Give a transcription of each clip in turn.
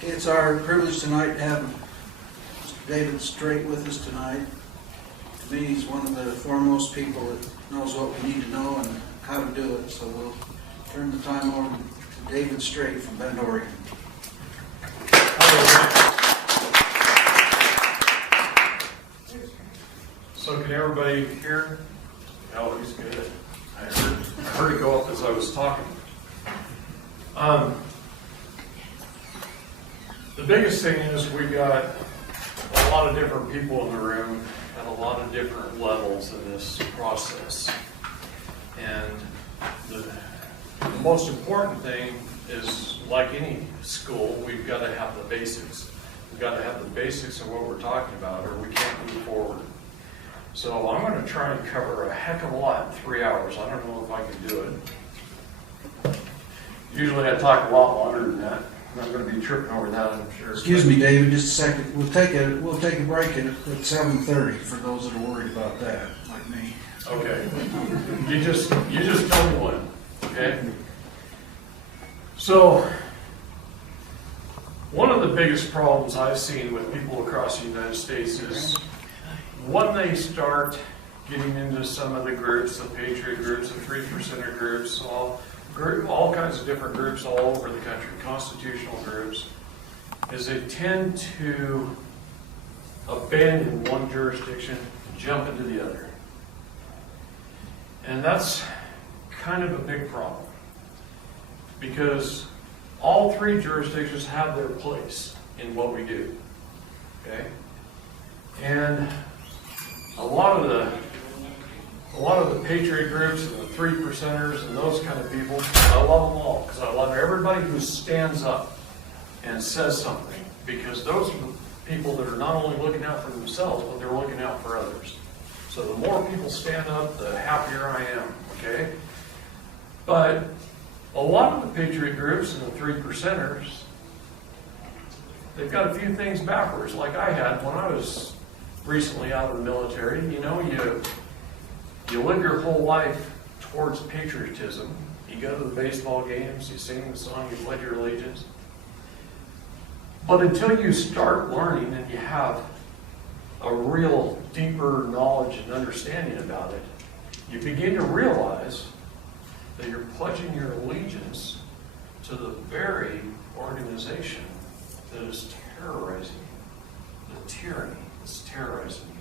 It's our privilege tonight to have Mr. David Straight with us tonight. To me, he's one of the foremost people that knows what we need to know and how to do it. So we'll turn the time over to David Straight from Bend, Oregon. So can everybody hear? Oh, he's good. I heard it go up as I was talking. The biggest thing is we got a lot of different people in the room at a lot of different levels in this process. And the most important thing is, like any school, we've got to have the basics. We've got to have the basics of what we're talking about, or we can't move forward. So I'm going to try and cover a heck of a lot in 3 hours. I don't know if I can do it. Usually I talk a lot longer than that. I'm not going to be tripping over that, I'm sure. Excuse me, David, just a second. We'll take a break at 7:30 for those that are worried about that, like me. Okay. You just tell me when. Okay. So one of the biggest problems I've seen with people across the United States is when they start getting into some of the groups, the Patriot groups, the 3%er groups, all kinds of different groups all over the country, constitutional groups, is they tend to abandon one jurisdiction and jump into the other. And that's kind of a big problem, because all three jurisdictions have their place in what we do. Okay? And a lot of the Patriot groups and the 3%ers and those kind of people, I love them all, because I love everybody who stands up and says something, because those are the people that are not only looking out for themselves, but they're looking out for others. So the more people stand up, the happier I am, okay? But a lot of the Patriot groups and the 3%ers, they've got a few things backwards, like I had when I was recently out of the military. You know, you live your whole life towards patriotism. You go to the baseball games, you sing the song, you pledge your allegiance. But until you start learning and you have a real deeper knowledge and understanding about it, you begin to realize that you're pledging your allegiance to the very organization that is terrorizing you, the tyranny that's terrorizing you.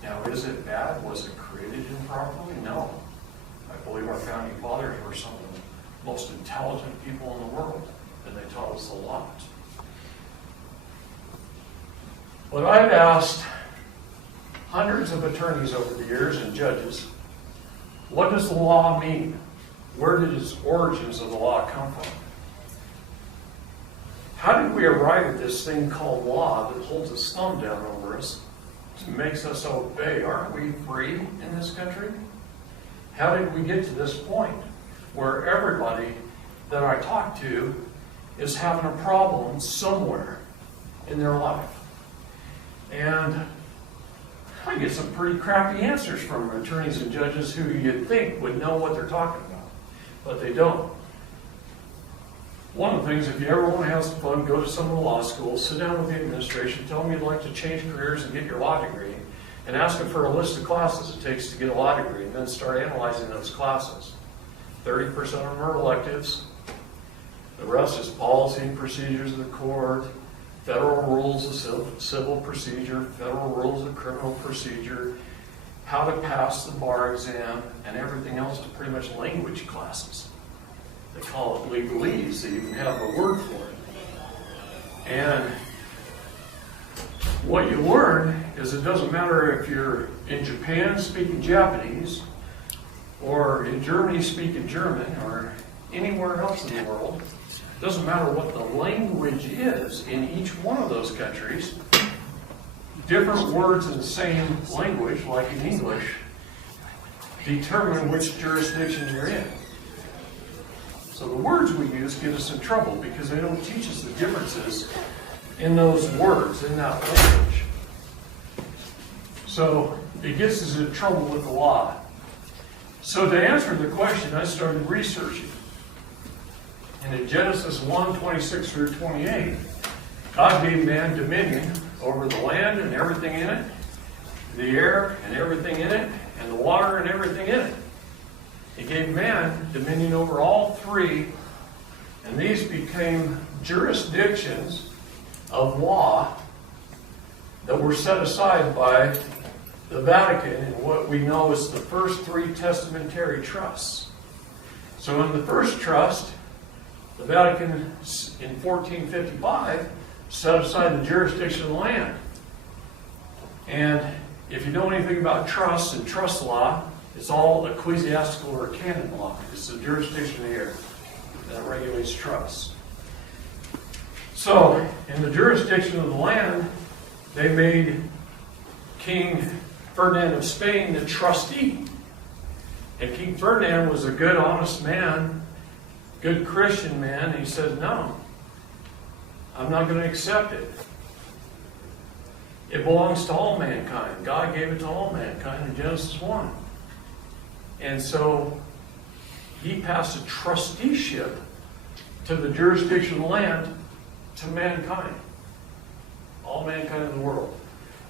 Now, is it bad? Was it created improperly? No. I believe our founding fathers were some of the most intelligent people in the world, and they taught us a lot. But I've asked hundreds of attorneys over the years and judges, what does the law mean? Where did its origins of the law come from? How did we arrive at this thing called law that holds its thumb down over us, makes us obey? Aren't we free in this country? How did we get to this point where everybody that I talk to is having a problem somewhere in their life? And I get some pretty crappy answers from attorneys and judges who you'd think would know what they're talking about, but they don't. One of the things, if you ever want to have some fun, go to some of the law schools, sit down with the administration, tell them you'd like to change careers and get your law degree, and ask them for a list of classes it takes to get a law degree, and then start analyzing those classes. 30% of them are electives. The rest is policy and procedures of the court, federal rules of civil procedure, federal rules of criminal procedure, how to pass the bar exam, and everything else is pretty much language classes. They call it legalese. They even have a word for it. And what you learn is it doesn't matter if you're in Japan speaking Japanese, or in Germany speaking German, or anywhere else in the world. It doesn't matter what the language is in each one of those countries. Different words in the same language, like in English, determine which jurisdiction you're in. So the words we use get us in trouble because they don't teach us the differences in those words, in that language. So it gets us in trouble with the law. So to answer the question, I started researching. And in Genesis 1:26 through 28, God gave man dominion over the land and everything in it, the air and everything in it, and the water and everything in it. He gave man dominion over all three, and these became jurisdictions of law that were set aside by the Vatican in what we know as the first three testamentary trusts. So in the first trust, the Vatican in 1455 set aside the jurisdiction of the land. And if you know anything about trusts and trust law, it's all ecclesiastical or canon law. It's the jurisdiction of the air that regulates trusts. So, in the jurisdiction of the land, they made King Ferdinand of Spain the trustee. And King Ferdinand was a good, honest man, good Christian man. And he said, no, I'm not going to accept it. It belongs to all mankind. God gave it to all mankind in Genesis 1. And so he passed a trusteeship to the jurisdiction of the land to mankind. All mankind in the world.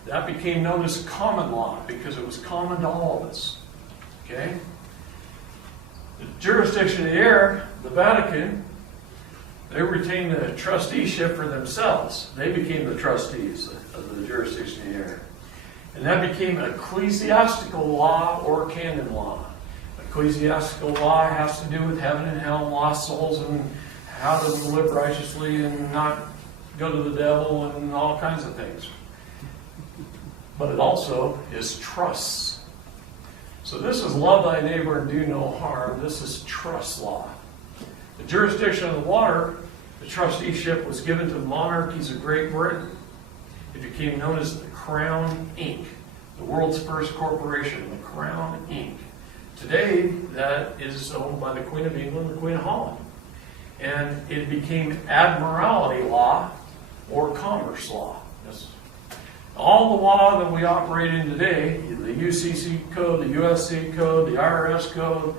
That became known as common law because it was common to all of us. Okay? The jurisdiction of the air, the Vatican, they retained the trusteeship for themselves. They became the trustees of the jurisdiction of the air. And that became ecclesiastical law or canon law. Ecclesiastical law has to do with heaven and hell, lost souls, and how to live righteously and not go to the devil and all kinds of things. But it also is trusts. So this is love thy neighbor and do no harm. This is trust law. The jurisdiction of the water, the trusteeship was given to the monarchies of Great Britain. It became known as the Crown Inc., the world's first corporation, the Crown Inc. Today, that is owned by the Queen of England and the Queen of Holland. And it became admiralty law or commerce law. That's all the law that we operate in today, the UCC code, the USC code, the IRS code,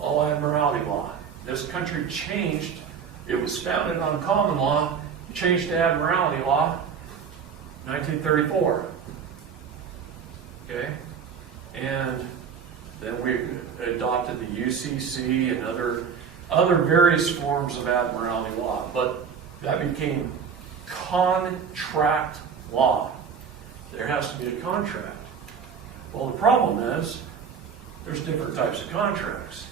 all admiralty law. This country changed. It was founded on common law, changed to admiralty law, 1934. Okay? And then we adopted the UCC and other various forms of admiralty law. But that became contract law. There has to be a contract. Well, the problem is there's different types of contracts.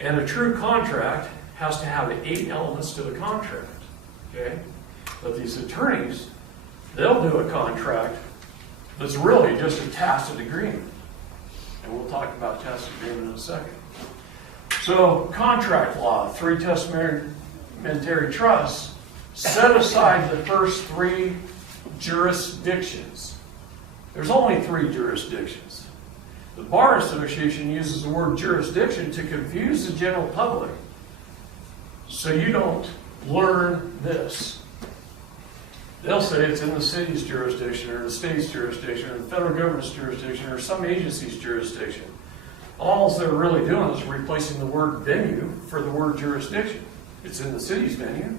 And a true contract has to have 8 elements to the contract. Okay? But these attorneys, they'll do a contract that's really just a tacit agreement. And we'll talk about tacit agreement in a second. So, contract law, 3 testamentary trusts, set aside the first 3 jurisdictions. There's only 3 jurisdictions. The Bar Association uses the word jurisdiction to confuse the general public so you don't learn this. They'll say it's in the city's jurisdiction or the state's jurisdiction or the federal government's jurisdiction or some agency's jurisdiction. All they're really doing is replacing the word venue for the word jurisdiction. It's in the city's venue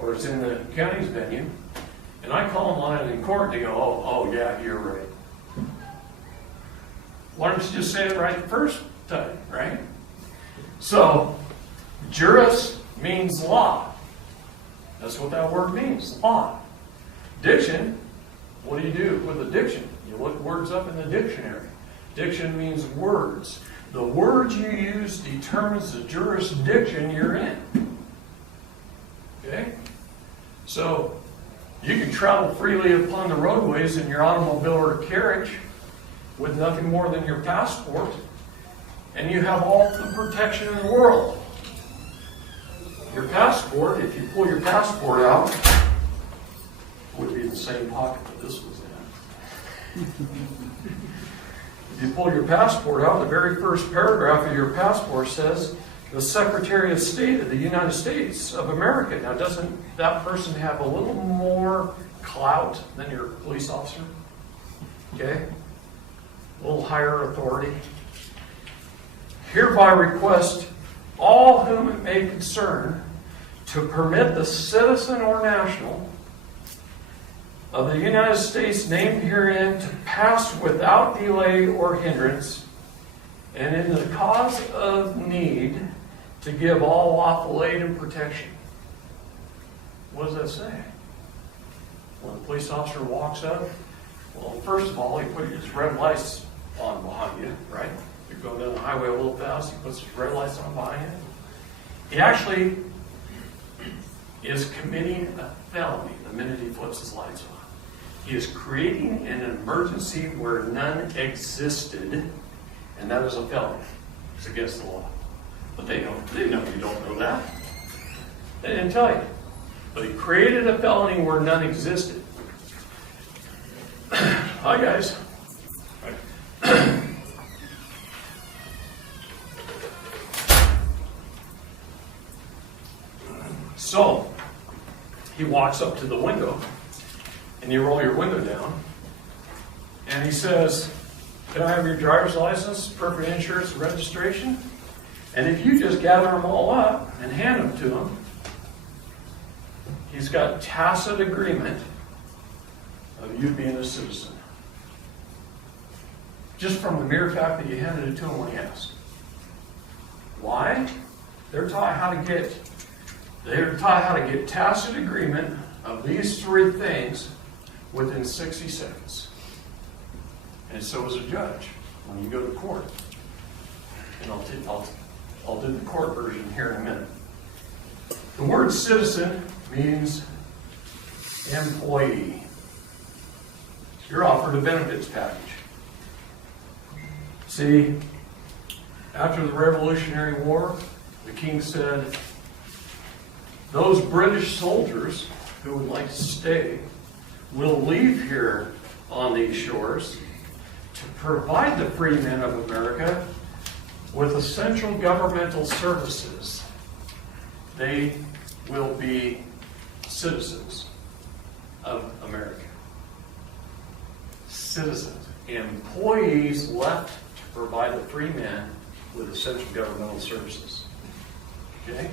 or it's in the county's venue. And I call them on it in court and they go, oh yeah, you're right. Why don't you just say it right the first time, right? So, juris means law. That's what that word means, law. Diction, what do you do with a diction? You look words up in the dictionary. Diction means words. The words you use determines the jurisdiction you're in. Okay? So, you can travel freely upon the roadways in your automobile or carriage with nothing more than your passport, and you have all the protection in the world. Your passport, if you pull your passport out, would be in the same pocket that this was in. If you pull your passport out, the very first paragraph of your passport says, the Secretary of State of the United States of America. Now, doesn't that person have a little more clout than your police officer? Okay? A little higher authority. Hereby request all whom it may concern, to permit the citizen or national of the United States named herein to pass without delay or hindrance, and in the cause of need to give all lawful aid and protection. What does that say? When the police officer walks up, well, first of all, he puts his red lights on behind you, right? You're going down the highway a little fast, he puts his red lights on behind you. He actually is committing a felony the minute he flips his lights on. He is creating an emergency where none existed, and that is a felony. It's against the law. But they know you don't know that. They didn't tell you. But he created a felony where none existed. Hi, guys. So, he walks up to the window, and you roll your window down, and he says, "Can I have your driver's license, proof of insurance, and registration?" And if you just gather them all up and hand them to him, he's got tacit agreement of you being a citizen. Just from the mere fact that you handed it to him when he asked. Why? They're taught how to get tacit agreement of these three things within 60 seconds. And so is a judge when you go to court. And I'll do the court version here in a minute. The word citizen means employee. You're offered a benefits package. See, after the Revolutionary War, the king said, those British soldiers who would like to stay will leave here on these shores to provide the free men of America with essential governmental services. They will be citizens of America. Citizens. Employees left to provide the free men with essential governmental services. Okay?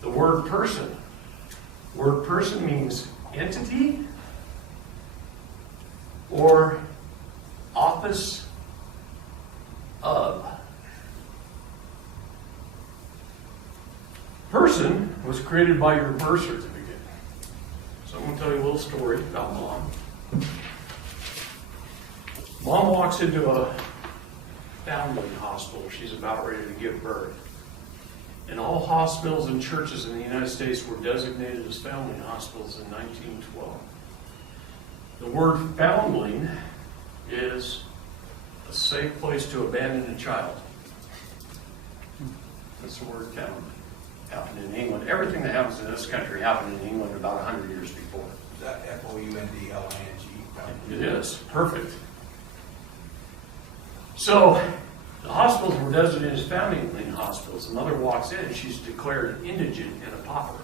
The word person. Word person means entity or office of. Person was created by your birth certificate. So I'm going to tell you a little story about Mom. Mom walks into a foundling hospital. She's about ready to give birth. And all hospitals and churches in the United States were designated as foundling hospitals in 1912. The word foundling is a safe place to abandon a child. That's the word found. Happened in England. Everything that happens in this country happened in England about 100 years before. Is that F-O-U-N-D-L-I-N-G? It is. Perfect. So, the hospitals were designated as foundling hospitals. The mother walks in and she's declared indigent and a pauper.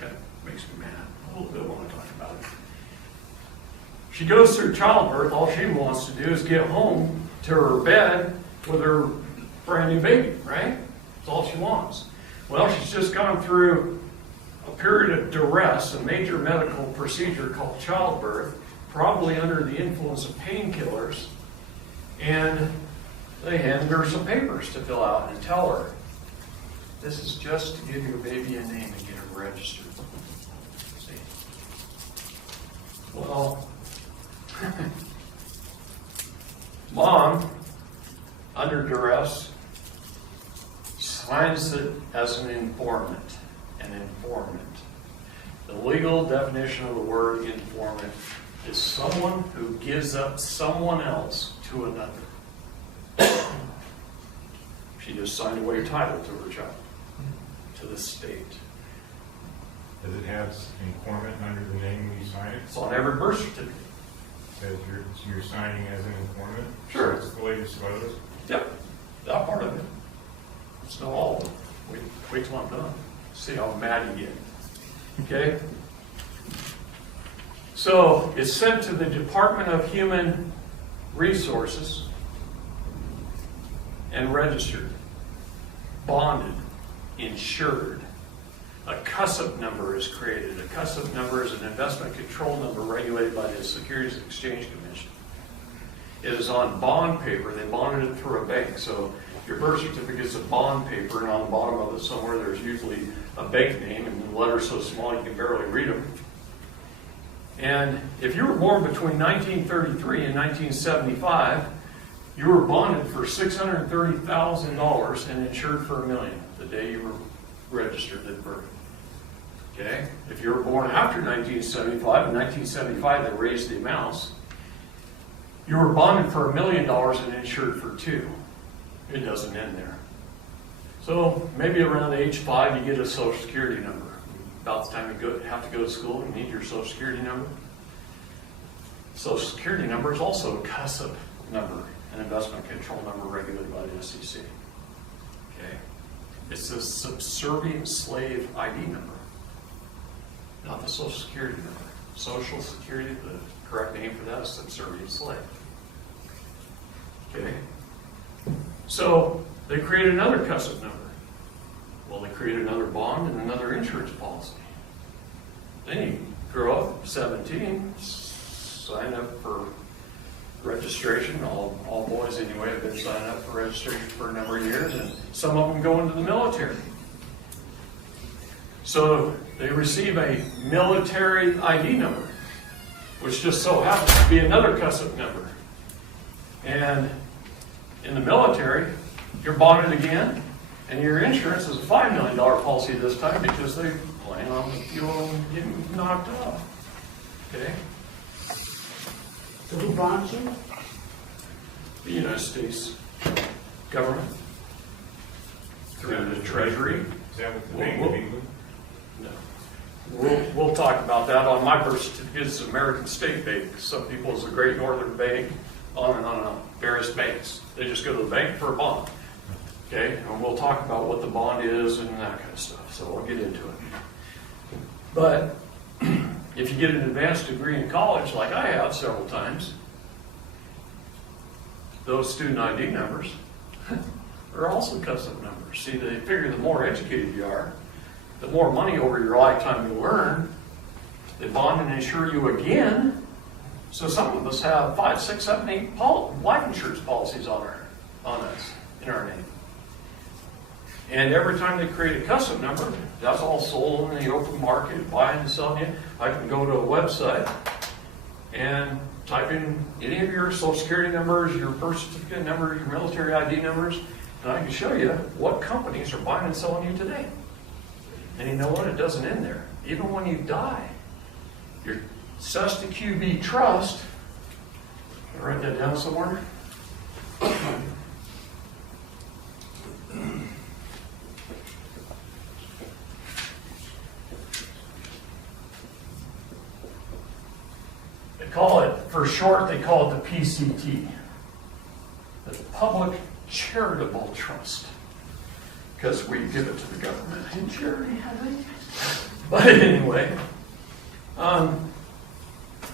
That makes me mad a little bit when I talk about it. She goes through childbirth. All she wants to do is get home to her bed with her brand new baby, right? That's all she wants. Well, she's just gone through a period of duress, a major medical procedure called childbirth, probably under the influence of painkillers, and they hand her some papers to fill out and tell her, this is just to give your baby a name and get her registered. See? Well, Mom, under duress, signs it as an informant. An informant. The legal definition of the word informant is someone who gives up someone else to another. She just signed away title to her child, to the state. Does it have informant under the name when you sign it? It's on every birth certificate. Says you're signing as an informant? Sure. That's the latest photos? Yep, that part of it. It's not all of it. Wait till I'm done. See how mad you get. Okay? So, it's sent to the Department of Human Resources, and registered, bonded, insured. A CUSIP number is created. A CUSIP number is an investment control number regulated by the Securities and Exchange Commission. It is on bond paper. They bonded it through a bank. So your birth certificate is a bond paper, and on the bottom of it somewhere there's usually a bank name, and the letters so small you can barely read them. And if you were born between 1933 and 1975, you were bonded for $630,000 and insured for $1 million the day you were registered at birth. Okay? If you were born after 1975, in 1975 they raised the amounts, you were bonded for $1 million and insured for $2 million. It doesn't end there. So maybe around age 5 you get a Social Security number. About the time you have to go to school, you need your Social Security number. Social Security number is also a CUSIP number, an investment control number regulated by the SEC. Okay? It's a subservient slave ID number, not the Social Security number. Social Security, the correct name for that is subservient slave. Okay? So they created another CUSIP number. Well, they created another bond and another insurance policy. Then you grow up, 17, sign up for registration. All boys anyway have been signing up for registration for a number of years, and some of them go into the military. So they receive a military ID number, which just so happens to be another CUSIP number. And in the military, you're bonded again, and your insurance is a $5 million policy this time because they plan on you getting knocked off. Okay? So who bonds you? The United States government through the Treasury. Is that what the Bank of England? No. We'll talk about that. On my birth certificate, it's American State Bank. Some people, it's the Great Northern Bank, on and on and on. Various banks. They just go to the bank for a bond. Okay? And we'll talk about what the bond is and that kind of stuff. So we'll get into it. But if you get an advanced degree in college, like I have several times, those student ID numbers are also CUSIP numbers. See, they figure the more educated you are, the more money over your lifetime you earn, they bond and insure you again. So some of us have 5, 6, 7, 8 life insurance policies on us, in our name. And every time they create a CUSIP number, that's all sold in the open market, buying and selling it. I can go to a website and type in any of your Social Security numbers, your birth certificate number, your military ID numbers, and I can show you what companies are buying and selling you today. And you know what? It doesn't end there. Even when you die, your Cesta QB Trust, can I write that down somewhere? Call it, for short, they call it the PCT, the Public Charitable Trust, because we give it to the government in charity, I think. But anyway,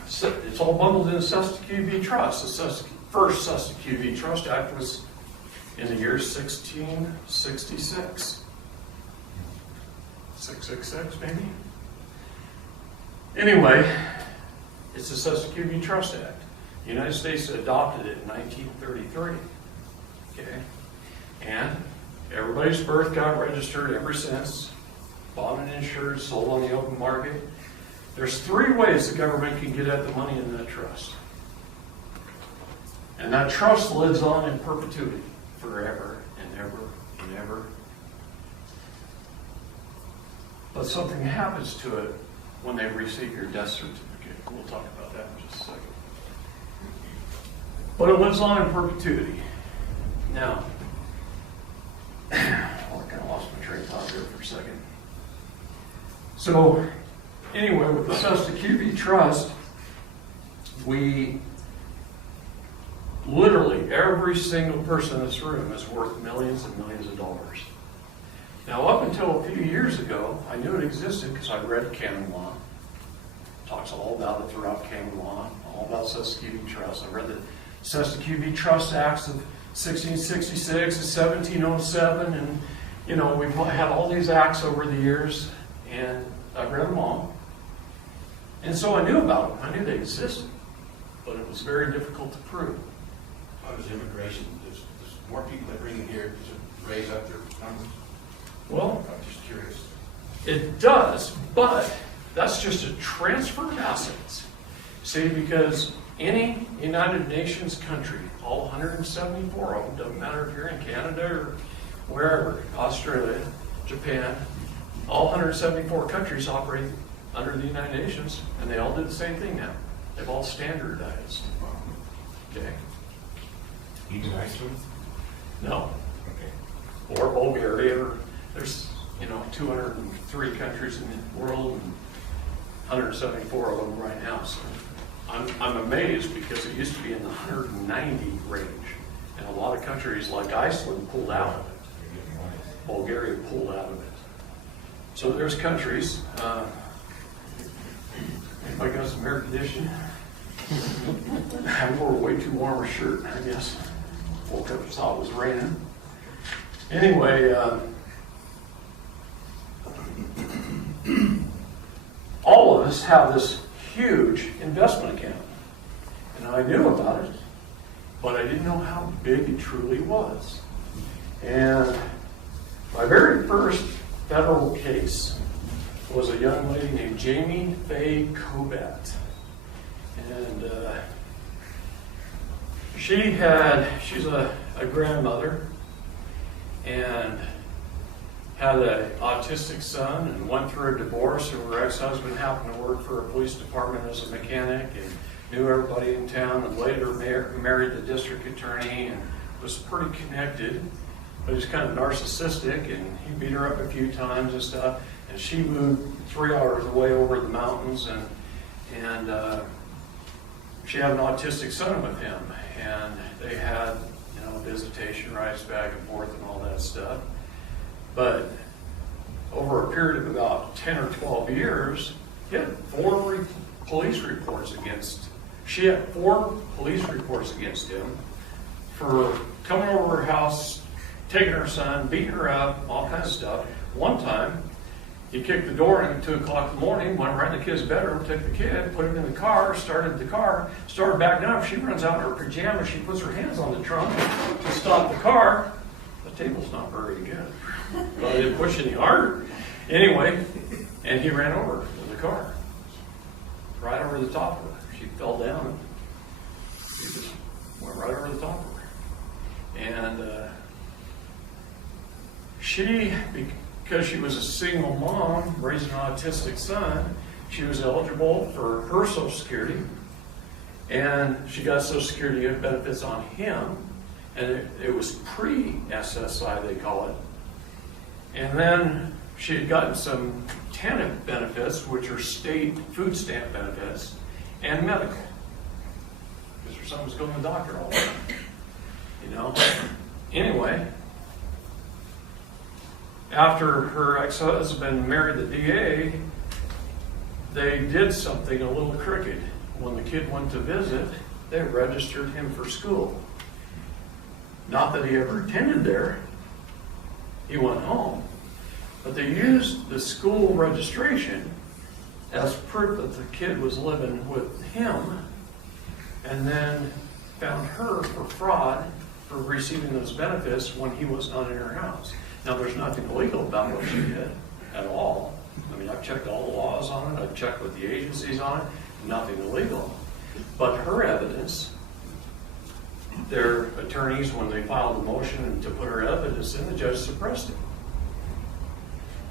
so it's all bundled in the Cesta QB Trust. The first Cesta QB Trust Act was in the year 1666. 666, maybe? Anyway, it's the Cesta QB Trust Act. The United States adopted it in 1933. Okay? And everybody's birth got registered ever since. Bought and insured, sold on the open market. There's 3 ways the government can get at the money in that trust. And that trust lives on in perpetuity, forever and ever and ever. But something happens to it when they receive your death certificate. We'll talk about that in just a second. But it lives on in perpetuity. Now, I kind of lost my train of thought here for a second. So, anyway, with the Cesta QB Trust, we literally, every single person in this room is worth millions and millions of dollars. Now, up until a few years ago, I knew it existed because I read canon law. Talks all about it throughout canon law, all about Cesta QB Trust. I read the Cesta QB Trust Acts of 1666 and 1707, and you know, we've had all these acts over the years, and I've read them all. And so I knew about them. I knew they existed, but it was very difficult to prove. How does immigration, there's more people that bring in here to raise up their numbers? Well, I'm just curious. it does, but that's just a transfer of assets. See, because any United Nations country, all 174 of them, doesn't matter if you're in Canada or wherever, Australia, Japan, all 174 countries operate under the United Nations, and they all do the same thing now. They've all standardized. Okay? Even Iceland? No. Okay. Or Bulgaria, or there's, you know, 203 countries in the world, and 174 of them right now. So I'm amazed because it used to be in the 190 range, and a lot of countries like Iceland pulled out of it. You're getting wise. Bulgaria pulled out of it. So there's countries. Anybody got some air conditioning? I wore a way too warm a shirt, I guess. Woke up and saw it was raining. Anyway, all of us have this huge investment account. And I knew about it, but I didn't know how big it truly was. And my very first federal case was a young lady named Jamie Faye Cobat. And she's a grandmother and had an autistic son and went through a divorce, and her ex-husband happened to work for a police department as a mechanic and knew everybody in town, and later married the district attorney and was pretty connected, but he was kind of narcissistic, and he beat her up a few times and stuff, and she moved 3 hours away over the mountains, and she had an autistic son with him, and they had, you know, visitation rights back and forth and all that stuff. But over a period of about 10 or 12 years, he had 4 police reports against. She had 4 police reports against him for coming over her house, taking her son, beating her up, all kinds of stuff. One time, he kicked the door in at 2 o'clock in the morning, went right in the kid's bedroom, took the kid, put him in the car, started backing up. She runs out in her pajamas, she puts her hands on the trunk to stop the car. The table's not very good, but I didn't push any harder. Anyway, and he ran over in the car, right over the top of her. She fell down, and he just went right over the top of her. And because she was a single mom raising an autistic son, she was eligible for her Social Security, and she got Social Security benefits on him, and it was pre-SSI, they call it. And then she had gotten some TANF benefits, which are state food stamp benefits, and medical, because her son was going to the doctor all the time, you know. Anyway, after her ex-husband married the DA, they did something a little crooked. When the kid went to visit, they registered him for school. Not that he ever attended there. He went home. But they used the school registration as proof that the kid was living with him, and then found her for fraud for receiving those benefits when he was not in her house. Now, there's nothing illegal about what she did at all. I mean, I've checked all the laws on it. I've checked with the agencies on it. Nothing illegal. But her evidence, their attorneys, when they filed a motion to put her evidence in, the judge suppressed it.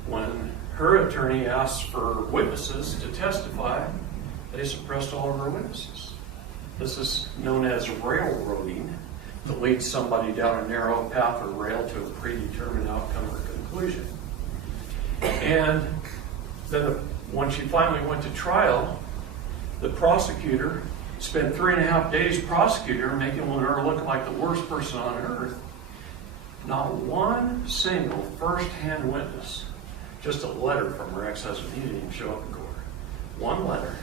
When her attorney asked for witnesses to testify, they suppressed all of her witnesses. This is known as railroading, to lead somebody down a narrow path or rail to a predetermined outcome or conclusion. And then when she finally went to trial, the prosecutor spent 3.5 days prosecuting her, making her look like the worst person on earth. Not one single first-hand witness, just a letter from her ex-husband. He didn't even show up in court. One letter.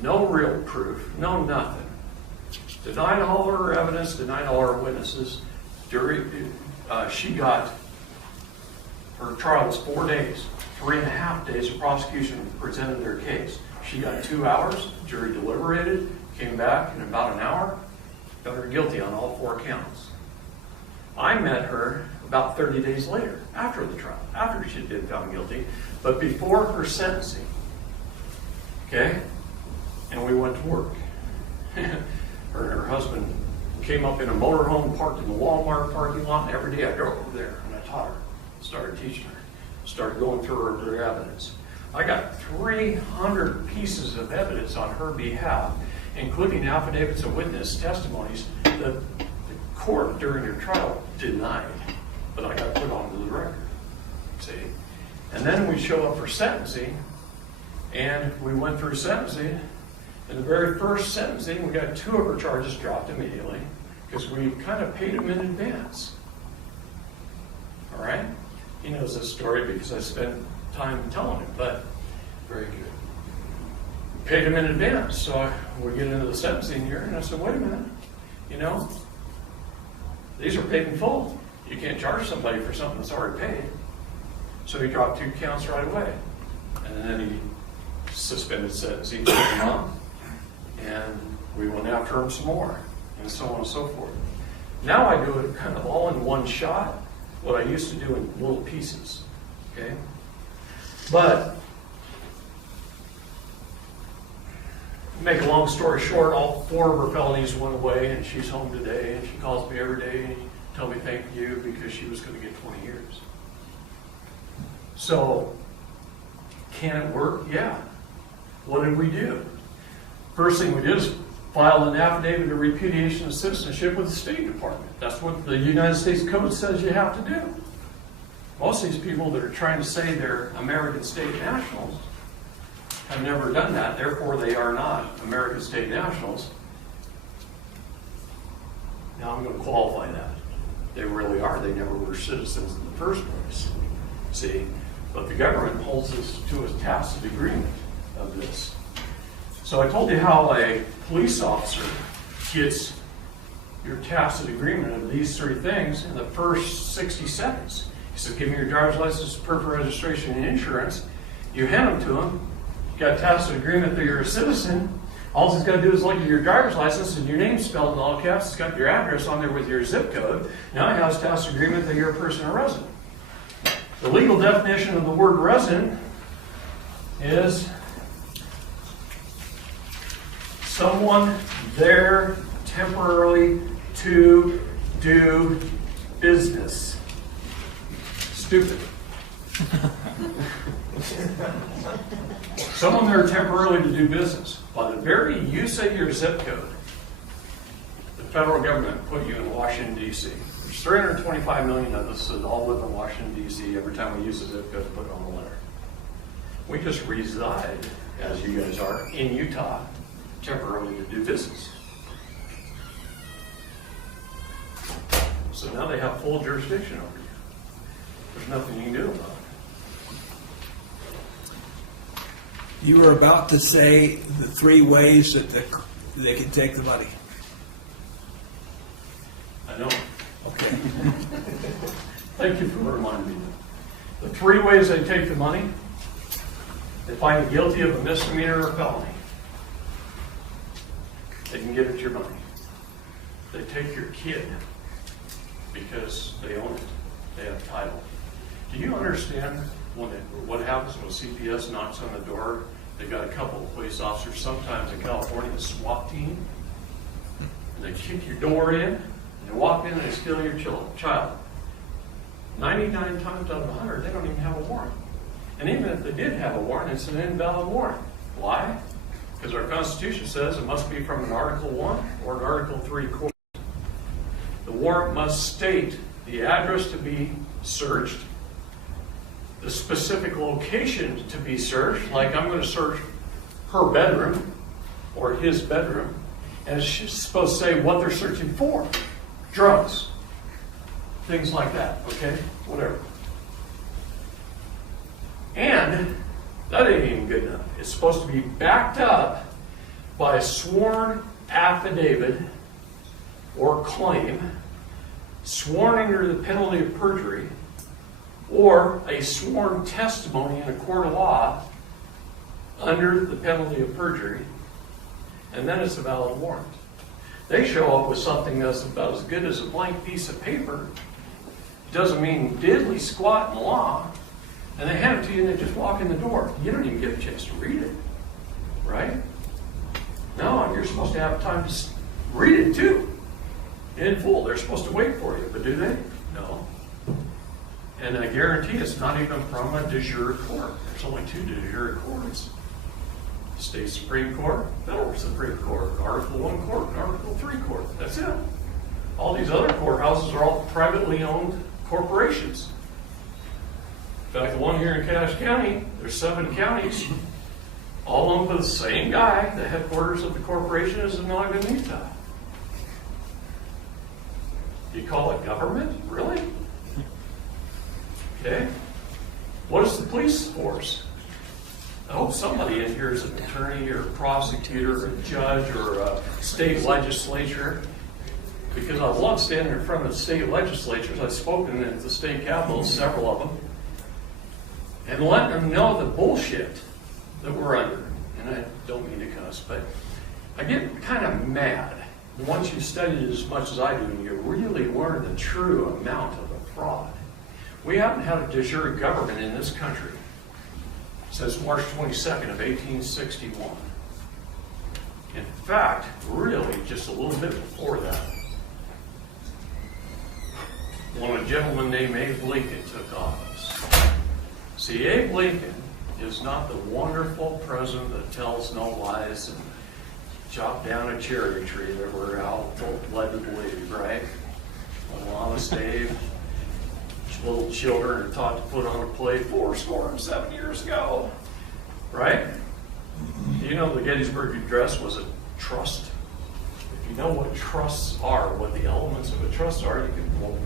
No real proof, no nothing. Denied all her evidence, denied all her witnesses. She got, her trial was 4 days. 3.5 days of prosecution presented their case. She got 2 hours, jury deliberated, came back in about an hour, got her guilty on all 4 counts. I met her about 30 days later, after the trial, after she'd been found guilty, but before her sentencing. Okay? And we went to work. Her and her husband came up in a motorhome, parked in the Walmart parking lot, and every day I drove over there and I taught her, started teaching her, started going through her evidence. I got 300 pieces of evidence on her behalf, including affidavits of witness testimonies that the court during her trial denied, but I got put onto the record. See? And then we show up for sentencing, and we went through sentencing. In the very first sentencing, we got 2 of her charges dropped immediately because we kind of paid him in advance. All right? He knows this story because I spent time telling him, but Very good. paid him in advance. So we get into the sentencing here, and I said, wait a minute, you know, these are paid in full. You can't charge somebody for something that's already paid. So he dropped 2 counts right away. And then he suspended sentencing for a month. And we went after him some more, and so on and so forth. Now I do it kind of all in one shot, what I used to do in little pieces, okay? But, make a long story short, all 4 of her felonies went away, and she's home today, and she calls me every day and tell me thank you because she was going to get 20 years. So, can it work? Yeah. What did we do? First thing we did is file an affidavit of repudiation of citizenship with the State Department. That's what the United States Code says you have to do. Most of these people that are trying to say they're American state nationals have never done that, therefore they are not American state nationals. Now I'm going to qualify that. They really are. They never were citizens in the first place. See? But the government holds us to a tacit agreement of this. So I told you how a police officer gets your tacit agreement of these 3 things in the first 60 seconds. He says, give me your driver's license, proof of registration, and insurance. You hand them to him. You got a tacit agreement that you're a citizen. All he's got to do is look at your driver's license and your name spelled in all caps. It's got your address on there with your zip code. Now he has a tacit agreement that you're a person or resident. The legal definition of the word resident is someone there temporarily to do business. Stupid. Someone there temporarily to do business. By the very use of your zip code, the federal government put you in Washington, D.C. There's 325 million of us that all live in Washington, D.C. Every time we use a zip code to put it on a letter. We just reside, as you guys are, in Utah, temporarily to do business. So now they have full jurisdiction over you. There's nothing you can do about it. You were about to say the 3 ways that they can take the money. I know. Okay. Thank you for reminding me. The 3 ways they take the money: they find you guilty of a misdemeanor or felony. They can get at your money. They take your kid because they own it. They have title. Do you understand what happens when CPS knocks on the door? They've got a couple of police officers, sometimes in California, a SWAT team. And they kick your door in, and they walk in and they steal your child. 99 times out of 100, they don't even have a warrant. And even if they did have a warrant, it's an invalid warrant. Why? Because our Constitution says it must be from an Article 1 or an Article 3 court. The warrant must state the address to be searched, the specific location to be searched, like I'm going to search her bedroom or his bedroom, and it's supposed to say what they're searching for. Drugs, things like that, okay? Whatever. And that ain't even good enough. It's supposed to be backed up by a sworn affidavit or claim sworn under the penalty of perjury or a sworn testimony in a court of law under the penalty of perjury, and then it's a valid warrant. They show up with something that's about as good as a blank piece of paper. Doesn't mean diddly squat in the law, and they hand it to you and they just walk in the door. You don't even get a chance to read it, right? No, you're supposed to have time to read it too, in full. They're supposed to wait for you, but do they? No. And I guarantee it's not even from a de jure court. There's only 2 de jure courts. State Supreme Court, Federal Supreme Court, Article 1 Court, and Article 3 Court. That's it. All these other courthouses are all privately owned corporations. In fact, the one here in Cache County, there's 7 counties, all owned by the same guy. The headquarters of the corporation is in Ogden, Utah. You call it government? Really? Okay. What is the police force? I hope somebody in here is an attorney or a prosecutor or a judge or a state legislature, because I love standing in front of the state legislatures. I've spoken at the state capitals, several of them, and letting them know the bullshit that we're under. And I don't mean to cuss, but I get kind of mad once you study it as much as I do and you really learn the true amount of the fraud. We haven't had a de jure government in this country since March 22nd of 1861. In fact, really just a little bit before that, when a gentleman named Abe Lincoln took office. See, Abe Lincoln is not the wonderful president that tells no lies and chop down a cherry tree that we're all led to believe, right? An honest Abe. Little children are taught to put on a plate 407 years ago, right? You know the Gettysburg Redress was a trust. If you know what trusts are, what the elements of a trust are, you can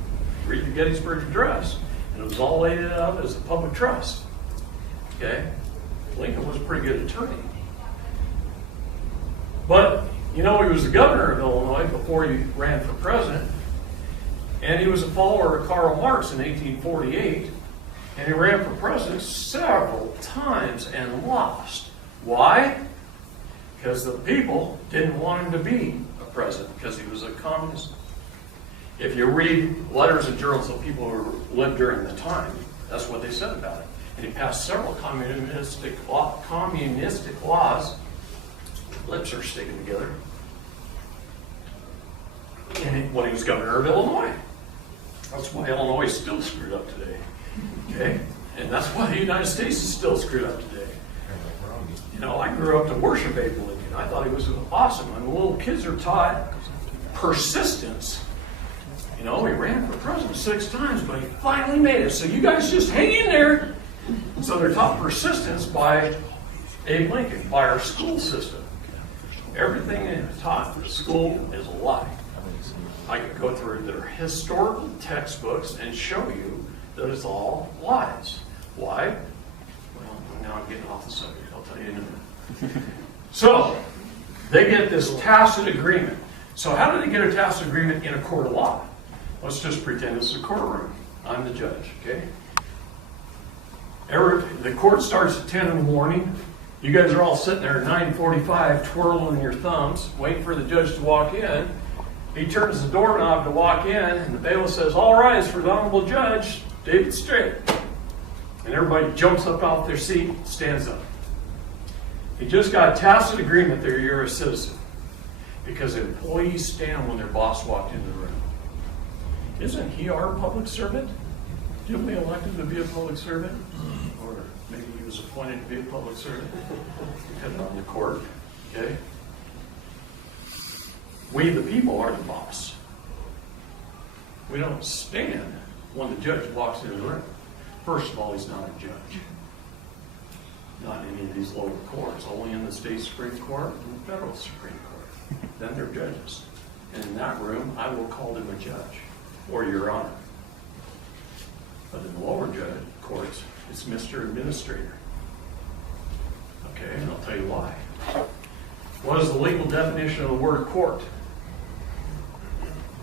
read the Gettysburg Redress, and it was all laid out as a public trust. Okay? Lincoln was a pretty good attorney. But, you know, he was the governor of Illinois before he ran for president. And he was a follower of Karl Marx in 1848, and he ran for president several times and lost. Why? Because the people didn't want him to be a president, because he was a communist. If you read letters and journals of people who lived during the time, that's what they said about it. And he passed several communistic laws. Lips are sticking together. And when he was governor of Illinois. That's why Illinois is still screwed up today. Okay? And that's why the United States is still screwed up today. You know, I grew up to worship Abe Lincoln. I thought he was awesome. And the little kids are taught persistence. You know, he ran for president 6 times, but he finally made it. So you guys just hang in there. So they're taught persistence by Abe Lincoln, by our school system. Everything that's taught in school is a lie. I could go through their historical textbooks and show you that it's all lies. Why? Well, now I'm getting off the subject. I'll tell you in a minute. So, they get this tacit agreement. So how do they get a tacit agreement in a court of law? Let's just pretend this is a courtroom. I'm the judge, okay? The court starts at 10 in the morning. You guys are all sitting there at 9:45 twirling your thumbs, waiting for the judge to walk in. He turns the doorknob to walk in, and the bailiff says, "All rise for the Honorable Judge, David Straight." And everybody jumps up off their seat, stands up. You just got a tacit agreement that you're a citizen, because employees stand when their boss walked into the room. Isn't he our public servant? Didn't we elect him to be a public servant? Or maybe he was appointed to be a public servant, depending on the court, okay? We, the people, are the boss. We don't stand when the judge walks into the room. First of all, he's not a judge. Not in any of these lower courts, only in the state Supreme Court and the federal Supreme Court. Then they're judges. And in that room, I will call them a judge, or Your Honor. But in the lower courts, it's Mr. Administrator. Okay, and I'll tell you why. What is the legal definition of the word court?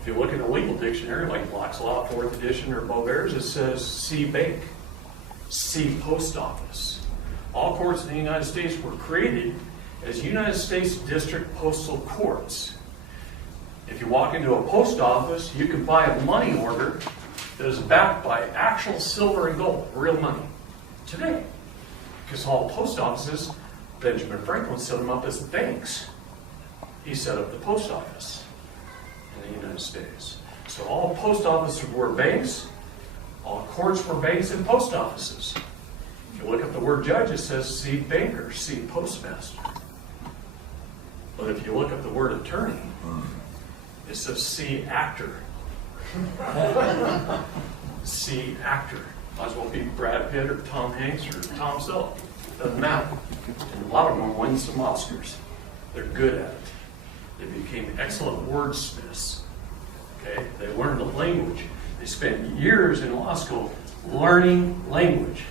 If you look in a legal dictionary like Black's Law, 4th edition, or Beauvair's, it says see bank, see post office. All courts in the United States were created as United States District Postal Courts. If you walk into a post office, you can buy a money order that is backed by actual silver and gold, real money, today. Because all post offices, Benjamin Franklin set them up as banks. He set up the post office in the United States. So all post offices were banks, all courts were banks and post offices. If you look up the word judge, it says see banker, see postmaster. But if you look up the word attorney, it says see actor. See actor. Might as well be Brad Pitt or Tom Hanks or Tom Selleck. Doesn't matter. And a lot of them win some Oscars. They're good at it. They became excellent wordsmiths. Okay? They learned the language. They spent years in law school learning language.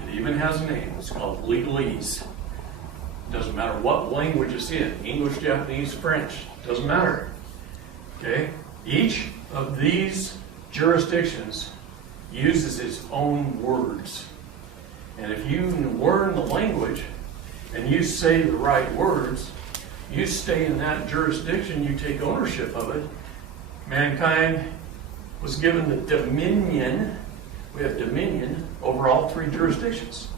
And it even has a name. It's called legalese. Doesn't matter what language it's in. English, Japanese, French. Doesn't matter. Okay? Each of these jurisdictions uses its own words. And if you learn the language and you say the right words, you stay in that jurisdiction, you take ownership of it. Mankind was given the dominion, we have dominion over all 3 jurisdictions.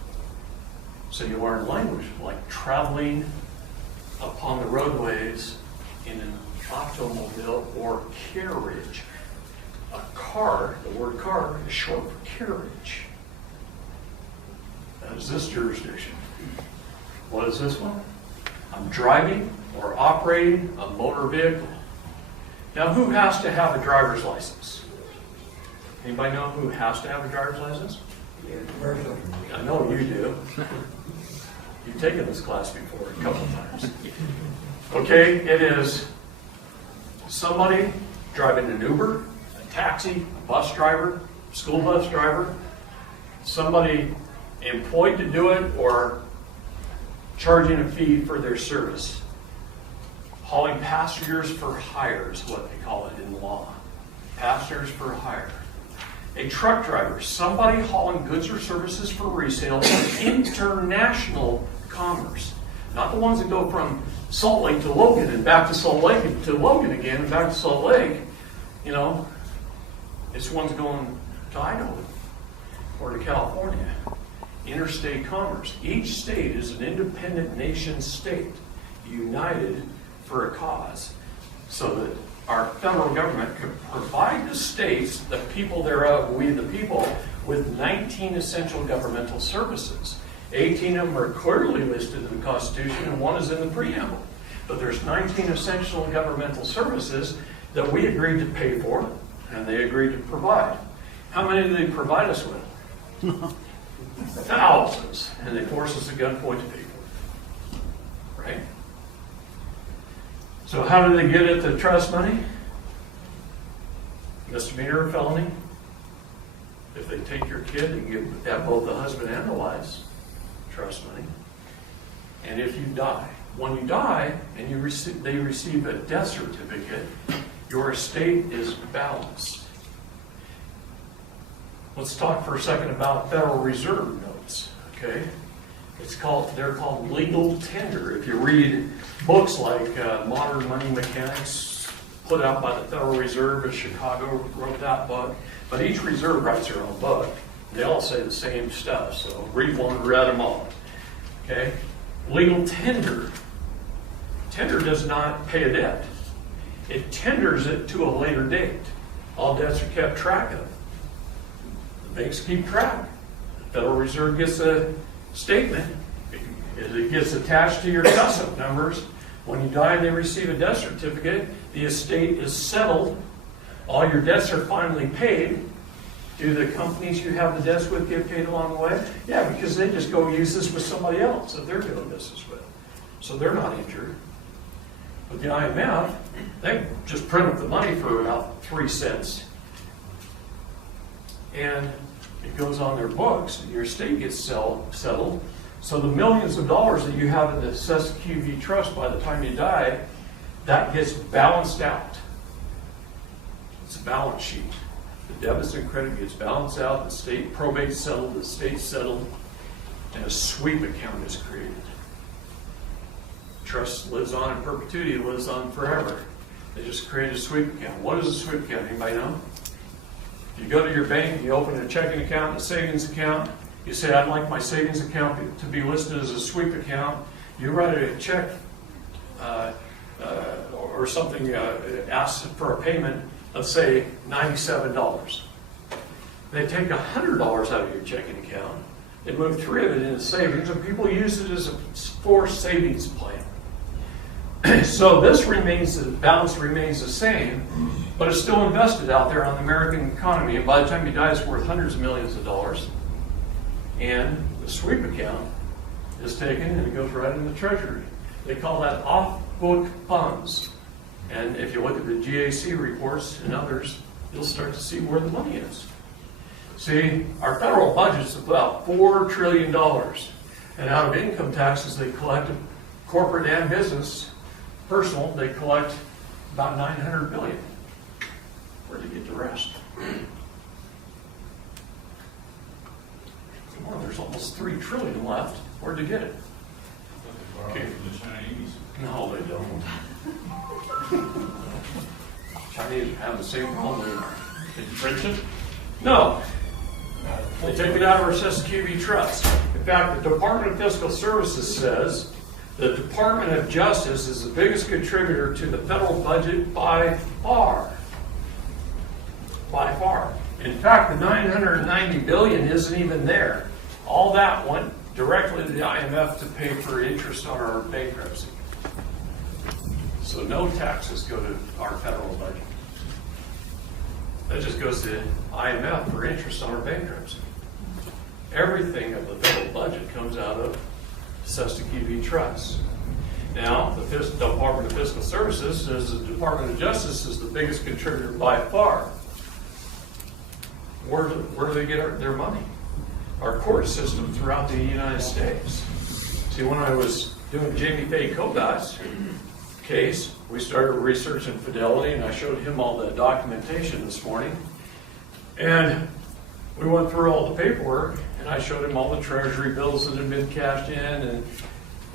So you learn language, like traveling upon the roadways in an automobile or carriage. A car, the word car, is short for carriage. That is this jurisdiction. What is this one? I'm driving or operating a motor vehicle. Now, who has to have a driver's license? Anybody know who has to have a driver's license? I know you do. You've taken this class before a couple of times. Okay, it is somebody driving an Uber, a taxi, a bus driver, school bus driver, somebody employed to do it or charging a fee for their service. Hauling passengers for hire is what they call it in law. Passengers for hire. A truck driver, somebody hauling goods or services for resale for international commerce. Not the ones that go from Salt Lake to Logan and back to Salt Lake and to Logan again and back to Salt Lake. You know, it's ones going to Idaho or to California. Interstate commerce. Each state is an independent nation state, united for a cause, so that our federal government could provide the states, the people thereof, we the people, with 19 essential governmental services. 18 of them are clearly listed in the Constitution, and 1 is in the preamble. But there's 19 essential governmental services that we agreed to pay for, and they agreed to provide. How many do they provide us with? Thousands. And they force us at gunpoint to pay for it. Right? So how do they get at the trust money? Misdemeanor or felony? If they take your kid, they can have both the husband and the wife's trust money. And if you die, when you die and they receive a death certificate, your estate is balanced. Let's talk for a second about Federal Reserve notes. Okay, they're called legal tender. If you read books like Modern Money Mechanics, put out by the Federal Reserve of Chicago, wrote that book. But each reserve writes their own book. They all say the same stuff. So read one, read them all. Okay, legal tender. Tender does not pay a debt. It tenders it to a later date. All debts are kept track of. The banks keep track. The Federal Reserve gets a statement. It gets attached to your custom numbers. When you die and they receive a death certificate, the estate is settled. All your debts are finally paid. Do the companies you have the debts with get paid along the way? Yeah, because they just go use this with somebody else that they're doing business with. So they're not injured. But the IMF, they just print up the money for about 3 cents. And it goes on their books, and your estate gets settled. So the millions of dollars that you have in the QV trust by the time you die, that gets balanced out. It's a balance sheet. The debits and credit gets balanced out, the state probate settled, the state settled, and a sweep account is created. Trust lives on in perpetuity, it lives on forever. They just create a sweep account. What is a sweep account? Anybody know? If you go to your bank, you open a checking account, a savings account, you say, I'd like my savings account to be listed as a sweep account. You write a check or something, asks for a payment of, say, $97. They take $100 out of your checking account, they move 3 of it into savings, and people use it as a forced savings plan. So this remains, the balance remains the same, but it's still invested out there on the American economy, and by the time you die, it's worth hundreds of millions of dollars. And the sweep account is taken and it goes right in the treasury. They call that off-book funds. And if you look at the GAC reports and others, you'll start to see where the money is. See, our federal budget's about $4 trillion. And out of income taxes they collect, corporate and business, personal, they collect about $900 billion. Where'd they get the rest? Well, there's almost $3 trillion left. Where'd they get it? Okay, the Chinese. No, they don't. Chinese have the same problem. They print it? No. They take it out of our SSQB trust. In fact, the Department of Fiscal Services says the Department of Justice is the biggest contributor to the federal budget by far. By far. In fact, the $990 billion isn't even there. All that went directly to the IMF to pay for interest on our bankruptcy. So no taxes go to our federal budget. That just goes to IMF for interest on our bankruptcy. Everything of the federal budget comes out of SSQB Trust. Now, the Department of Fiscal Services says the Department of Justice is the biggest contributor by far. Where do they get their money? Our court system throughout the United States. See, when I was doing Jamie Faye Kobat's case, we started researching fidelity, and I showed him all the documentation this morning. And we went through all the paperwork, and I showed him all the treasury bills that had been cashed in, and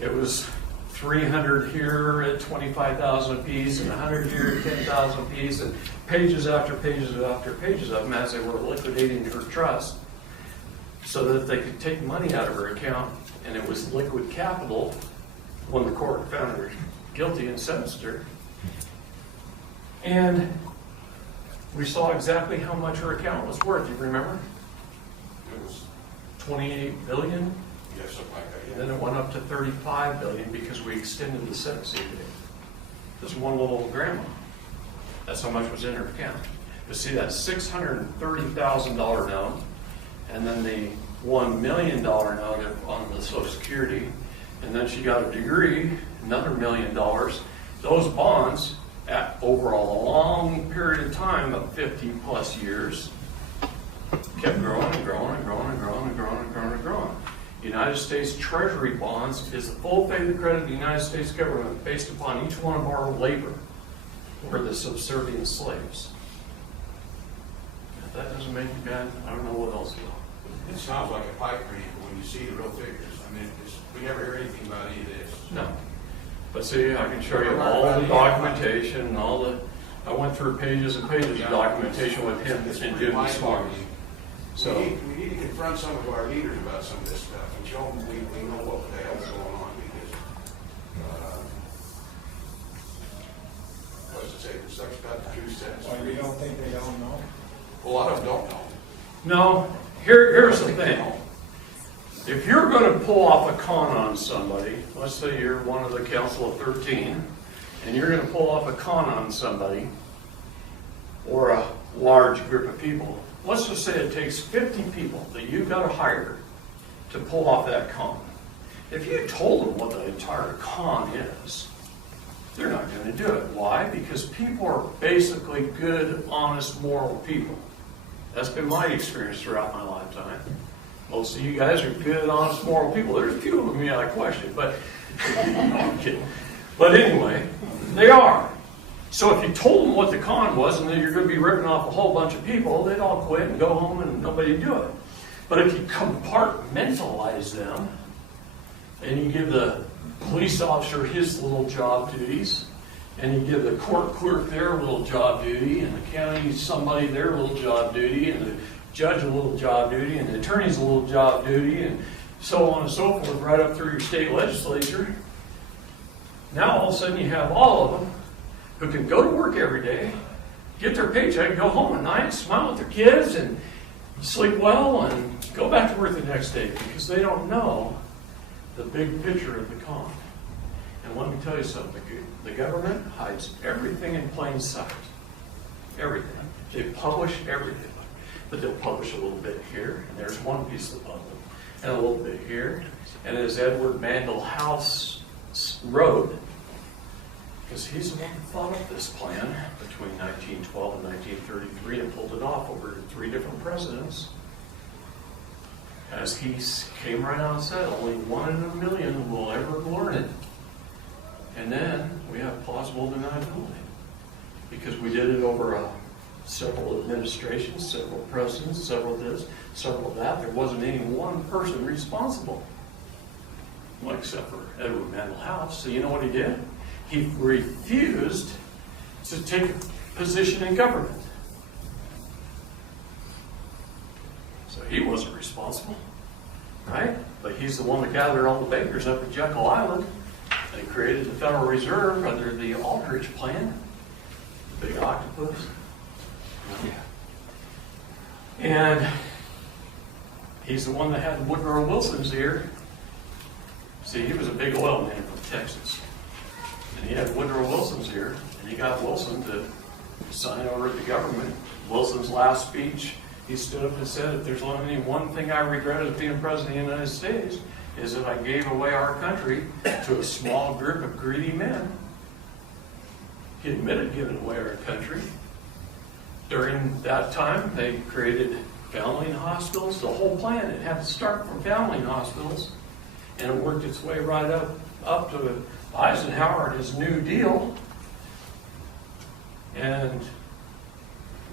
it was 300 here at 25,000 a piece, and 100 here at 10,000 a piece, and pages after pages after pages of them as they were liquidating her trust, so that they could take money out of her account, and it was liquid capital when the court found her guilty and sentenced her. And we saw exactly how much her account was worth. You remember? It was, 28 billion. yeah, something like that, yeah. And then it went up to 35 billion because we extended the sentencing date. This one little old grandma. That's how much was in her account. But see, that $630,000 note, and then the $1 million note on the Social Security, and then she got a degree, another $1 million. Those bonds, over a long period of time of 50 plus years, kept growing and growing and growing and growing and growing and growing and growing. United States Treasury bonds is the full faith and credit of the United States government based upon each one of our labor. We're the subservient slaves. If that doesn't make you bad, I don't know what else will. It sounds like a pipe dream when you see the real figures. I mean, we never hear anything about any of this. No. But see, I can show you all the documentation and all the, I went through pages and pages of documentation with him and Jim this morning. So we need to confront some of our leaders about some of this stuff and show them we know what the hell's going on, because what's it say? The suck's got the true sense. Well, you don't think they all know? A lot of them don't know. no, here's the thing. If you're going to pull off a con on somebody, let's say you're one of the council of 13, and you're going to pull off a con on somebody, or a large group of people, let's just say it takes 50 people that you've got to hire to pull off that con. If you told them what the entire con is, they're not going to do it. Why? Because people are basically good, honest, moral people. That's been my experience throughout my lifetime. Most of you guys are good, honest, moral people. There's a few of them you got to question, but I'm kidding. But anyway, they are. So if you told them what the con was and that you're going to be ripping off a whole bunch of people, they'd all quit and go home and nobody'd do it. But if you compartmentalize them and you give the police officer his little job duties, and you give the court clerk their little job duty, and the county somebody their little job duty, and the judge a little job duty, and the attorney's a little job duty, and so on and so forth, right up through your state legislature, now all of a sudden you have all of them who can go to work every day, get their paycheck, go home at night, smile with their kids, and sleep well, and go back to work the next day, because they don't know the big picture of the con. And let me tell you something, the government hides everything in plain sight. Everything. They publish everything. But they'll publish a little bit here, and there's one piece of the puzzle, and a little bit here. And as Edward Mandell House wrote, because he's the one who thought up this plan between 1912 and 1933 and pulled it off over 3 different presidents. As he came right out and said, only 1 in a million will ever learn it. And then we have plausible deniability, because we did it over several administrations, several presidents, several this, several that. There wasn't any one person responsible, well, except for Edward Mandell House. So you know what he did? He refused to take a position in government. So he wasn't responsible, right? But he's the one that gathered all the bankers up at Jekyll Island. They created the Federal Reserve under the Aldrich plan, the big octopus. And he's the one that had Woodrow Wilson's ear. See, he was a big oil man from Texas. And he had Woodrow Wilson's ear, and he got Wilson to sign over the government. Wilson's last speech, he stood up and said, if there's only one thing I regret as being president of the United States, is that I gave away our country to a small group of greedy men. He admitted giving away our country. During that time, they created foundling hospitals. The whole plan, it had to start from foundling hospitals, and it worked its way right up to Eisenhower and his New Deal. And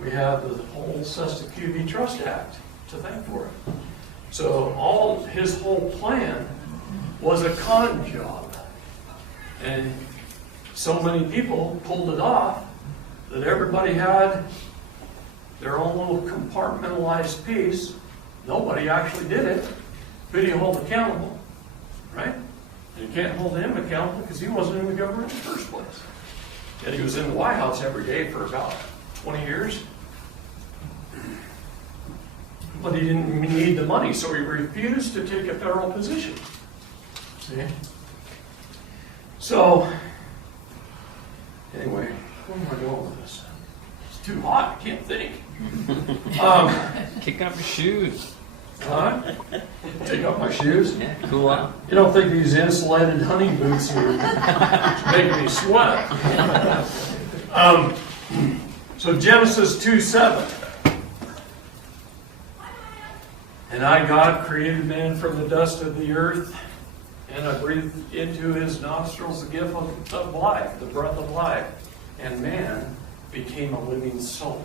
we have the whole Cesta QB Trust Act to thank for it. So his whole plan was a con job. And so many people pulled it off that everybody had their own little compartmentalized piece. Nobody actually did it. Who do you hold accountable? Right? And you can't hold him accountable because he wasn't in the government in the first place. And he was in the White House every day for about 20 years. But he didn't need the money, so he refused to take a federal position. See? So, anyway, where am I going with this? It's too hot, I can't think. Kick off your shoes. Huh? Take off my shoes? Yeah, cool out. You don't think these insulated hunting boots are making me sweat? So Genesis 2:7. And I, God, created man from the dust of the earth, and I breathed into his nostrils the gift of life, the breath of life. And man became a living soul.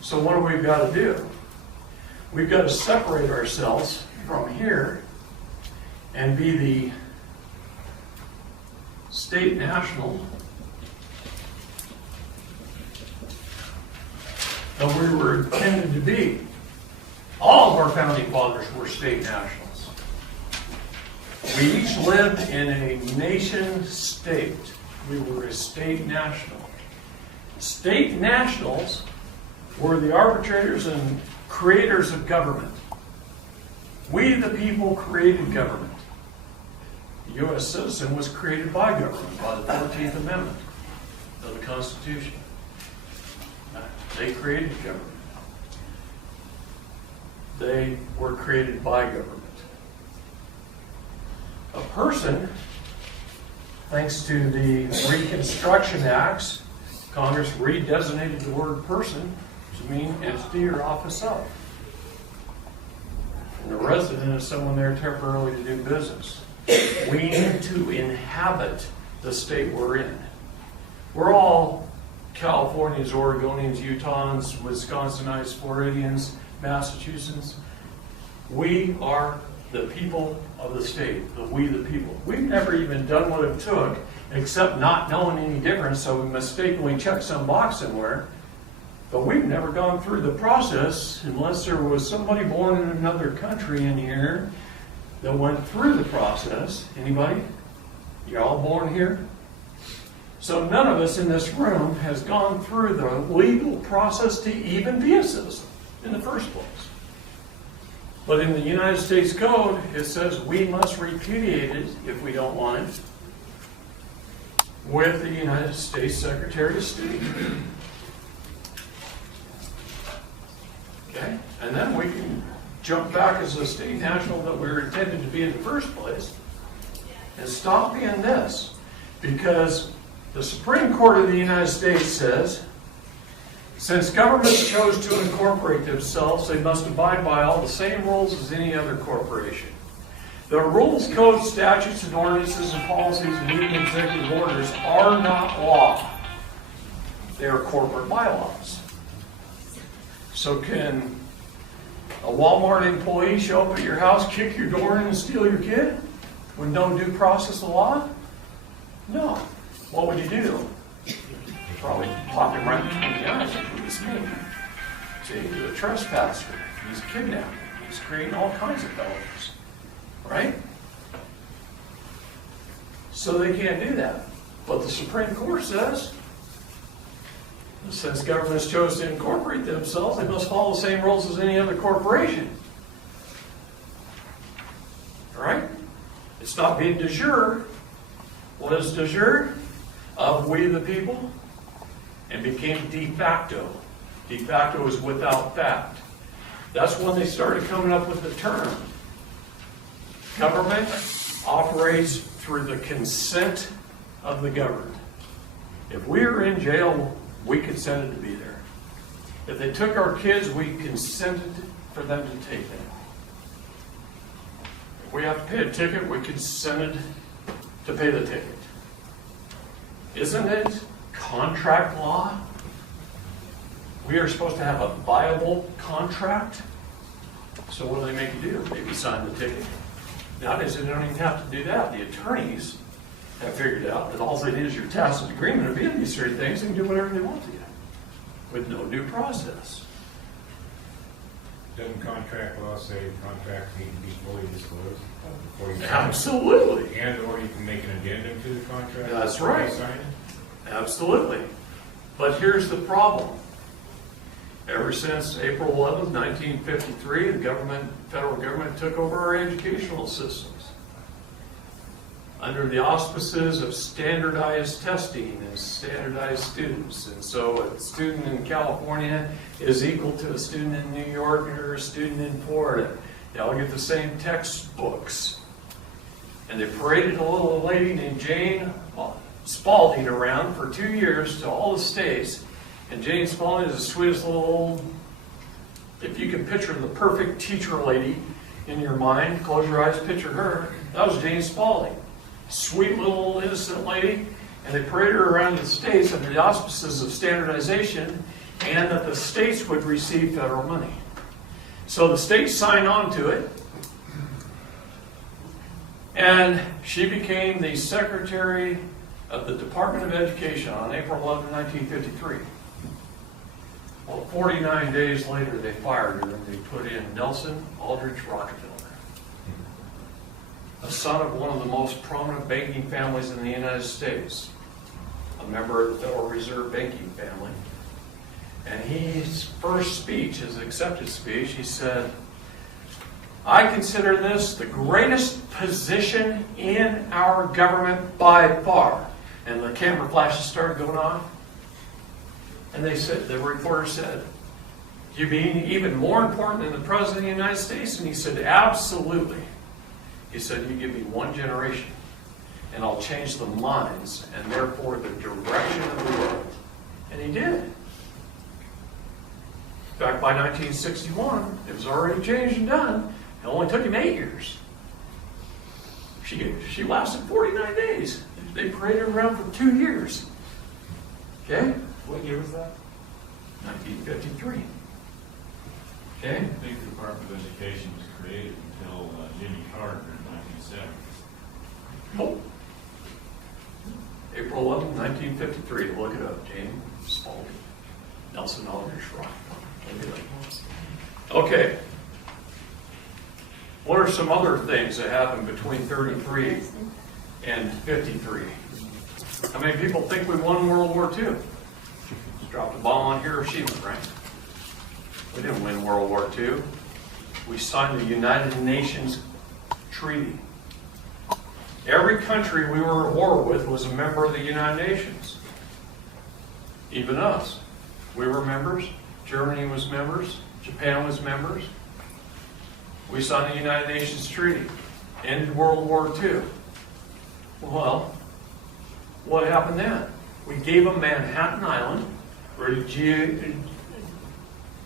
So what do we got to do? We've got to separate ourselves from here and be the state national that we were intended to be. All of our founding fathers were state nationals. We each lived in a nation state. We were a state national. State nationals were the arbitrators and creators of government. We, the people, created government. The U.S. citizen was created by government, by the 14th Amendment of the Constitution. They created government. They were created by government. A person, thanks to the Reconstruction Acts, Congress redesignated the word person to mean entity or office of. And a resident is someone there temporarily to do business. We need to inhabit the state we're in. We're all Californians, Oregonians, Utahns, Wisconsinites, Floridians, Massachusetts. We are the people of the state, we the people. We've never even done what it took, except not knowing any difference, so we mistakenly checked some box somewhere. But we've never gone through the process unless there was somebody born in another country in here that went through the process. Anybody? You're all born here? So none of us in this room has gone through the legal process to even be a citizen in the first place. But in the United States Code, it says we must repudiate it if we don't want it with the United States Secretary of State. Okay? And then we can jump back as a state national that we were intended to be in the first place and stop being this. Because the Supreme Court of the United States says, since governments chose to incorporate themselves, they must abide by all the same rules as any other corporation. The rules, codes, statutes, and ordinances and policies and even executive orders are not law. They are corporate bylaws. So can a Walmart employee show up at your house, kick your door in, and steal your kid with no due process of law? No. What would you do? Probably pop him right between the eyes with his cane. See, he's a trespasser. He's kidnapping. He's creating all kinds of felonies. Right? So they can't do that. But the Supreme Court says, since governments chose to incorporate themselves, they must follow the same rules as any other corporation. All right? It's not being de jure. What is de jure? Of we the people. And became de facto. De facto is without fact. That's when they started coming up with the term. Government operates through the consent of the governed. If we are in jail, we consented to be there. If they took our kids, we consented for them to take them. If we have to pay a ticket, we consented to pay the ticket. Isn't it contract law? We are supposed to have a viable contract. So what do they make you do? Maybe sign the ticket. Nowadays they don't even have to do that. The attorneys have figured out that all they need is your tacit agreement to be in these three things and do whatever they want to you with no due process. Doesn't contract law say contracts need to be fully disclosed before you sign it? Absolutely. And or you can make an addendum to the contract? That's before you right. sign it? Absolutely. But here's the problem. Ever since April 11th, 1953, the federal government took over our educational systems under the auspices of standardized testing and standardized students. And so a student in California is equal to a student in New York or a student in Florida. They all get the same textbooks. And they paraded a little lady named Jane Spalding around for 2 years to all the states. And Jane Spalding is the sweetest little, if you can picture the perfect teacher lady in your mind, close your eyes, picture her. That was Jane Spalding. Sweet little innocent lady. And they paraded her around the states under the auspices of standardization and that the states would receive federal money. So the states signed on to it. And she became the Secretary of the Department of Education on April 11, 1953. Well, 49 days later, they fired her and they put in Nelson Aldrich Rockefeller, a son of one of the most prominent banking families in the United States, a member of the Federal Reserve banking family. And his first speech, his acceptance speech, he said, "I consider this the greatest position in our government by far." And the camera flashes started going on. And they said, the reporter said, "You mean even more important than the President of the United States?" And he said, "Absolutely." He said, "You give me one generation, and I'll change the minds, and therefore the direction of the world." And he did. In fact, by 1961, it was already changed and done. It only took him 8 years. She lasted 49 days. They paraded around for 2 years. Okay? What year was that? 1953. Okay? I think the Department of Education was created until Jimmy Carter in 1970. Nope. April 11, 1953. Look it up. James Spalding. Nelson Aldrich Rock. Okay. What are some other things that happened between 33 and 53? How many people think we won World War II? Just dropped a bomb on Hiroshima, right? We didn't win World War II. We signed the United Nations Treaty. Every country we were at war with was a member of the United Nations. Even us. We were members. Germany was members. Japan was members. We signed the United Nations Treaty. Ended World War II. Well, what happened then? We gave them Manhattan Island. You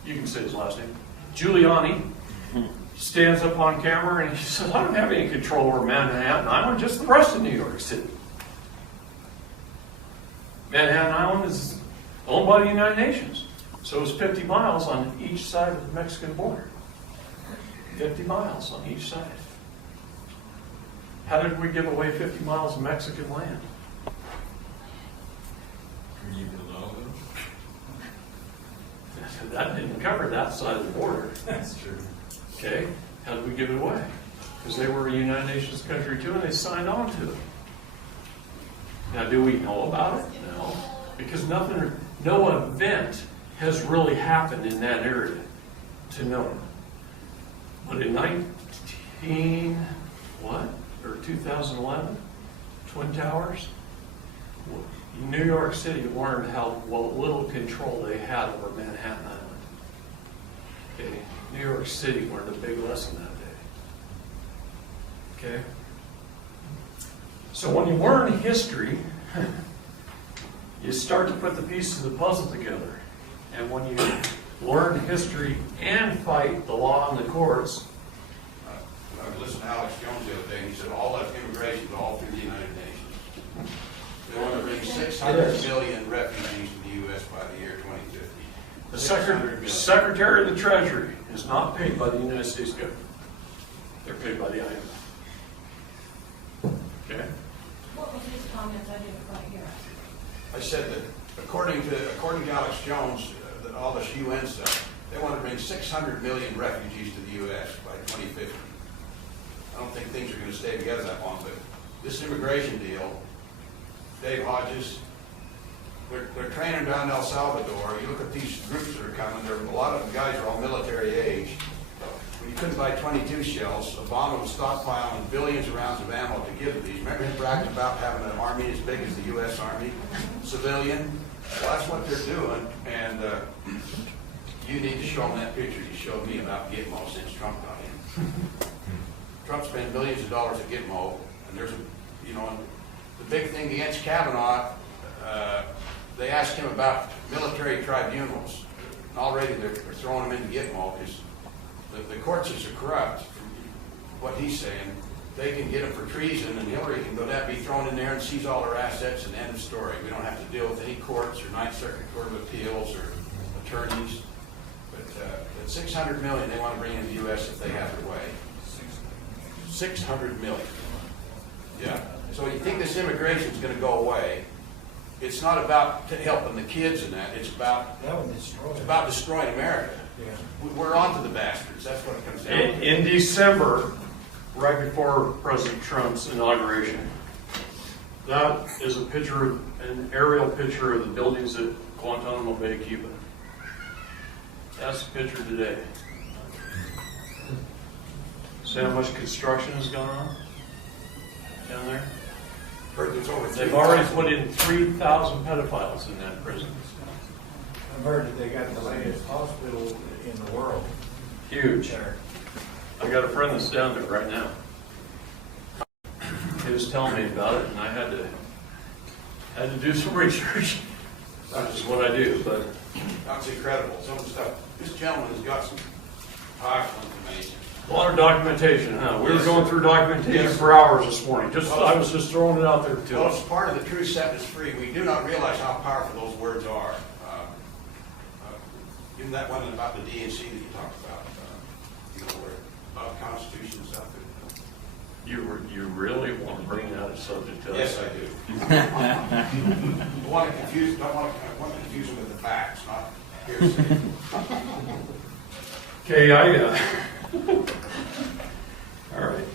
can say his last name. Giuliani stands up on camera and he says, I don't have any control over Manhattan Island, just the rest of New York City. Manhattan Island is owned by the United Nations. So it's 50 miles on each side of the Mexican border. 50 miles on each side. How did we give away 50 miles of Mexican land? Were you below them? That didn't cover that side of the border. That's true. Okay? How did we give it away? Because they were a United Nations country too, and they signed on to it. Now, do we know about it? No. Because no event has really happened in that area to know it. But in 2011, Twin Towers, New York City learned how little control they had over Manhattan Island. Okay, New York City learned a big lesson that day. Okay? So when you learn history, you start to put the pieces of the puzzle together. And when you learn history and fight the law in the courts. I was listening to Alex Jones the other day, and he said all that immigration is all through the United Nations. They want to bring 600 million refugees to the U.S. by the year 2050. The Secretary of the Treasury is not paid by the United States government. They're paid by the IMF. Okay? What was his comment? I didn't quite hear it. I said that according to Alex Jones, all this UN stuff, they want to bring 600 million refugees to the U.S. by 2050. I don't think things are going to stay together that long, but this immigration deal, Dave Hodges, they're training down in El Salvador. You look at these groups that are coming, a lot of the guys are all military age. When you couldn't buy 22 shells, Obama was stockpiling billions of rounds of ammo to give to these. Remember him bragging about having an army as big as the U.S. Army, civilian? Well, that's what they're doing, and you need to show them that picture you showed me about Gitmo since Trump got in. Trump spent millions of dollars at Gitmo, and there's the big thing against Kavanaugh, they asked him about military tribunals, and already they're throwing him into Gitmo because the courts are corrupt, what he's saying. They can get him for treason, and Hillary can be thrown in there and seize all her assets, and end of story. We don't have to deal with any courts or Ninth Circuit Court of Appeals or attorneys. But at 600 million, they want to bring in the U.S. if they have their way. 600 million. Yeah. So you think this immigration is going to go away? It's not about helping the kids in that. It's about destroying America. Yeah. We're onto the bastards. That's what it comes down to. In December, right before President Trump's inauguration, that is an aerial picture of the buildings at Guantanamo Bay, Cuba. That's the picture today. See how much construction has gone on down there? They've already put in 3,000 pedophiles in that prison. I've heard that they got the latest hospital in the world. Huge. I got a friend that's down there right now. He was telling me about it, and I had to do some research. That's just what I do, but that's incredible. Some of the stuff. This gentleman has got some powerful information. A lot of documentation, huh? We were Yes, going sir. through documentation Yes, for hours this morning. I was just throwing it out there too. Well, it's part of the true sentence free. We do not realize how powerful those words are. Even that one about the DNC that you talked about, where about Constitution and stuff. You really want to bring that as subject to us? Yes, I do. I want to confuse, I want to confuse them with the facts, not hearsay. Okay, all right.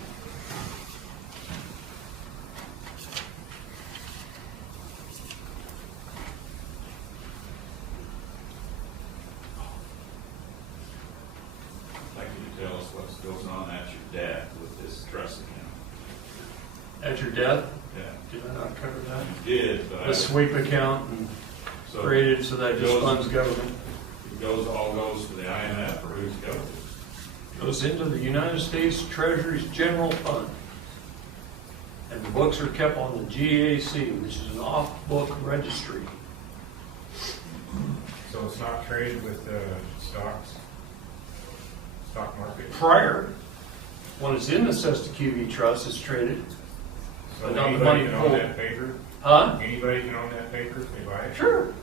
I'd like you to tell us what goes on at your death with this trust account. At your death? Yeah. Did I not cover that? You did, but The sweep account and so created so that just funds government. it all goes to the IMF, or who's it go to? Goes into the United States Treasury's General Fund. And the books are kept on the GAC, which is an off-book registry. So it's not traded with the stock market? Prior, when it's in the Sesta QV Trust, it's traded. So But not the money anybody can own pulled. that paper? Huh? Anybody can own that paper if they buy it? Sure.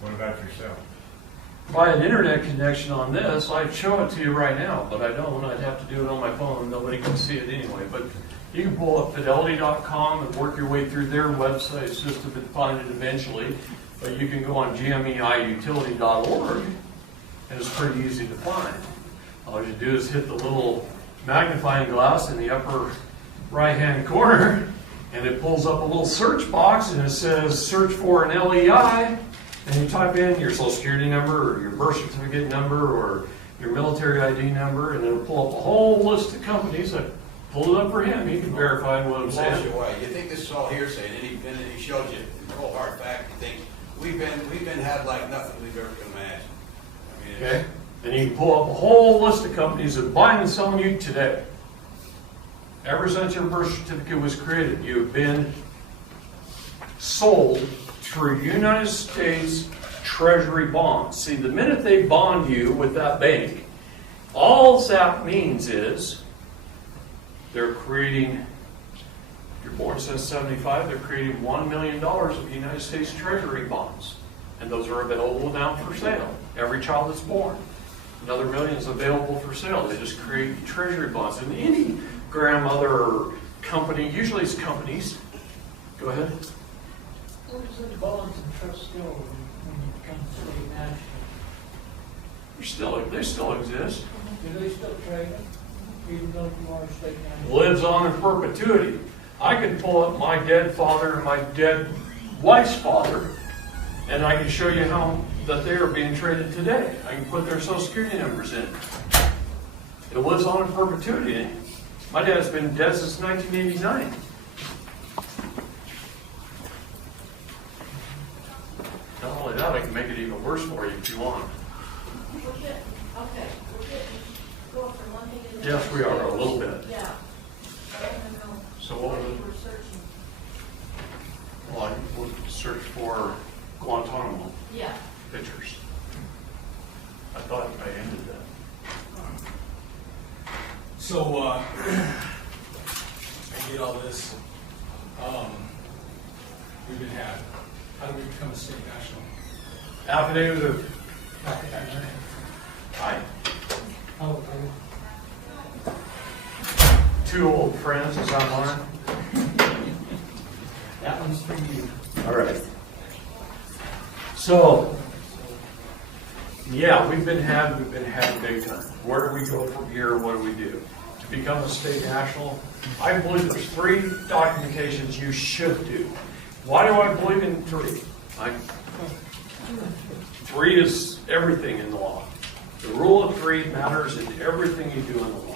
What about yourself? By an internet connection on this, I'd show it to you right now, but I don't. I'd have to do it on my phone, and nobody can see it anyway. But you can pull up fidelity.com and work your way through their website system and find it eventually. But you can go on gmeiutility.org, and it's pretty easy to find. All you do is hit the little magnifying glass in the upper right-hand corner, and it pulls up a little search box, and it says search for an LEI, and you type in your social security number or your birth certificate number or your military ID number, and it'll pull up a whole list of companies. I pulled it up for him. He can verify what I'm Blows saying. you away. You think this is all hearsay, and he shows you the whole hard fact. You think we've been had like nothing we've ever could imagine. I mean, Okay? And you can pull up a whole list of companies that are buying and selling you today. Ever since your birth certificate was created, you've been sold through United States Treasury bonds. See, the minute they bond you with that bank, all that means is they're creating, you're born since 75, they're creating $1 million of United States Treasury bonds. And those are available now for sale. Every child that's born. Another $1 million is available for sale. They just create Treasury bonds. And any grandmother or company, usually it's companies. Go ahead. What is the bonds and trust still when you become state national? They still exist. Do they still trade it, even though you are a state national? Lives on in perpetuity. I can pull up my dead father and my dead wife's father, and I can show you how that they are being traded today. I can put their social security numbers in. It lives on in perpetuity. My dad's been dead since 1989. Not only that, I can make it even worse for you if you want. We're getting, okay, we're getting, go from one thing to the Yes, we are, a little bit. Yeah. I don't know. So what was it? We're searching. Well, I would search for Guantanamo Yeah. pictures. I thought I ended that. So, I get all this. We've been had. How do we become a state national? Affidavit of, hi, Oh, two old friends, is that mine? that one's for you. All right. So, yeah, we've been had big time. Where do we go from here? What do we do? To become a state national, I believe there's 3 documentations you should do. Why do I believe in 3? 3 is everything in the law. The rule of 3 matters in everything you do in the law.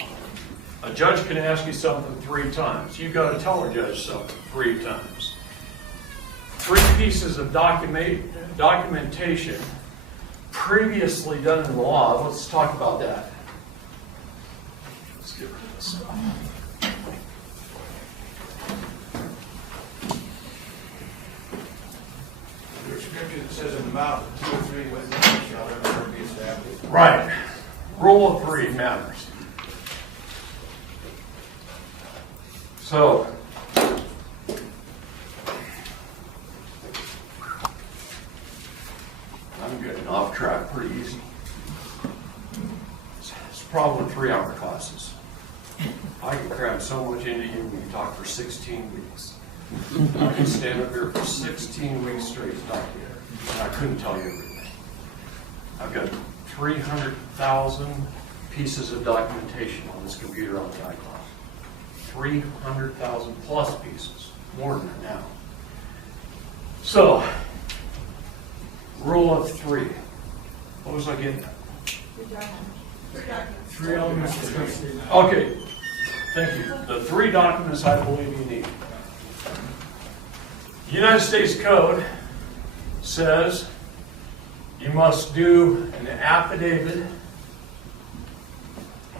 A judge can ask you something 3 times. You've got to tell a judge something 3 times. 3 pieces of documentation previously done in the law. Let's talk about that. Let's get rid of this stuff. There's scripture that says in the mouth of 2 or 3 witnesses shall every word be established. Right. Rule of 3 matters. So, I'm getting off track pretty easy. It's a problem with 3-hour classes. I can cram so much into you when you talk for 16 weeks. I can stand up here for 16 weeks straight and talk to you, and I couldn't tell you everything. I've got 300,000 pieces of documentation on this computer on the iCloud. 300,000 plus pieces, more than that now. So, rule of 3. What was I getting at? 3 elements of trust. Okay, thank you. The 3 documents I believe you need. The United States Code says you must do an affidavit, I'm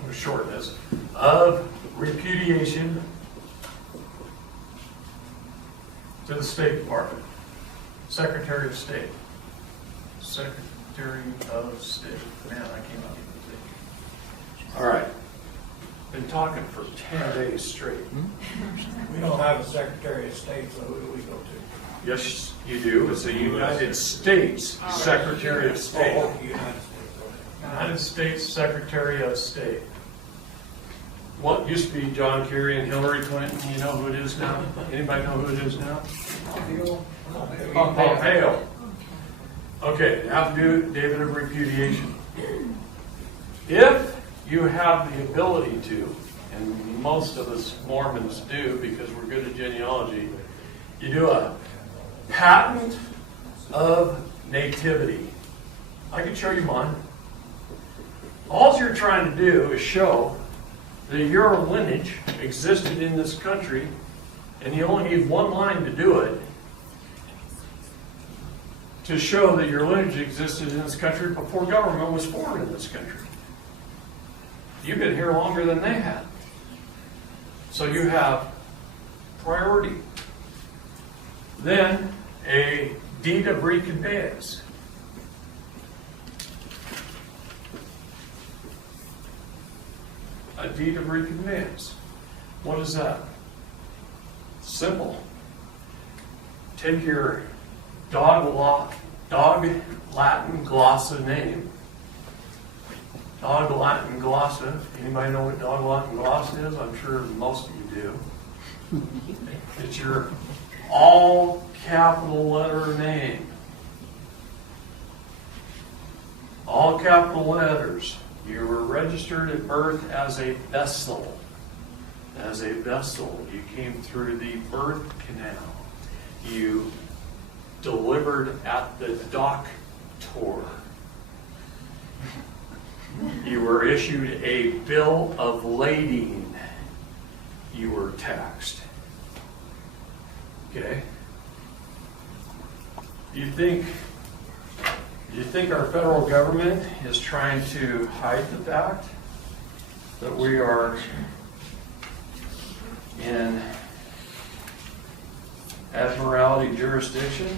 going to shorten this, of repudiation to the State Department, Secretary of State. Secretary of State. Man, I came up with it. All right. Been talking for 10 days straight. We don't have a Secretary of State, so who do we go to? Yes, you do. It's a United States Secretary of State. Oh, United States, okay. United States Secretary of State. What used to be John Kerry and Hillary Clinton, you know who it is now? Anybody know who it is now? Pompeo. Okay, affidavit of repudiation. If you have the ability to, and most of us Mormons do because we're good at genealogy, you do a patent of nativity. I can show you mine. All you're trying to do is show that your lineage existed in this country, and you only need one line to do it, to show that your lineage existed in this country before government was formed in this country. You've been here longer than they had. So you have priority. Then a deed of reconveyance. A deed of reconveyance. What is that? Simple. Take your dog Latin glossa name. Dog Latin glossa. Anybody know what dog Latin glossa is? I'm sure most of you do. It's your all capital letter name. All capital letters. You were registered at birth as a vessel. As a vessel. You came through the birth canal. You delivered at the doctor. You were issued a bill of lading. You were taxed. Okay? You think our federal government is trying to hide the fact that we are in admiralty jurisdiction?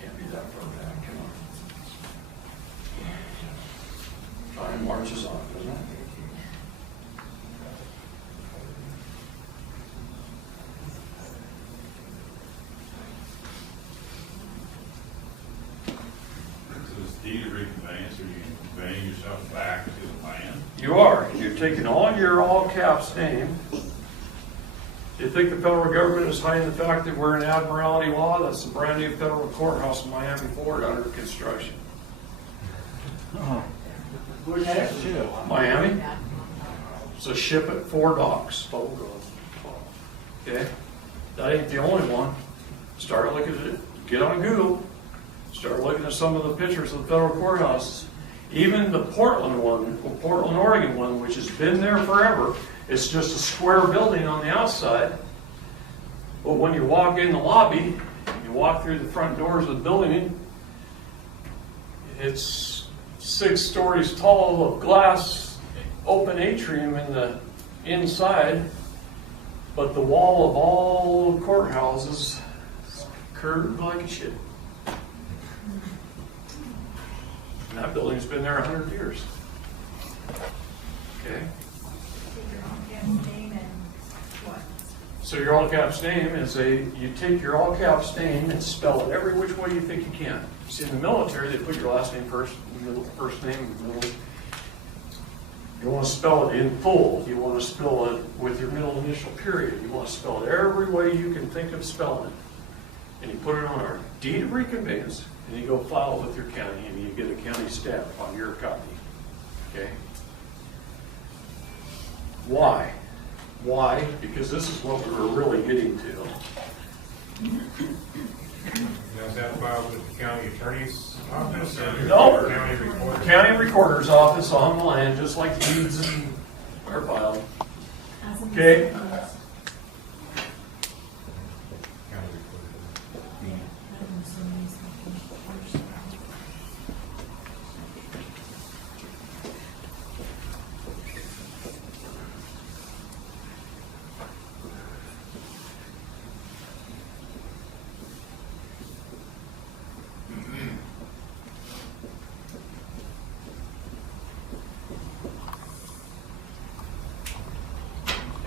Can't be that far back, come on. Time marches on, doesn't it? Deed of reconveyance, are you conveying yourself back to the land? You are. You're taking all your all caps name. Do you think the federal government is hiding the fact that we're in admiralty law? That's a brand new federal courthouse in Miami, Florida under construction. Where's that? Miami. It's a ship at 4 docks. Okay? That ain't the only one. Start looking at it. Get on Google. Start looking at some of the pictures of the federal courthouses. Even the Portland one, Portland, Oregon one, which has been there forever, it's just a square building on the outside. But when you walk in the lobby, you walk through the front doors of the building, it's 6 stories tall of glass, open atrium in the inside, but the wall of all courthouses is curved like a shit. And that building's been there 100 years. Okay? So your all caps name is you take your all caps name and spell it every which way you think you can. See, in the military, they put your last name first, middle, first name, middle. You want to spell it in full. You want to spell it with your middle initial period. You want to spell it every way you can think of spelling it. And you put it on our deed of reconveyance, and you go file it with your county, and you get a county stamp on your copy. Okay? Why? Why? Because this is what we were really getting to. Now, is that filed with the county attorney's office? No. County recorder? County recorder's office on the land, just like deeds and are filed. Okay? County recorder.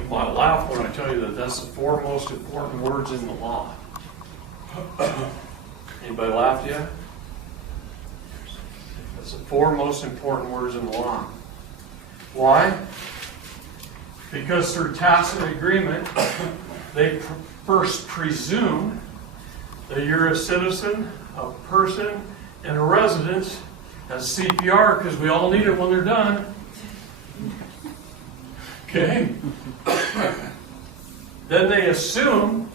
You might laugh when I tell you that that's the four most important words in the law. Anybody laughed yet? That's the four most important words in the law. Why? Because through tacit agreement, they first presume that you're a citizen, a person, and a resident as CPR, because we all need it when they're done. Okay? Then they assume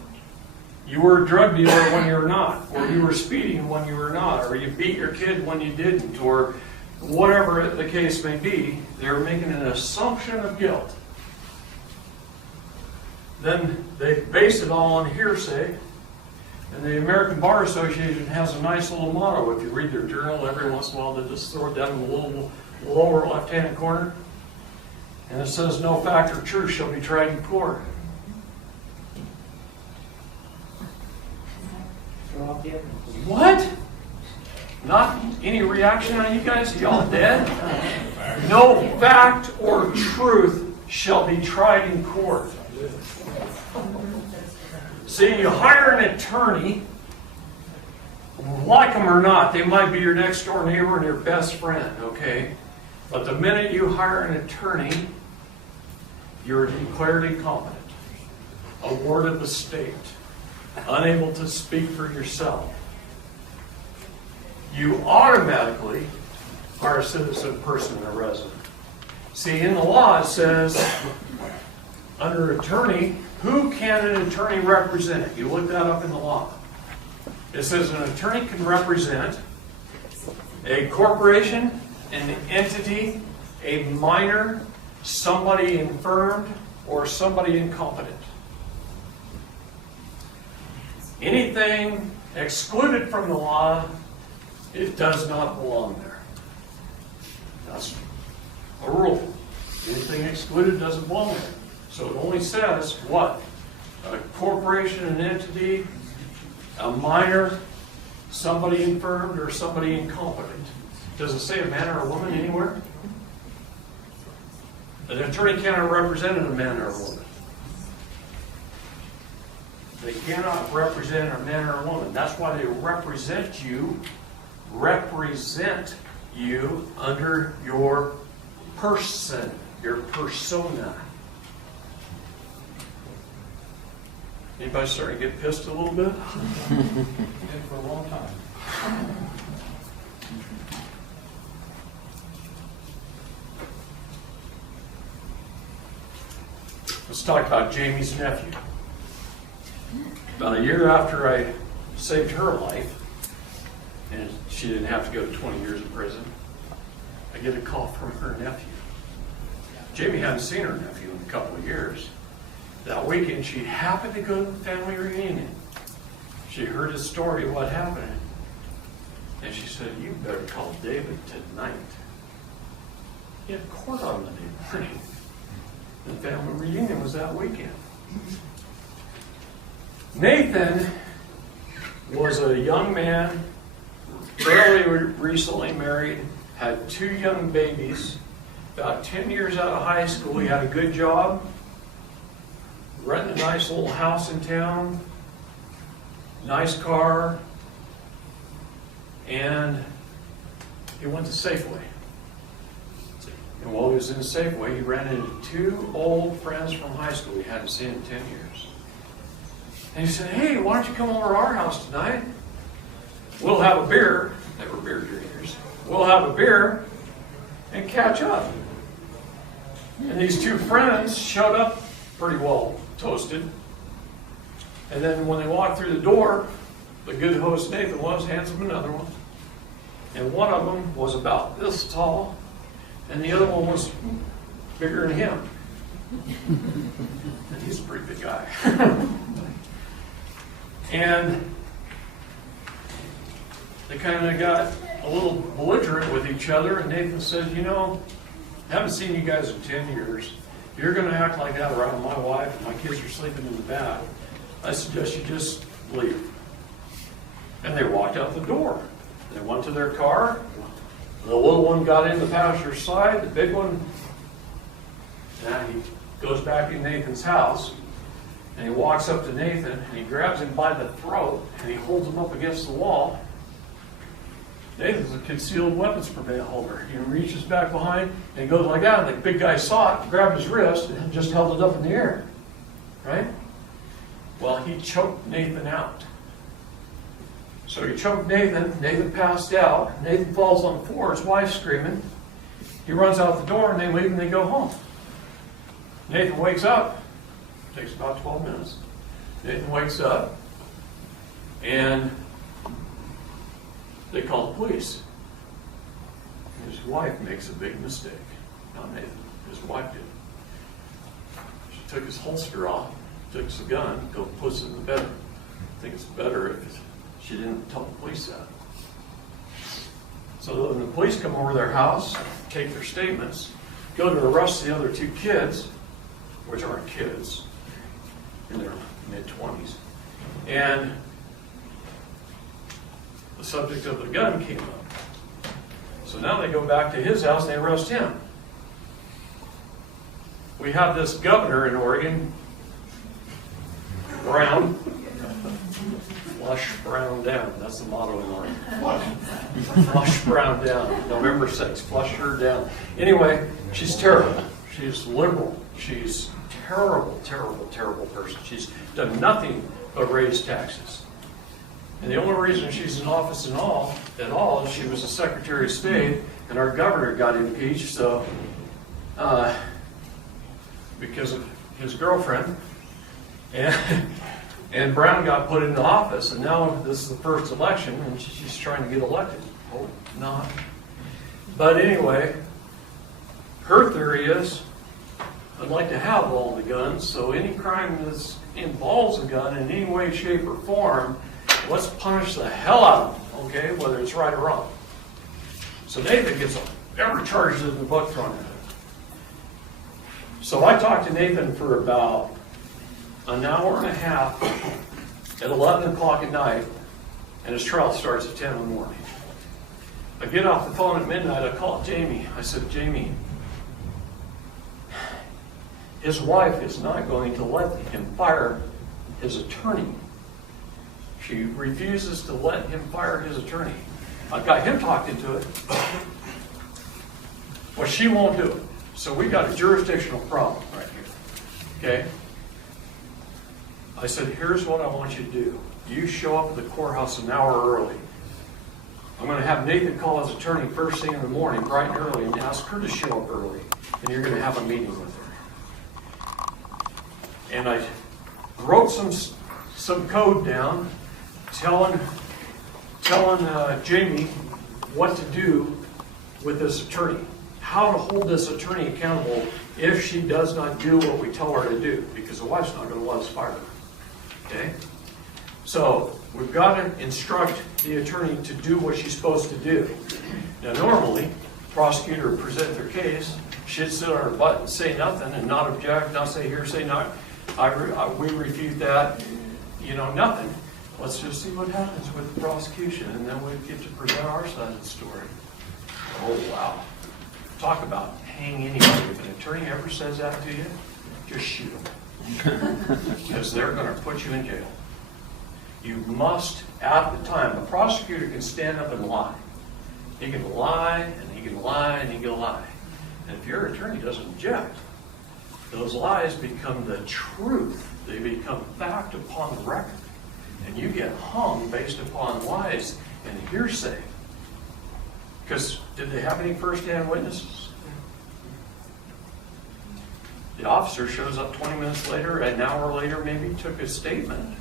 you were a drug dealer when you were not, or you were speeding when you were not, or you beat your kid when you didn't, or whatever the case may be. They're making an assumption of guilt. Then they base it all on hearsay. And the American Bar Association has a nice little motto. If you read their journal, every once in a while they just throw it down in the little lower left-hand corner. And it says, no fact or truth shall be tried in court. What? Not any reaction on you guys? Y'all dead? No fact or truth shall be tried in court. See, you hire an attorney, like them or not, they might be your next door neighbor and your best friend, okay? But the minute you hire an attorney, you're declared incompetent, a ward of the state, unable to speak for yourself. You automatically are a citizen, person, and a resident. See, in the law it says, under attorney, who can an attorney represent? You look that up in the law. It says an attorney can represent a corporation, an entity, a minor, somebody infirmed, or somebody incompetent. Anything excluded from the law, it does not belong there. That's a rule. Anything excluded doesn't belong there. So it only says what? A corporation, an entity, a minor, somebody infirmed, or somebody incompetent. Does it say a man or a woman anywhere? An attorney cannot represent a man or a woman. They cannot represent a man or a woman. That's why they represent you under your person, your persona. Anybody starting to get pissed a little bit? Been for a long time. Let's talk about Jamie's nephew. About a year after I saved her life, and she didn't have to go to 20 years in prison, I get a call from her nephew. Jamie hadn't seen her nephew in a couple of years. That weekend, she happened to go to the family reunion. She heard his story of what happened. And she said, you better call David tonight. He had court on Monday morning. The family reunion was that weekend. Nathan was a young man, fairly recently married, had 2 young babies, about 10 years out of high school. He had a good job, renting a nice little house in town, nice car, and he went to Safeway. And while he was in Safeway, he ran into 2 old friends from high school he hadn't seen in 10 years. And he said, "Hey, why don't you come over to our house tonight? We'll have a beer." They were beer drinkers. "We'll have a beer and catch up." And these 2 friends showed up pretty well toasted. And then when they walked through the door, the good host Nathan hands them another one. And one of them was about this tall, and the other one was bigger than him. And he's a pretty big guy. And they kind of got a little belligerent with each other, and Nathan said, "You know, I haven't seen you guys in 10 years. If you're going to act like that around my wife and my kids are sleeping in the back, I suggest you just leave." And they walked out the door. They went to their car. The little one got in the passenger's side. The big one, now he goes back in Nathan's house, and he walks up to Nathan, and he grabs him by the throat, and he holds him up against the wall. Nathan's a concealed weapons permit holder. He reaches back behind, and he goes like that, and the big guy saw it, grabbed his wrist, and just held it up in the air. Right? Well, he choked Nathan out. So he choked Nathan. Nathan passed out. Nathan falls on the floor. His wife's screaming. He runs out the door, and they leave, and they go home. Nathan wakes up. Takes about 12 minutes. Nathan wakes up, and they call the police. And his wife makes a big mistake. Not Nathan. His wife did. She took his holster off, took his gun, puts it in the bedroom. I think it's better if she didn't tell the police that. So when the police come over to their house, take their statements, go to arrest the other 2 kids, which aren't kids, in their mid-20s, and the subject of the gun came up. So now they go back to his house and they arrest him. We have this governor in Oregon, Brown, flush Brown down. That's the motto in Oregon. Flush Brown down. November 6th, flush her down. Anyway, she's terrible. She's liberal. She's terrible, terrible, terrible person. She's done nothing but raise taxes. And the only reason she's in office at all is she was a Secretary of State, and our governor got impeached, so because of his girlfriend, and Brown got put into office, and now this is the first election, and she's trying to get elected. Hope not. But anyway, her theory is, I'd like to have all the guns, so any crime that involves a gun in any way, shape, or form, let's punish the hell out of them, okay, whether it's right or wrong. So Nathan gets every charge in the book thrown at him. So I talked to Nathan for about an hour and a half at 11 o'clock at night, and his trial starts at 10 in the morning. I get off the phone at midnight, I call Jamie. I said, "Jamie, his wife is not going to let him fire his attorney. She refuses to let him fire his attorney. I got him talked into it. Well, she won't do it. So we got a jurisdictional problem right here. Okay? I said, here's what I want you to do. You show up at the courthouse an hour early. I'm going to have Nathan call his attorney first thing in the morning, bright and early, and ask her to show up early. And you're going to have a meeting with her." And I wrote some code down, telling Jamie what to do with this attorney, how to hold this attorney accountable if she does not do what we tell her to do, because the wife's not going to let us fire her. Okay? So we've got to instruct the attorney to do what she's supposed to do. Now normally, prosecutor would present their case, she'd sit on her butt and say nothing and not object, not say here, say not, we refute that, nothing. Let's just see what happens with the prosecution, and then we get to present our side of the story. Oh, wow. Talk about hang anybody. If an attorney ever says that to you, just shoot them. Because they're going to put you in jail. You must, at the time, the prosecutor can stand up and lie. He can lie, and he can lie, and he can lie. And if your attorney doesn't object, those lies become the truth. They become fact upon the record. And you get hung based upon lies and hearsay. Because did they have any first-hand witnesses? The officer shows up 20 minutes later, an hour later maybe, took a statement.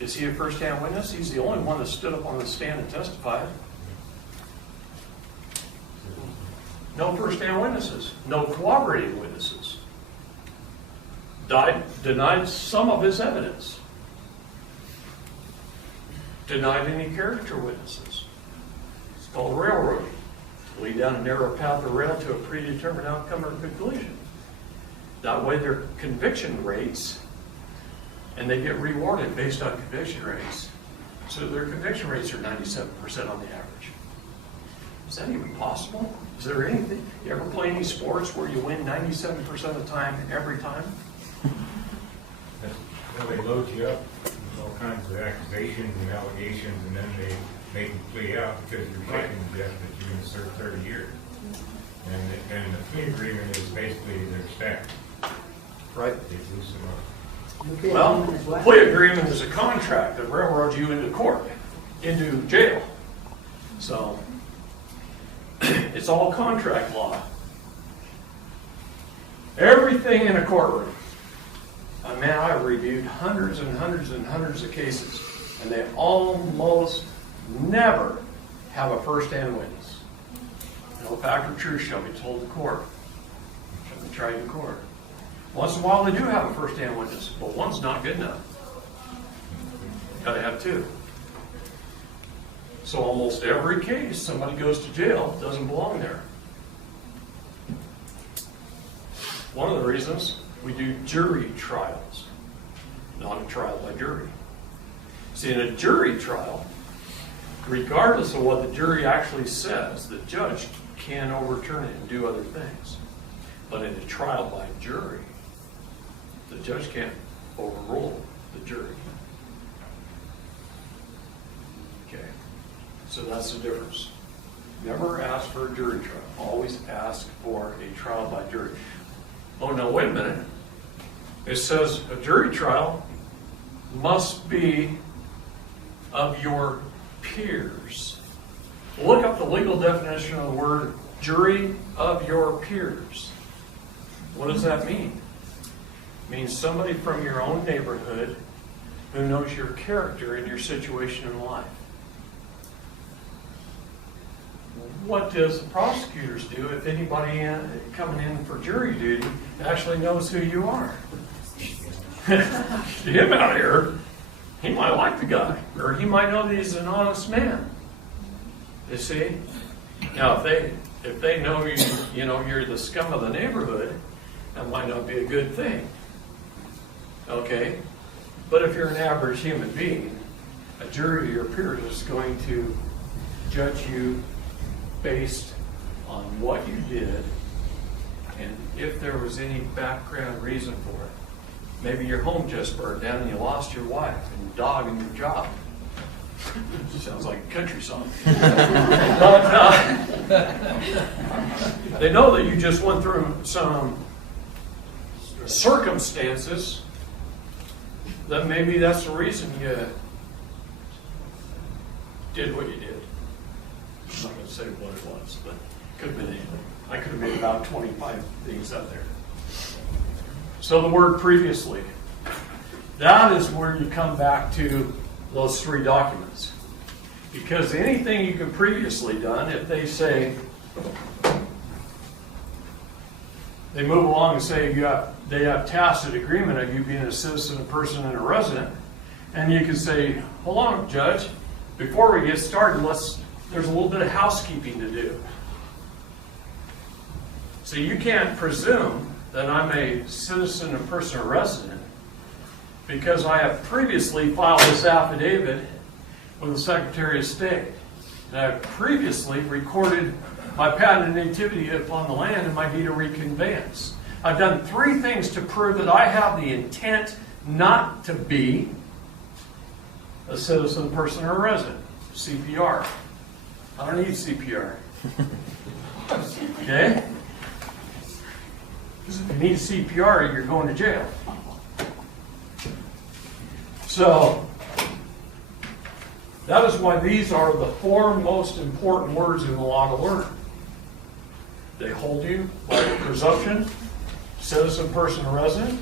Is he a first-hand witness? He's the only one that stood up on the stand and testified. No first-hand witnesses. No corroborating witnesses. Denied some of his evidence. Denied any character witnesses. It's called railroading. Lead down a narrow path of rail to a predetermined outcome or conclusion. That way their conviction rates, and they get rewarded based on conviction rates. So their conviction rates are 97% on the average. Is that even possible? Is there anything? You ever play any sports where you win 97% of the time, every time? Well, they load you up with all kinds of accusations and allegations, and then they make you plea out because you're taking the death that you're going to serve 30 years. And the plea agreement is basically their stack. Right. They loosen up. Well, plea agreement is a contract that railroads you into court, into jail. So, it's all contract law. Everything in a courtroom. Man, I've reviewed hundreds and hundreds and hundreds of cases, and they almost never have a first-hand witness. No fact or truth shall be told to court, shall be tried in court. Once in a while they do have a first-hand witness, but one's not good enough. Got to have two. So almost every case somebody goes to jail doesn't belong there. One of the reasons we do jury trials, not a trial by jury. See, in a jury trial, regardless of what the jury actually says, the judge can overturn it and do other things. But in a trial by jury, the judge can't overrule the jury. Okay, so that's the difference. Never ask for a jury trial. Always ask for a trial by jury. Oh, no, wait a minute. It says a jury trial must be of your peers. Look up the legal definition of the word jury of your peers. What does that mean? It means somebody from your own neighborhood who knows your character and your situation in life. What does the prosecutors do if anybody coming in for jury duty actually knows who you are? Get him out of here. He might like the guy, or he might know that he's an honest man. You see? Now, if they know you're the scum of the neighborhood, that might not be a good thing. Okay? But if you're an average human being, a jury of your peers is going to judge you based on what you did and if there was any background reason for it. Maybe your home just burned down and you lost your wife and your dog and your job. Sounds like a country song. But they know that you just went through some circumstances that maybe that's the reason you did what you did. I'm not going to say what it was, but it could have been anything. I could have made about 25 things up there. So the word previously, that is where you come back to those three documents. Because anything you can previously done, if they say, they move along and say they have tacit agreement of you being a citizen, a person, and a resident, and you can say, hold on, Judge, before we get started, there's a little bit of housekeeping to do. So you can't presume that I'm a citizen, a person, or resident because I have previously filed this affidavit with the Secretary of State. And I've previously recorded my patent and nativity upon the land and my deed of reconveyance. I've done 3 things to prove that I have the intent not to be a citizen, person, or resident. CPR. I don't need CPR. Okay? Because if you need CPR, you're going to jail. So, that is why these are the 4 most important words in the law to learn. They hold you by presumption, citizen, person, or resident,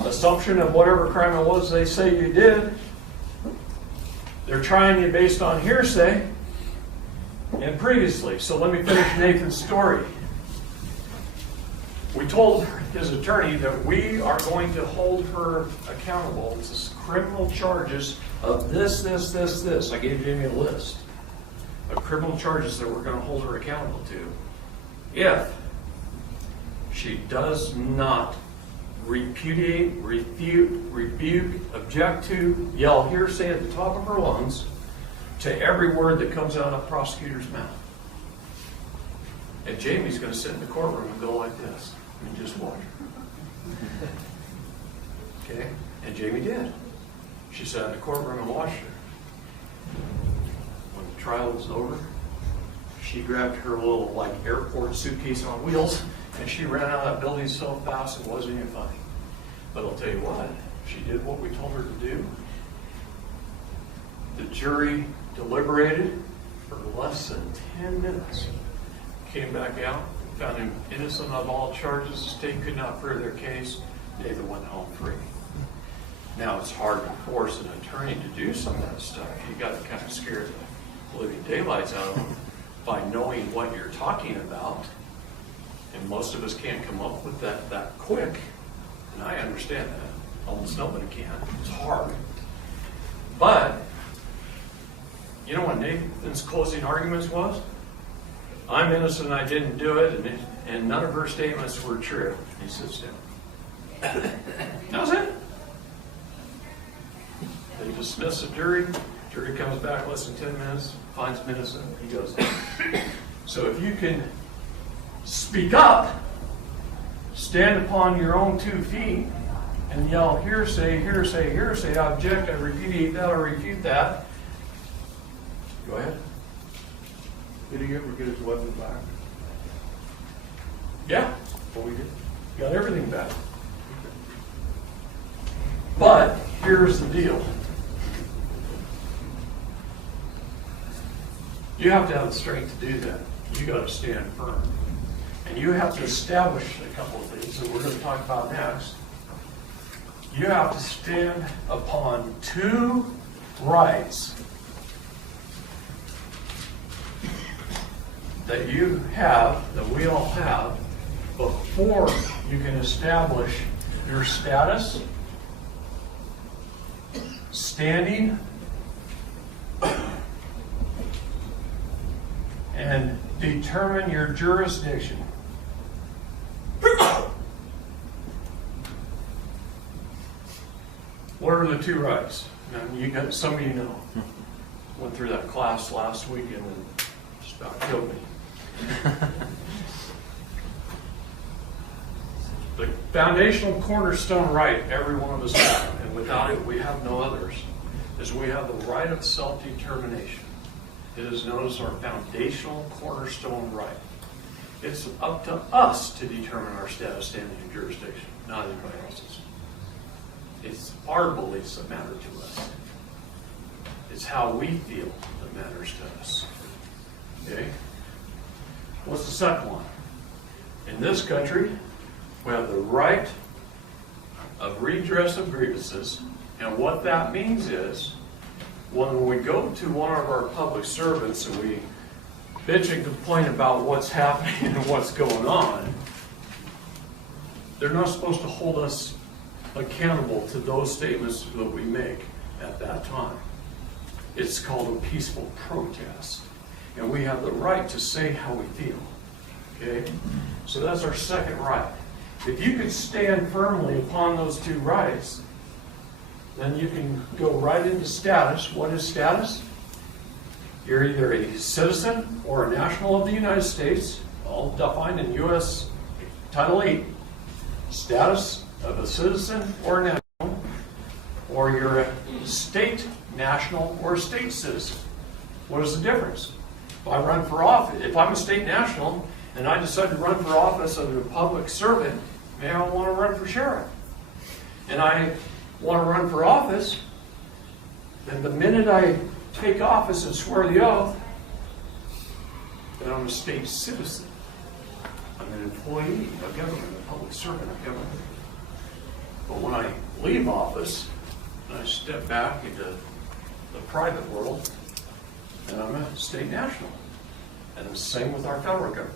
assumption of whatever crime it was they say you did. They're trying you based on hearsay and previously. So let me finish Nathan's story. We told his attorney that we are going to hold her accountable to criminal charges of this. I gave Jamie a list of criminal charges that we're going to hold her accountable to if she does not repudiate, refute, rebuke, object to, yell hearsay at the top of her lungs to every word that comes out of the prosecutor's mouth. And Jamie's going to sit in the courtroom and go like this and just watch her. Okay? And Jamie did. She sat in the courtroom and watched her. When the trial was over, she grabbed her little like airport suitcase on wheels and she ran out of that building so fast it wasn't even funny. But I'll tell you what, she did what we told her to do. The jury deliberated for less than 10 minutes. Came back out, found him innocent of all charges. The state could not prove their case. Nathan went home free. Now it's hard to force an attorney to do some of that stuff. You got to kind of scare the living daylights out of them by knowing what you're talking about. And most of us can't come up with that quick. And I understand that. Almost nobody can. It's hard. But, you know what Nathan's closing arguments was? I'm innocent, I didn't do it, and none of her statements were true. He sits down. That was it. They dismiss the jury. Jury comes back less than 10 minutes, finds him innocent, he goes home. So if you can speak up, stand upon your own 2 feet, and yell hearsay, hearsay, hearsay, I object, I repudiate that, I refute that. Go ahead. Did he ever get his weapon back? Yeah. What we did? Got everything back. But here's the deal. You have to have the strength to do that. You got to stand firm. And you have to establish a couple of things that we're going to talk about next. You have to stand upon 2 rights that you have, that we all have, before you can establish your status, standing, and determine your jurisdiction. What are the 2 rights? Now, you got some of you know. Went through that class last week and just about killed me. The foundational cornerstone right every one of us have, and without it we have no others, is we have the right of self-determination. It is known as our foundational cornerstone right. It's up to us to determine our status, standing, and jurisdiction, not anybody else's. It's our beliefs that matter to us. It's how we feel that matters to us. Okay? What's the second one? In this country, we have the right of redress of grievances, and what that means is, when we go to one of our public servants and we bitch and complain about what's happening and what's going on, they're not supposed to hold us accountable to those statements that we make at that time. It's called a peaceful protest. And we have the right to say how we feel. Okay? So that's our second right. If you could stand firmly upon those 2 rights, then you can go right into status. What is status? You're either a citizen or a national of the United States, all defined in U.S. Title 8, status of a citizen or a national, or you're a state national or a state citizen. What is the difference? If I run for office, if I'm a state national and I decide to run for office as a public servant, maybe I want to run for sheriff, and I want to run for office, then the minute I take office and swear the oath, then I'm a state citizen. I'm an employee of government, a public servant of government. But when I leave office and I step back into the private world, then I'm a state national. And the same with our federal government.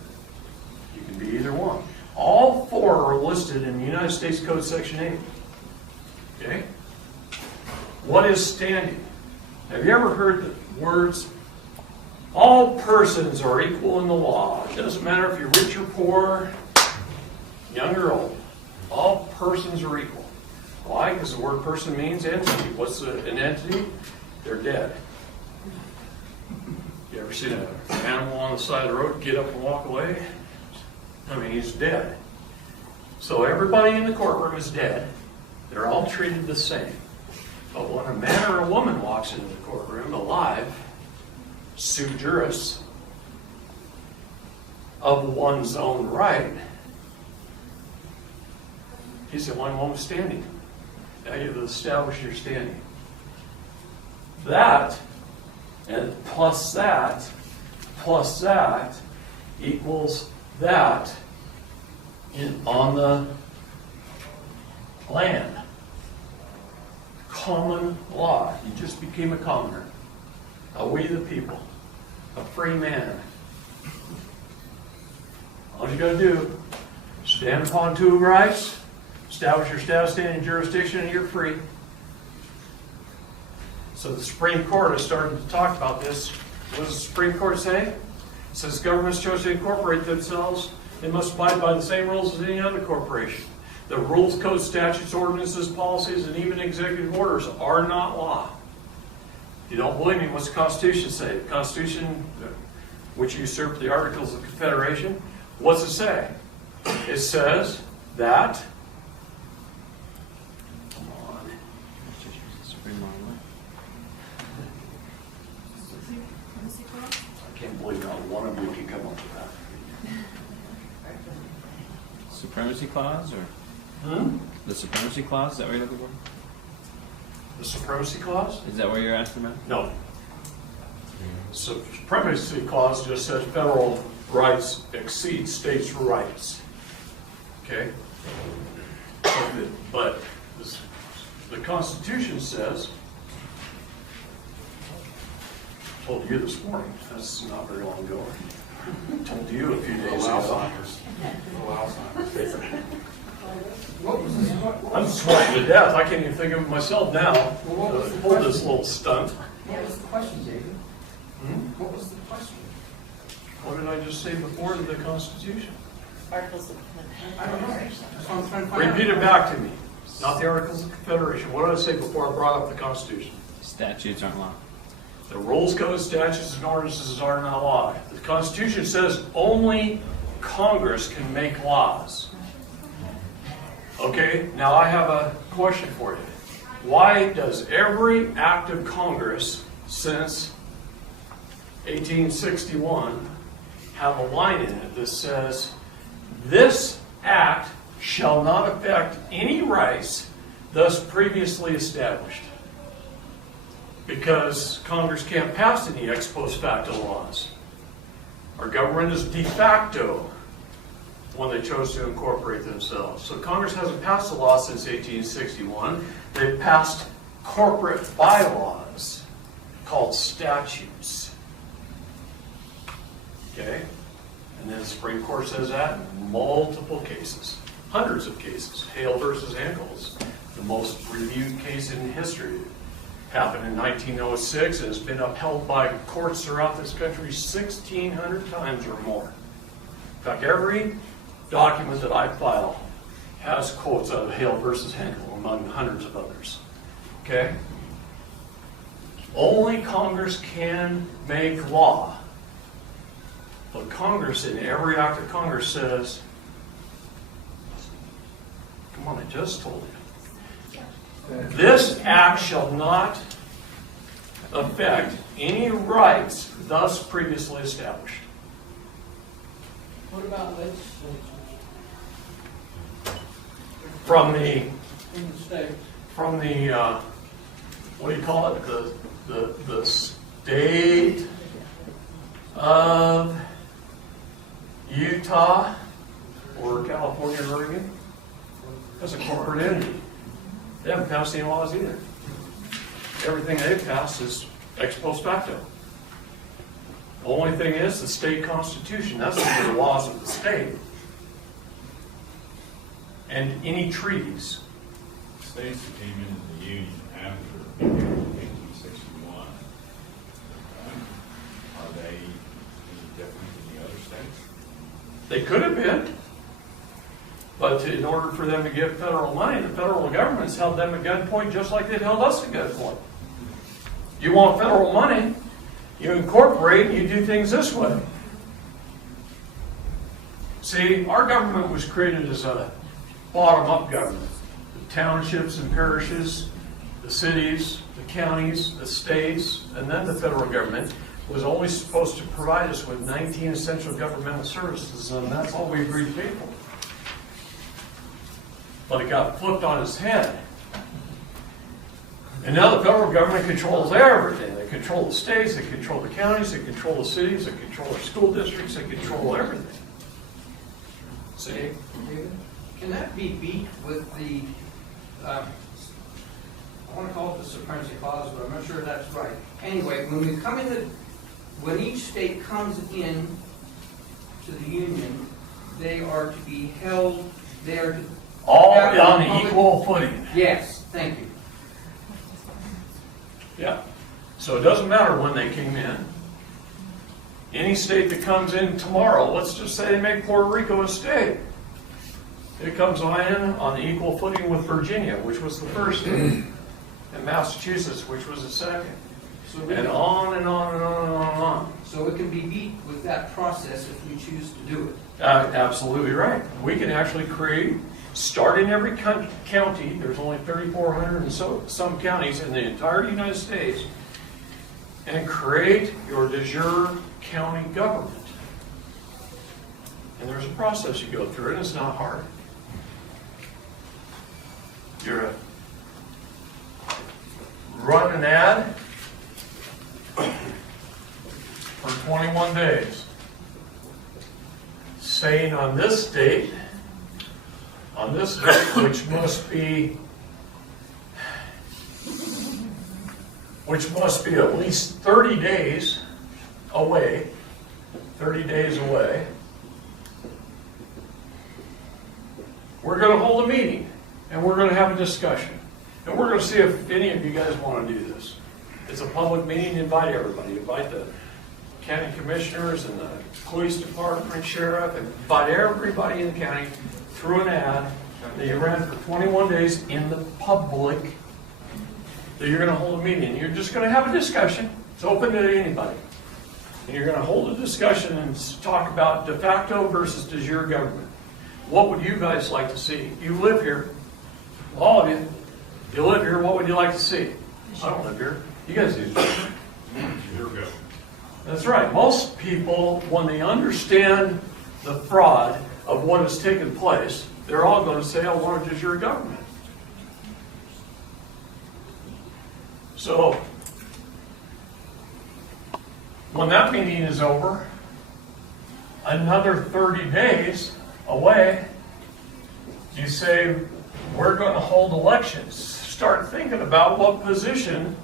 You can be either one. All four are listed in the United States Code Section 8. Okay? What is standing? Have you ever heard the words, all persons are equal in the law? It doesn't matter if you're rich or poor, young or old. All persons are equal. Why? Because the word person means entity. What's an entity? They're dead. You ever seen an animal on the side of the road get up and walk away? I mean, he's dead. So everybody in the courtroom is dead. They're all treated the same. But when a man or a woman walks into the courtroom alive, sui juris, of one's own right, he's the only one standing. Now you've established your standing. That, and plus that equals that on the land. Common law. You just became a commoner. A we the people. A free man. All you got to do, stand upon two rights, establish your status, standing jurisdiction, and you're free. So the Supreme Court has started to talk about this. What does the Supreme Court say? It says governments chose to incorporate themselves. They must abide by the same rules as any other corporation. The rules, codes, statutes, ordinances, policies, and even executive orders are not law. If you don't believe me, what's the Constitution say? The Constitution, which usurped the Articles of Confederation, what's it say? It says that, come on, I can't believe not one of you can come up with that. Supremacy clause or the supremacy clause? Is that what you're looking for? The supremacy clause? Is that what you're asking about? No. So supremacy clause just says federal rights exceed states' rights. Okay? But the Constitution says, I told you this morning, that's not very long ago. I told you a few days ago. I'm sweating to death. I can't even think of it myself now. Hold this little stunt. What was the question, David? What was the question? What did I just say before to the Constitution? Articles of I don't know. That's what I'm trying to find out. Repeat it back to me. Not the Articles of Confederation. What did I say before I brought up the Constitution? Statutes aren't law. The rules, codes, statutes, and ordinances are not law. The Constitution says only Congress can make laws. Okay, now I have a question for you. Why does every act of Congress since 1861 have a line in it that says, this act shall not affect any rights thus previously established? Because Congress can't pass any ex post facto laws. Our government is de facto when they chose to incorporate themselves. So Congress hasn't passed a law since 1861. They've passed corporate bylaws called statutes. Okay? And then the Supreme Court says that in multiple cases. Hundreds of cases. Hale versus Ankles, the most reviewed case in history. Happened in 1906 and has been upheld by courts throughout this country 1,600 times or more. In fact, every document that I file has quotes out of Hale versus Henkel, among hundreds of others. Okay? Only Congress can make law. But Congress, in every act of Congress, says, come on, I just told you. This act shall not affect any rights thus previously established. What about legislatures From the, in the states? what do you call it? The state of Utah or California or Oregon, that's a corporate entity. They haven't passed any laws either. Everything they've passed is ex post facto. The only thing is the state constitution. That's the laws of the state. And any treaties. States that came into the Union after 1861, are they any different than the other states? They could have been. But in order for them to get federal money, the federal government's held them at gunpoint just like they've held us at gunpoint. You want federal money, you incorporate and you do things this way. See, our government was created as a bottom-up government. The townships and parishes, the cities, the counties, the states, and then the federal government was only supposed to provide us with 19 essential governmental services, and that's all we agreed to pay for. But it got flipped on its head. And now the federal government controls everything. They control the states, they control the counties, they control the cities, they control our school districts, they control everything. See? David, can that be beat with the, I want to call it the supremacy clause, but I'm not sure that's right. Anyway, when each state comes in to the Union, they are to be held, they are to... All on equal footing. Yes, thank you. Yeah. So it doesn't matter when they came in. Any state that comes in tomorrow, let's just say they make Puerto Rico a state. It comes in on equal footing with Virginia, which was the first state, and Massachusetts, which was the second. So And on and on and on and on and on. So it can be beat with that process if we choose to do it. Absolutely right. We can actually create, start in every county, there's only 3,400 and some counties in the entire United States, and create your de jure county government. And there's a process you go through, and it's not hard. You're run an ad for 21 days, saying on this date, which must be at least 30 days away, we're going to hold a meeting, and we're going to have a discussion. And we're going to see if any of you guys want to do this. It's a public meeting, invite everybody. Invite the county commissioners and the police department, sheriff, and invite everybody in the county through an ad that you ran for 21 days in the public, that you're going to hold a meeting. You're just going to have a discussion. It's open to anybody. And you're going to hold a discussion and talk about de facto versus de jure government. What would you guys like to see? You live here. All of you. You live here. What would you like to see? I don't live here. You guys do. Here we go. That's right. Most people, when they understand the fraud of what has taken place, they're all going to say, I want a de jure government. So, when that meeting is over, another 30 days away, you say, we're going to hold elections. Start thinking about what position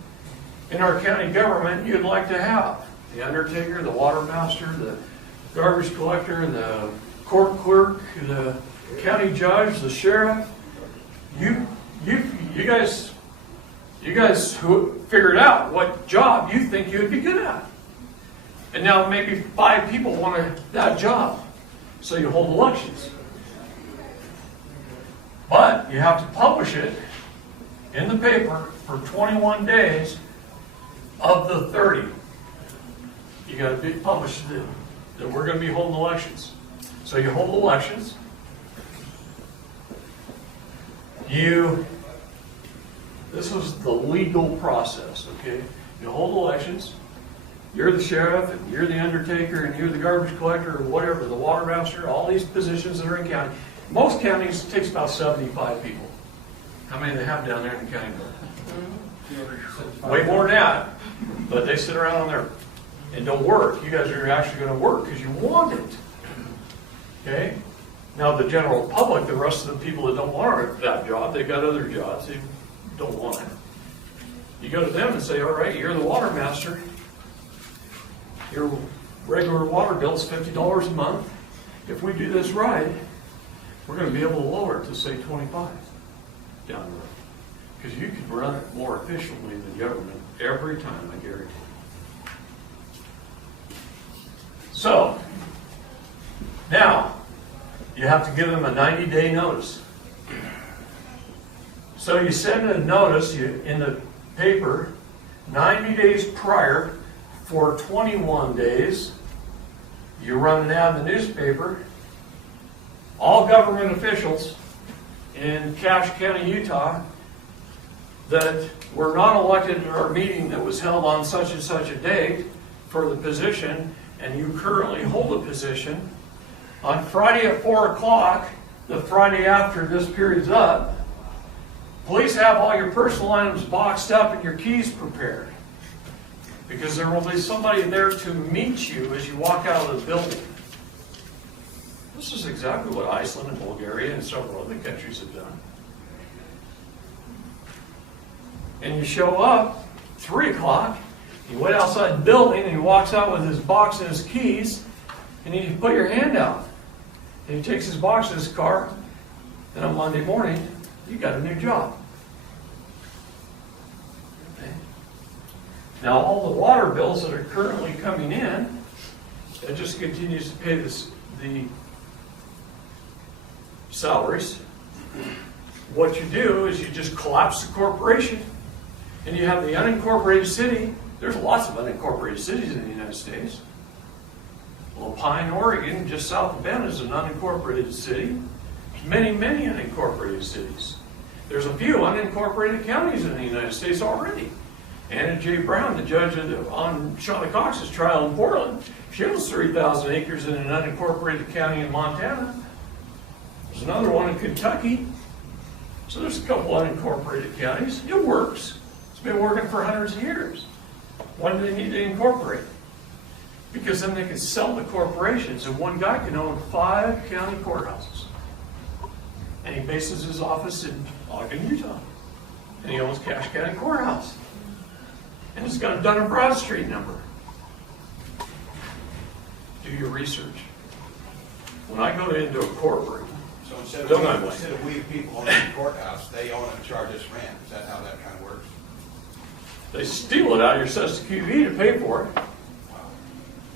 in our county government you'd like to have. The undertaker, the water master, the garbage collector, the court clerk, the county judge, the sheriff. You guys who figured out what job you think you'd be good at. And now maybe 5 people want that job. So you hold elections. But you have to publish it in the paper for 21 days of the 30, you got to publish that we're going to be holding elections. So you hold elections. This was the legal process, okay? You hold elections. You're the sheriff, and you're the undertaker, and you're the garbage collector, or whatever, the water master, all these positions that are in county. Most counties, it takes about 75 people. How many do they have down there in the county board? Way more than that, but they sit around on there and don't work. You guys are actually going to work because you want it. Okay? Now the general public, the rest of the people that don't want that job, they've got other jobs, they don't want it. You go to them and say, all right, you're the water master. Your regular water bill is $50 a month. If we do this right, we're going to be able to lower it to say 25 down the road. Because you can run it more efficiently than government every time, I guarantee. So, now, you have to give them a 90-day notice. So you send a notice in the paper 90 days prior for 21 days. You run an ad in the newspaper. All government officials in Cache County, Utah, that were not elected at our meeting that was held on such and such a date for the position, and you currently hold a position, on Friday at 4 o'clock, the Friday after this period's up, please have all your personal items boxed up and your keys prepared. Because there will be somebody there to meet you as you walk out of the building. This is exactly what Iceland and Bulgaria and several other countries have done. And you show up, 3 o'clock, you wait outside the building, and he walks out with his box and his keys, and you put your hand out. And he takes his box in his car, and on Monday morning, you got a new job. Okay. Now, all the water bills that are currently coming in, it just continues to pay the salaries. What you do is you just collapse the corporation, and you have the unincorporated city. There's lots of unincorporated cities in the United States. Pine, Oregon, just south of Bend, is an unincorporated city. Many, many unincorporated cities. There's a few unincorporated counties in the United States already. Anna J. Brown, the judge on Charlie Cox's trial in Portland, she owns 3,000 acres in an unincorporated county in Montana. There's another one in Kentucky. So there's a couple unincorporated counties. It works. It's been working for hundreds of years. Why do they need to incorporate? Because then they can sell the corporations, and one guy can own 5 county courthouses. And he bases his office in Ogden, Utah. And he owns Cache County Courthouse. And it's got a Dun & Bradstreet number. Do your research. When I go into a courtroom, So instead Don't of we people owning the courthouse, they own and charge us rent. Is that how that kind of works? they steal it out of your Social Security to pay for it.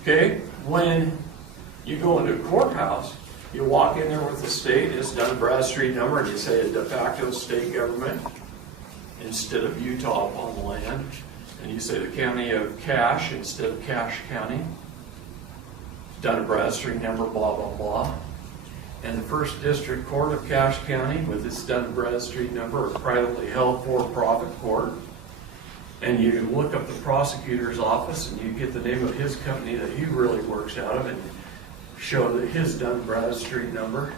Okay? When you go into a courthouse, you walk in there with the state, it's Dun & Bradstreet number, and you say a de facto state government instead of Utah upon the land. And you say the county of Cache instead of Cache County. Dun & Bradstreet number, blah, blah, blah. And the First District Court of Cache County with its Dun & Bradstreet number, a privately held for-profit court. And you look up the prosecutor's office and you get the name of his company that he really works out of and show that his Dun & Bradstreet number.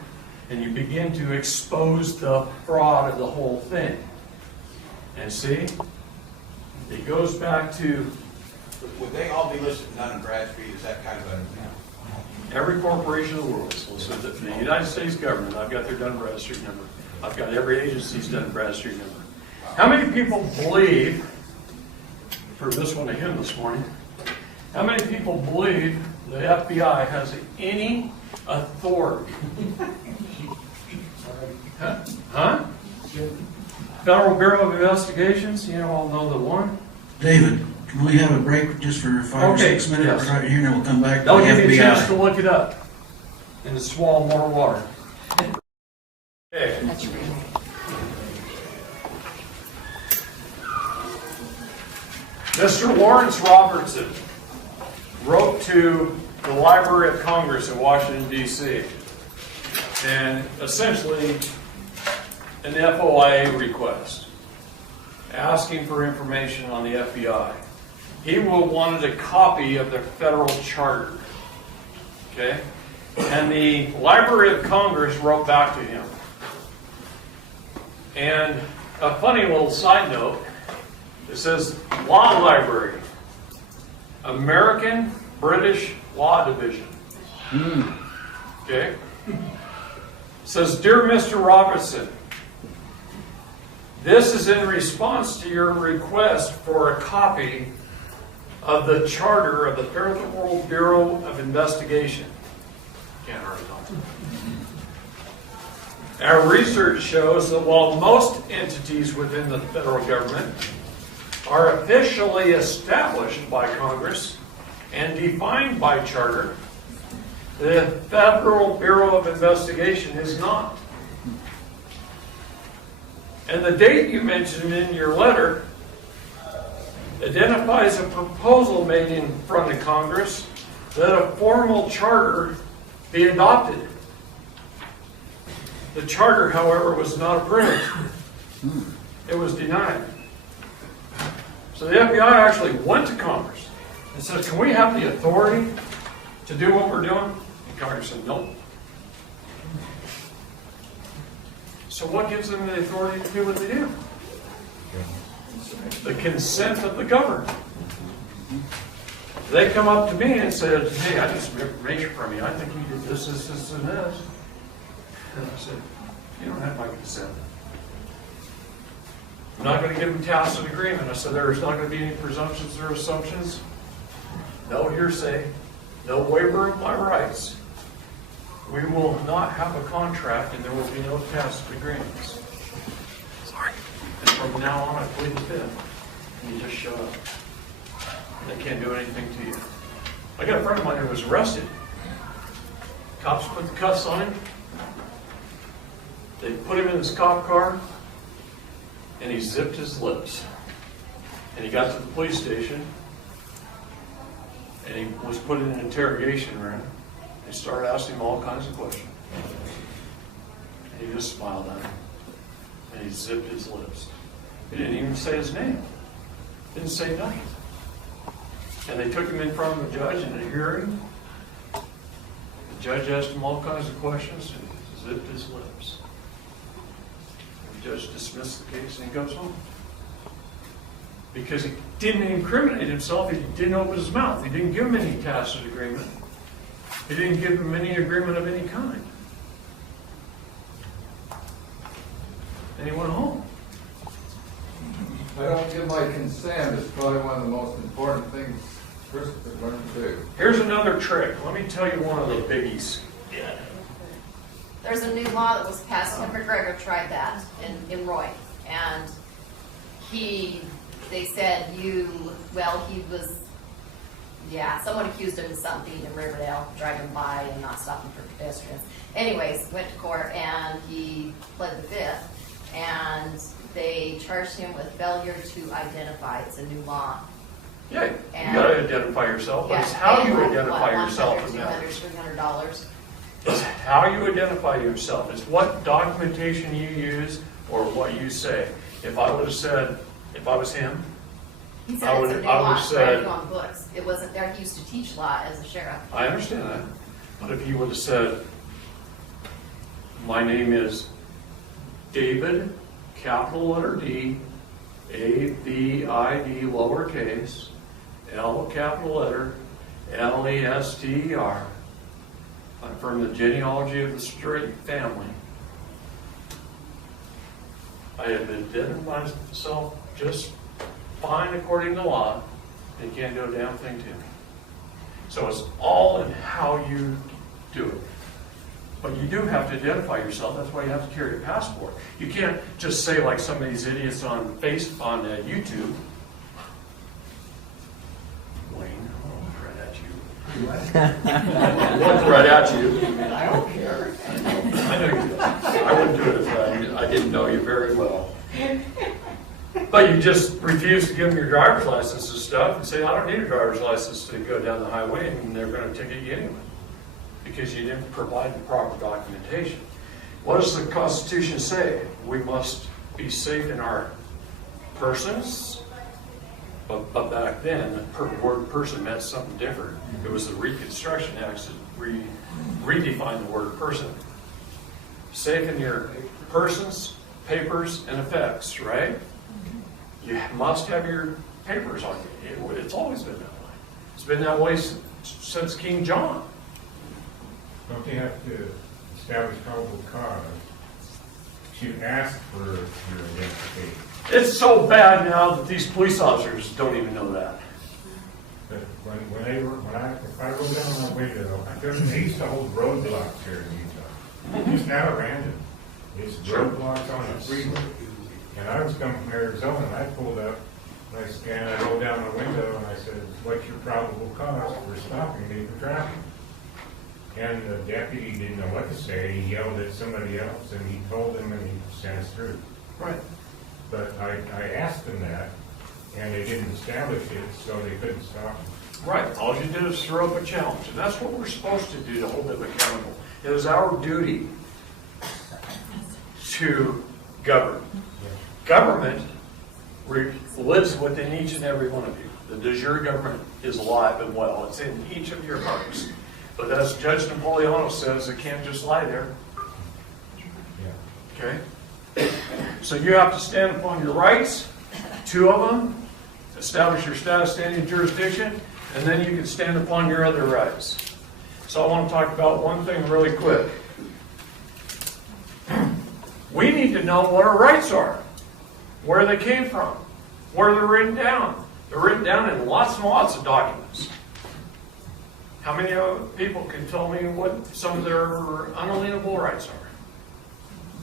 And you begin to expose the fraud of the whole thing. And see, it goes back to... Would they all be listed in Dun & Bradstreet? Is that kind of a... Every corporation in the world is listed. The United States government, I've got their Dun & Bradstreet number. I've got every agency's Dun & Bradstreet number. How many people believe, for this one again this morning, how many people believe the FBI has any authority? Huh? Federal Bureau of Investigations, you all know the one. David, can we have a break just for 5 or 6 minutes yes. right here, and then we'll come back to They'll the give you a chance to FBI? look it up and to swallow more water. Okay. That's real. Mr. Lawrence Robertson wrote to the Library of Congress in Washington, D.C., and essentially an FOIA request, asking for information on the FBI. He wanted a copy of the federal charter, okay? And the Library of Congress wrote back to him. And a funny little side note, it says, Law Library, American British Law Division. Okay? It says, Dear Mr. Robertson, this is in response to your request for a copy of the charter of the Federal Bureau of Investigation. Can't hardly talk. Our research shows that while most entities within the federal government are officially established by Congress and defined by charter, the Federal Bureau of Investigation is not. And the date you mentioned in your letter identifies a proposal made in front of Congress that a formal charter be adopted. The charter, however, was not approved. It was denied. So the FBI actually went to Congress and said, can we have the authority to do what we're doing? And Congress said, nope. So what gives them the authority to do what they do? The consent of the governed. They come up to me and said, hey, I need some information from you. I think you did this, this, this, and this. And I said, you don't have my consent. I'm not going to give them tacit agreement. I said, there's not going to be any presumptions or assumptions. No hearsay. No waiver of my rights. We will not have a contract and there will be no tacit agreements. Sorry. And from now on, I plead the fifth. And you just shut up. They can't do anything to you. I got a friend of mine who was arrested. Cops put the cuffs on him. They put him in his cop car, and he zipped his lips. And he got to the police station, and he was put in an interrogation room. They started asking him all kinds of questions. And he just smiled at him, and he zipped his lips. He didn't even say his name. Didn't say nothing. And they took him in front of the judge in a hearing. The judge asked him all kinds of questions, and he zipped his lips. The judge dismissed the case, and he goes home. Because he didn't incriminate himself, he didn't open his mouth. He didn't give him any tacit agreement. He didn't give him any agreement of any kind. And he went home. I don't give my consent is probably one of the most important things Christopher learned to do. Here's another trick. Let me tell you one of the biggies. There's a new law that was passed, Tim McGregor tried that in Roy, and they said he was, someone accused him of something in Riverdale, driving by and not stopping for pedestrians. Anyways, went to court and he pled the fifth, and they charged him with failure to identify. It's a new law. Yeah, you got to identify yourself. But it's how you identify yourself that matters. $300. It's how you identify yourself. It's what documentation you use or what you say. If I would have said, if I was him, He said I it's would a new have law, said, on books. It wasn't there. He used to teach law as a sheriff. I understand that. But if you would have said, my name is David, capital letter D, A, B, I, D, lowercase, L, capital letter, L, E, S, T, E, R. I'm from the genealogy of the Straight family. I have identified myself just fine according to law, and you can't do a damn thing to me. So it's all in how you do it. But you do have to identify yourself. That's why you have to carry a passport. You can't just say like some of these idiots on YouTube. Wayne, I'll look right at you. Look right at you. I don't care. I know you do. I wouldn't do it if I didn't know you very well. But you just refuse to give them your driver's license stuff and say, I don't need a driver's license to go down the highway, and they're going to ticket you anyway because you didn't provide the proper documentation. What does the Constitution say? We must be safe in our persons. But back then, the word person meant something different. It was the Reconstruction Act that redefined the word person. Safe in your persons, papers, and effects, right? You must have your papers on you. It's always been that way. It's been that way since King John. Don't you have to establish probable cause to ask for your identification? It's so bad now that these police officers don't even know that. But if I roll down my window, they used to hold roadblocks here in Utah. Just now random. It's roadblocks on the freeway. And I was coming from Arizona, and I pulled up, and I rolled down my window, and I said, what's your probable cause for stopping me for traffic? And the deputy didn't know what to say. He yelled at somebody else, and he told them, and he sent us through. Right. But I asked them that, and they didn't establish it, so they couldn't stop me. Right. All you do is throw up a challenge. And that's what we're supposed to do to hold them accountable. It is our duty to govern. Government lives within each and every one of you. The de jure government is alive and well. It's in each of your hearts. But as Judge Napoleano says, it can't just lie there. Okay? So you have to stand upon your rights, 2 of them, establish your status, standing, jurisdiction, and then you can stand upon your other rights. So I want to talk about one thing really quick. We need to know what our rights are, where they came from, where they're written down. They're written down in lots and lots of documents. How many people can tell me what some of their unalienable rights are?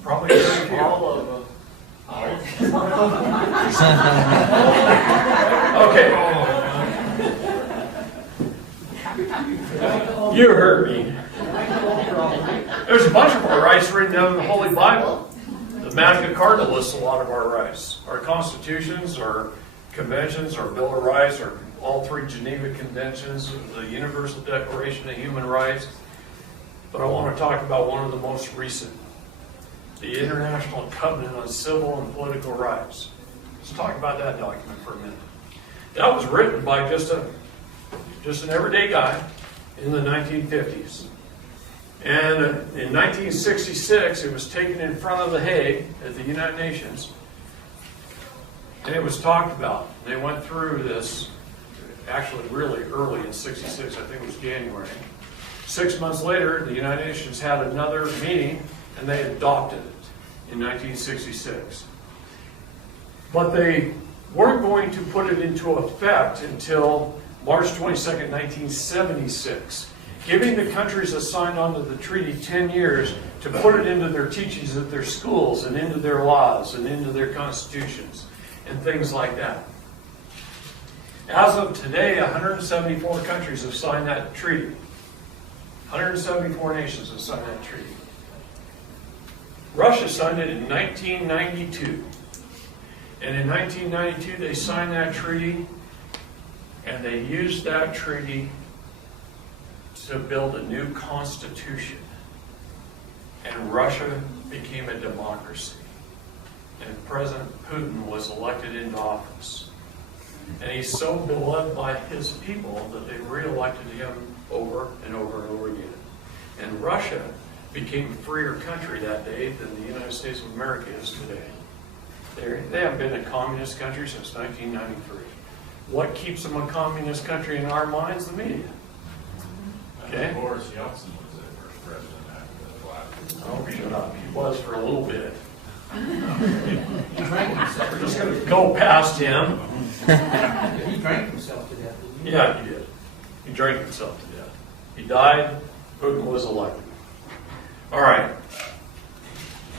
Probably very few. All of them. Okay. You heard me. There's a bunch of our rights written down in the Holy Bible. The Magna Carta lists a lot of our rights. Our constitutions, our conventions, our Bill of Rights, our all 3 Geneva Conventions, the Universal Declaration of Human Rights. But I want to talk about one of the most recent, the International Covenant on Civil and Political Rights. Let's talk about that document for a minute. That was written by just an everyday guy in the 1950s. And in 1966, it was taken in front of The Hague at the United Nations, and it was talked about. They went through this, actually really early in 66, I think it was January. 6 months later, the United Nations had another meeting, and they adopted it in 1966. But they weren't going to put it into effect until March 22nd, 1976, giving the countries that signed on to the treaty 10 years to put it into their teachings at their schools and into their laws and into their constitutions and things like that. As of today, 174 countries have signed that treaty. 174 nations have signed that treaty. Russia signed it in 1992. And in 1992, they signed that treaty, and they used that treaty to build a new constitution. And Russia became a democracy. And President Putin was elected into office. And he's so beloved by his people that they re-elected him over and over and over again. And Russia became a freer country that day than the United States of America is today. They have been a communist country since 1993. What keeps them a communist country in our minds? The media. Okay? Boris Yeltsin was the first president after the collapse. Oh, shut up. He was for a little bit. He drank himself. We're just going to go past him. He drank himself to death. Didn't he? Yeah, he did. He drank himself to death. He died. Putin was elected. All right.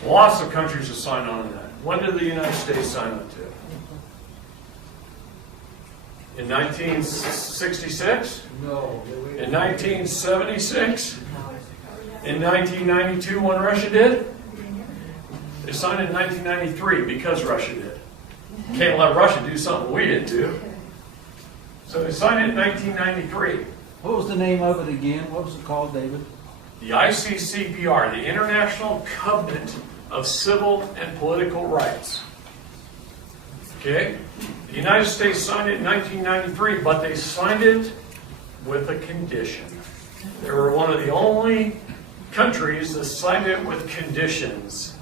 Lots of countries have signed on to that. When did the United States sign up to? In 1966? No. In 1976? In 1992 when Russia did? They signed it in 1993 because Russia did. Can't let Russia do something we didn't do. So they signed it in 1993. What was the name of it again? What was it called, David? The ICCPR, the International Covenant of Civil and Political Rights. Okay? The United States signed it in 1993, but they signed it with a condition. They were one of the only countries that signed it with conditions.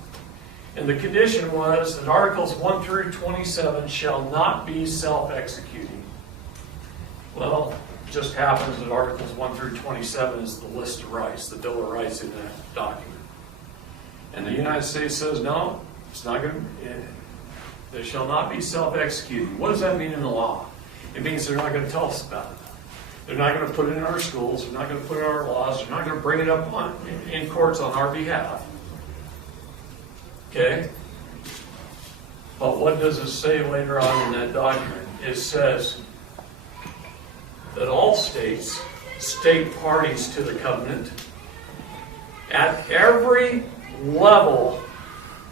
And the condition was that Articles 1 through 27 shall not be self-executing. Well, it just happens that Articles 1 through 27 is the list of rights, the Bill of Rights in that document. And the United States says, no, it's not going to, they shall not be self-executing. What does that mean in the law? It means they're not going to tell us about it. They're not going to put it in our schools. They're not going to put it in our laws. They're not going to bring it up in courts on our behalf. Okay? But what does it say later on in that document? It says that all states, state parties to the covenant, at every level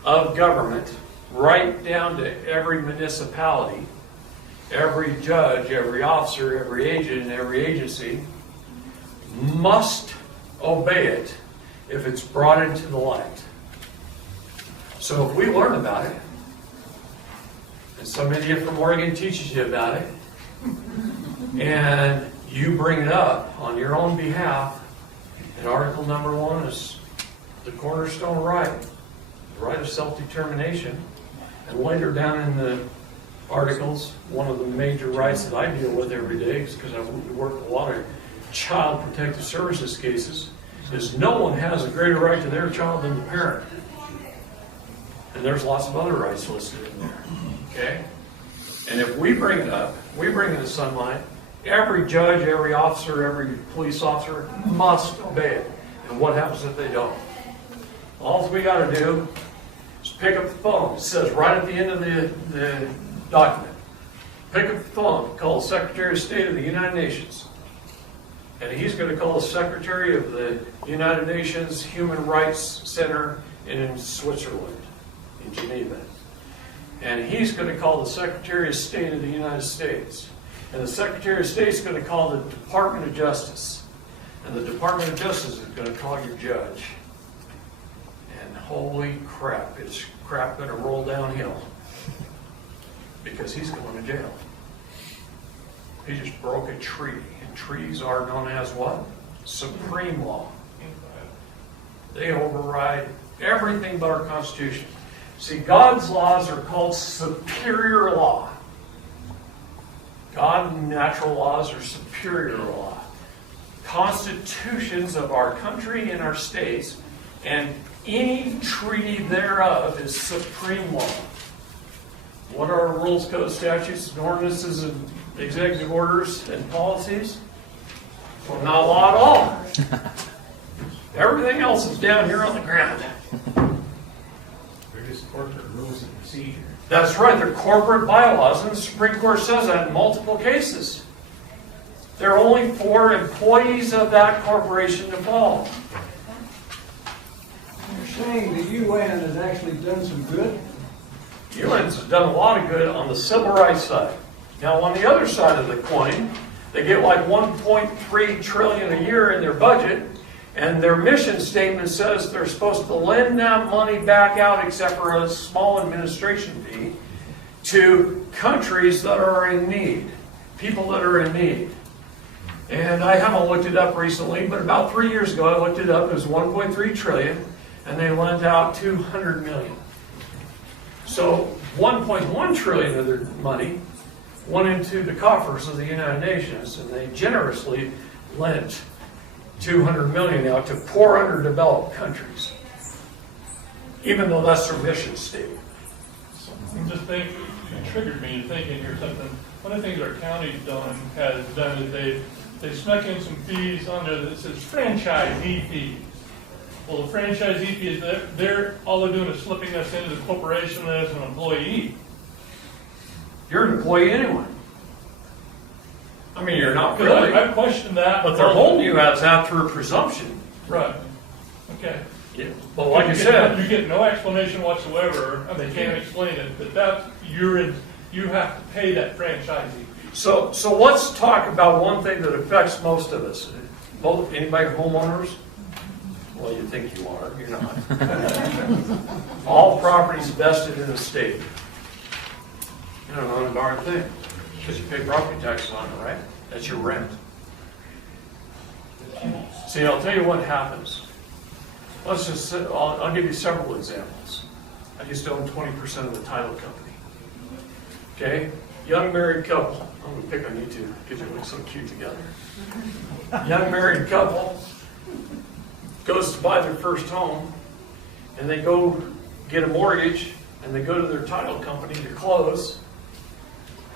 of government, right down to every municipality, every judge, every officer, every agent, and every agency must obey it if it's brought into the light. So if we learn about it, and some idiot from Oregon teaches you about it, and you bring it up on your own behalf, and Article number 1 is the cornerstone right, the right of self-determination, and later down in the articles, one of the major rights that I deal with every day, because I work with a lot of child protective services cases, is no one has a greater right to their child than the parent. And there's lots of other rights listed in there. Okay? And if we bring it up, we bring it to sunlight, every judge, every officer, every police officer must obey it. And what happens if they don't? All we got to do is pick up the phone. It says right at the end of the document. Pick up the phone, call the Secretary of State of the United Nations. And he's going to call the Secretary of the United Nations Human Rights Center in Switzerland, in Geneva. And he's going to call the Secretary of State of the United States. And the Secretary of State is going to call the Department of Justice. And the Department of Justice is going to call your judge. And holy crap, is crap going to roll downhill. Because he's going to jail. He just broke a treaty. And treaties are known as what? Supreme law. They override everything but our Constitution. See, God's laws are called superior law. God and natural laws are superior law. Constitutions of our country and our states, and any treaty thereof is supreme law. What are our rules, codes, statutes, and ordinances, and executive orders and policies? Well, not law at all. Everything else is down here on the ground. They're just corporate rules and procedure. That's right, they're corporate bylaws, and the Supreme Court says that in multiple cases. They're only for employees of that corporation to follow. You're saying the UN has actually done some good? UN's done a lot of good on the civil rights side. Now, on the other side of the coin, they get like 1.3 trillion a year in their budget, and their mission statement says they're supposed to lend that money back out, except for a small administration fee, to countries that are in need, people that are in need. And I haven't looked it up recently, but about 3 years ago I looked it up. It was 1.3 trillion, and they lent out 200 million. So 1.1 trillion of their money went into the coffers of the United Nations, and they generously lent 200 million out to poor, underdeveloped countries, even though that's their mission statement. I'm just thinking, it triggered me to thinking here something. One of the things our county's has done is they snuck in some fees on there that says franchisee fees. Well, the franchisee fees, all they're doing is slipping us into the corporation as an employee. You're an employee anyway. I mean, you're not really. I questioned that. But they're holding you as that through presumption. Right. Okay. Yeah. But like I said, you get no explanation whatsoever. They can't explain it. But you have to pay that franchisee fee. So let's talk about one thing that affects most of us. Anybody homeowners? Well, you think you are, you're not. All properties vested in the state. You don't own a darn thing, because you pay property taxes on it, right? That's your rent. See, I'll tell you what happens. Let's just, I'll give you several examples. I used to own 20% of the title company. Okay? Young married couple. I'm going to pick on you two because you look so cute together. Young married couple goes to buy their first home, and they go get a mortgage, and they go to their title company to close,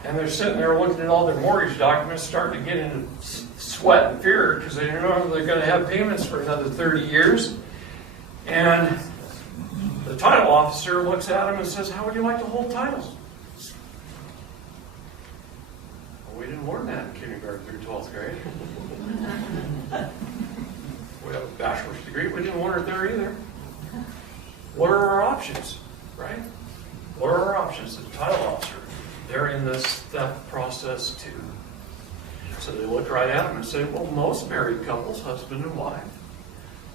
and they're sitting there looking at all their mortgage documents, starting to get into sweat and fear because they don't know if they're going to have payments for another 30 years. And the title officer looks at them and says, "How would you like to hold titles?" Well, we didn't learn that in kindergarten through 12th grade. We have a bachelor's degree. We didn't learn it there either. What are our options, right? What are our options? The title officer, they're in this theft process too. So they look right at them and say, well, most married couples, husband and wife,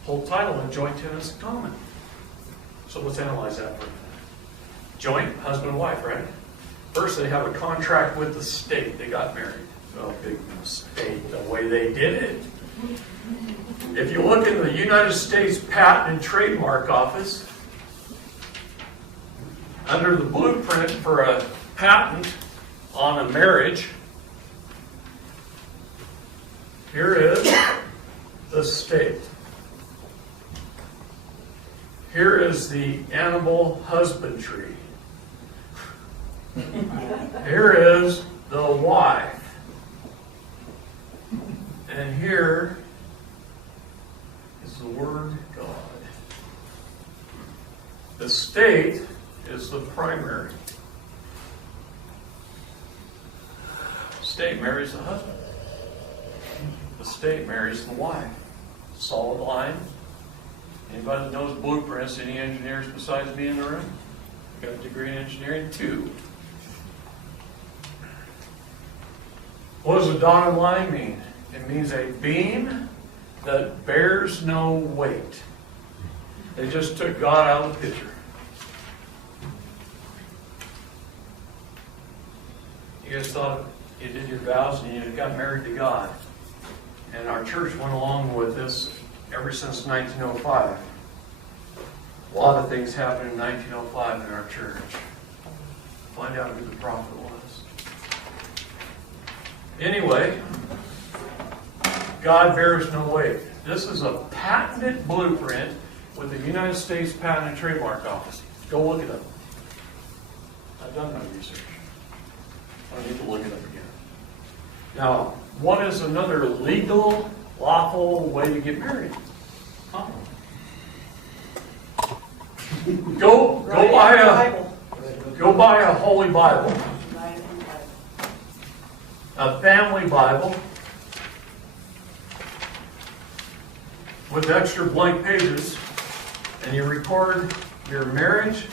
hold title in joint tenants in common. So let's analyze that for a minute. Joint, husband and wife, right? First, they have a contract with the state. They got married. Oh, big mistake, the way they did it. If you look in the United States Patent and Trademark Office, under the blueprint for a patent on a marriage, here is the state. Here is the animal husbandry. Here is the wife. And here is the word God. The state is the primary. The state marries the husband. The state marries the wife. Solid line. Anybody that knows blueprints, any engineers besides me in the room? Got a degree in engineering? 2. What does a dotted line mean? It means a beam that bears no weight. They just took God out of the picture. You guys thought you did your vows and you got married to God. And our church went along with this ever since 1905. A lot of things happened in 1905 in our church. Find out who the prophet was. Anyway, God bears no weight. This is a patented blueprint with the United States Patent and Trademark Office. Go look it up. I've done my research. I don't need to look it up again. Now, what is another legal, lawful way to get married? Huh? Go buy a Holy Bible, a family Bible with extra blank pages, and you record your marriage,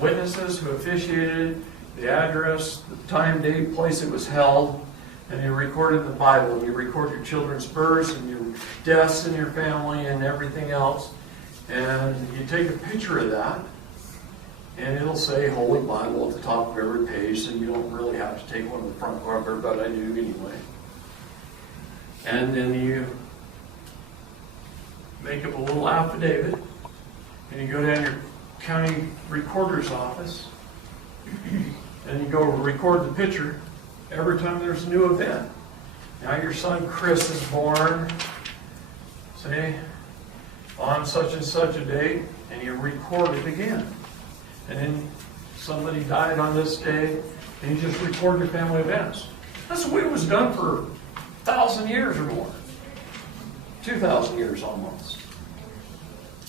witnesses who officiated, the address, the time, date, place it was held, and you record it in the Bible. You record your children's births and your deaths in your family and everything else. And you take a picture of that, and it'll say Holy Bible at the top of every page, so you don't really have to take one of the front cover, but I do anyway. And then you make up a little affidavit, and you go down to your county recorder's office, and you go record the picture every time there's a new event. Now your son Chris is born, say, on such and such a date, and you record it again. And then somebody died on this day, and you just record your family events. That's the way it was done for 1,000 years or more. 2,000 years almost.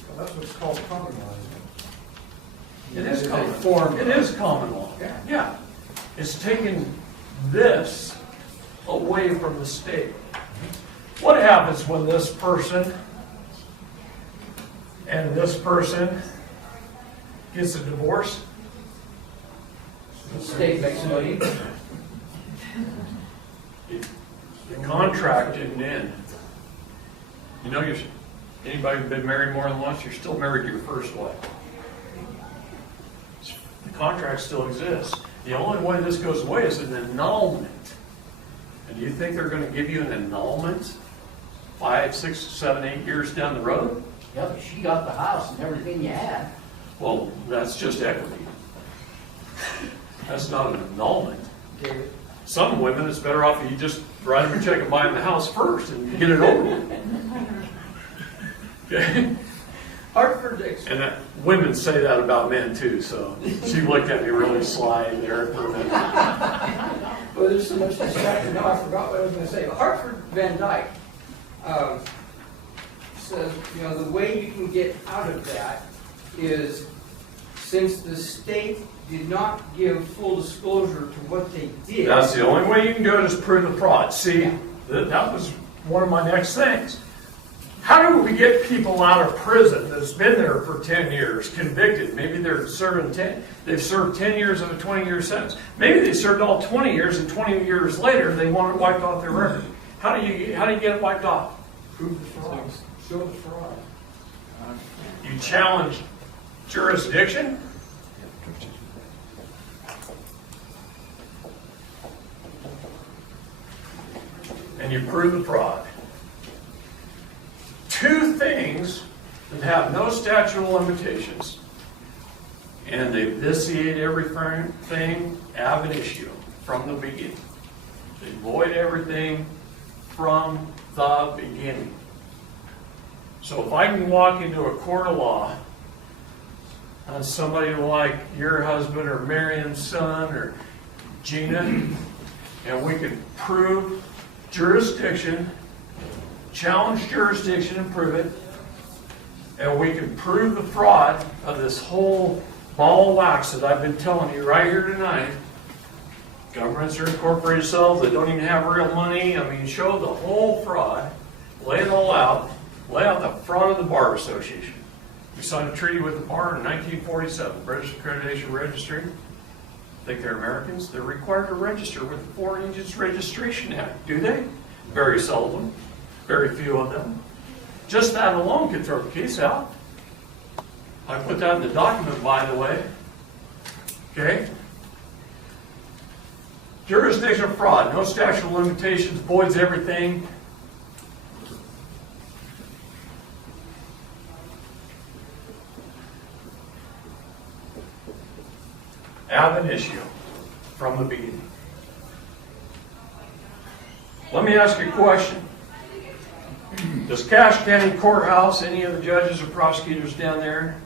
Well, that's what's called common law. It is common. It is common law. Yeah. It's taken this away from the state. What happens when this person and this person gets a divorce? The state makes money. The contract didn't end. You know, anybody who's been married more than once, you're still married to your first wife. The contract still exists. The only way this goes away is an annulment. And do you think they're going to give you an annulment 5, 6, 7, 8 years down the road? Yeah, but she got the house and everything you had. Well, that's just equity. That's not an annulment. David? Some women, it's better off if you just write them a check and buy them the house first and get it over with. Okay? Hartford. And women say that about men too, so she looked at me really sly there for a minute. Well, there's so much distraction now, I forgot what I was going to say. Hartford Van Dyke says, you know, the way you can get out of that is, since the state did not give full disclosure to what they did. That's the only way you can do it, is prove the fraud. See, that was one of my next things. How do we get people out of prison that's been there for 10 years, convicted? Maybe they're serving they've served 10 years of a 20-year sentence. Maybe they served all 20 years, and 20 years later they want it wiped off their record. How do you get it wiped off? Prove the fraud. Show the fraud. You challenge jurisdiction? And you prove the fraud. Two things that have no statute of limitations, and they vitiate everything ab initio from the beginning. They void everything from the beginning. So if I can walk into a court of law on somebody like your husband or Miriam's son or Gina, and we can prove jurisdiction, challenge jurisdiction and prove it, and we can prove the fraud of this whole ball of wax that I've been telling you right here tonight. Governments are incorporated cells that don't even have real money. I mean, show the whole fraud, lay it all out, lay out the fraud of the Bar Association. We signed a treaty with the bar in 1947, British Accreditation Registry. Think they're Americans? They're required to register with the Foreign Agents Registration Act, do they? Very seldom. Very few of them. Just that alone could throw the case out. I put that in the document, by the way. Okay? Jurisdiction of fraud, no statute of limitations, voids everything. Ab initio, from the beginning. Let me ask you a question. Does Cache County Courthouse, any of the judges or prosecutors down there,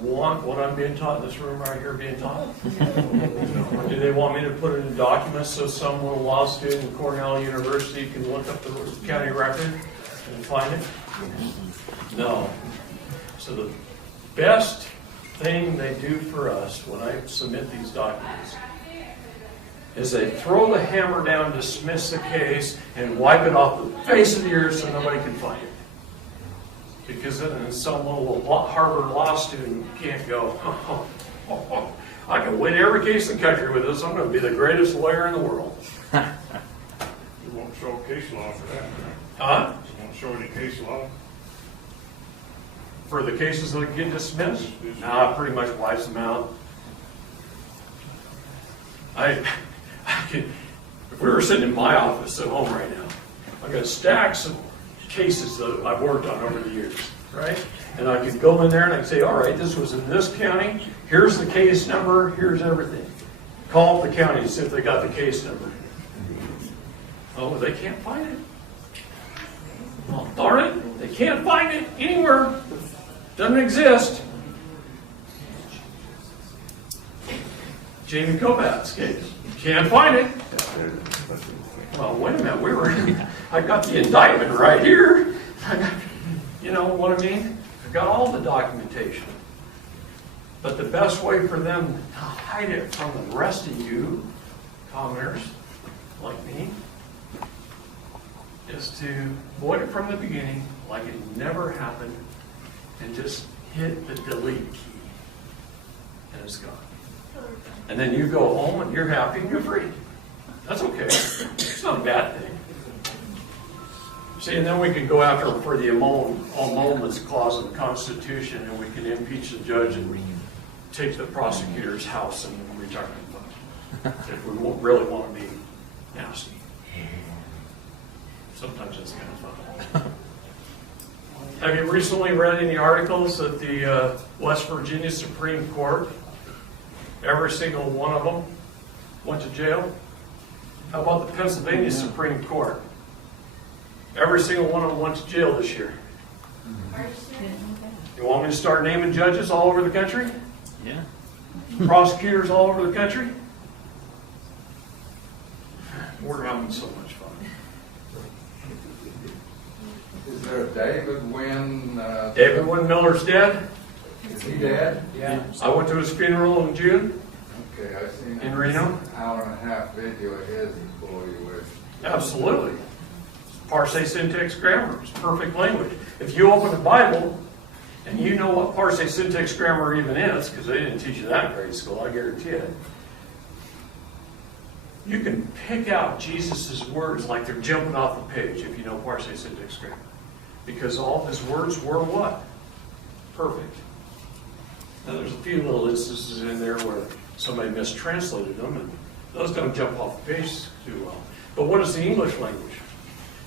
want what I'm being taught in this room right here being taught? Or do they want me to put it in documents so some little law student in Cornell University can look up the county record and find it? No. So the best thing they do for us when I submit these documents is they throw the hammer down, dismiss the case, and wipe it off the face of the earth so nobody can find it. Because then some little Harvard law student can't go, I can win every case in the country with this. I'm going to be the greatest lawyer in the world. You won't show case law for that, right? Huh? You won't show any case law? For the cases that get dismissed? Nah, pretty much wipes them out. If we were sitting in my office at home right now, I've got stacks of cases that I've worked on over the years, right? And I could go in there and I could say, all right, this was in this county, here's the case number, here's everything. Call up the county and see if they got the case number. Oh, they can't find it. Oh, darn it, they can't find it anywhere. Doesn't exist. Jamie Kobat's case. Can't find it. Well, wait a minute. I got the indictment right here. You know what I mean? I've got all the documentation. But the best way for them to hide it from the rest of you, commoners like me, is to void it from the beginning like it never happened and just hit the delete key. And it's gone. And then you go home and you're happy and you're free. That's okay. It's not a bad thing. See, and then we can go after for the emoluments clause of the Constitution, and we can impeach the judge and take the prosecutor's house and retirement fund if we really want to be nasty. Sometimes it's kind of fun. Have you recently read any articles that the West Virginia Supreme Court, every single one of them went to jail? How about the Pennsylvania Supreme Court? Every single one of them went to jail this year. You want me to start naming judges all over the country? Yeah. Prosecutors all over the country? We're having so much fun. Is there a David Wynn? David Wynn Miller's dead. Is he dead? Yeah. I went to his funeral in June. Okay, I seen In Reno? an hour and a half video of his before you wish. Absolutely. Parse, syntax, grammar is perfect language. If you open the Bible and you know what parse, syntax, grammar even is, because they didn't teach you that in grade school, I guarantee it. You can pick out Jesus' words like they're jumping off the page if you know parse, syntax, grammar. Because all of his words were what? Perfect. Now there's a few little instances in there where somebody mistranslated them, and those don't jump off the page too well. But what is the English language?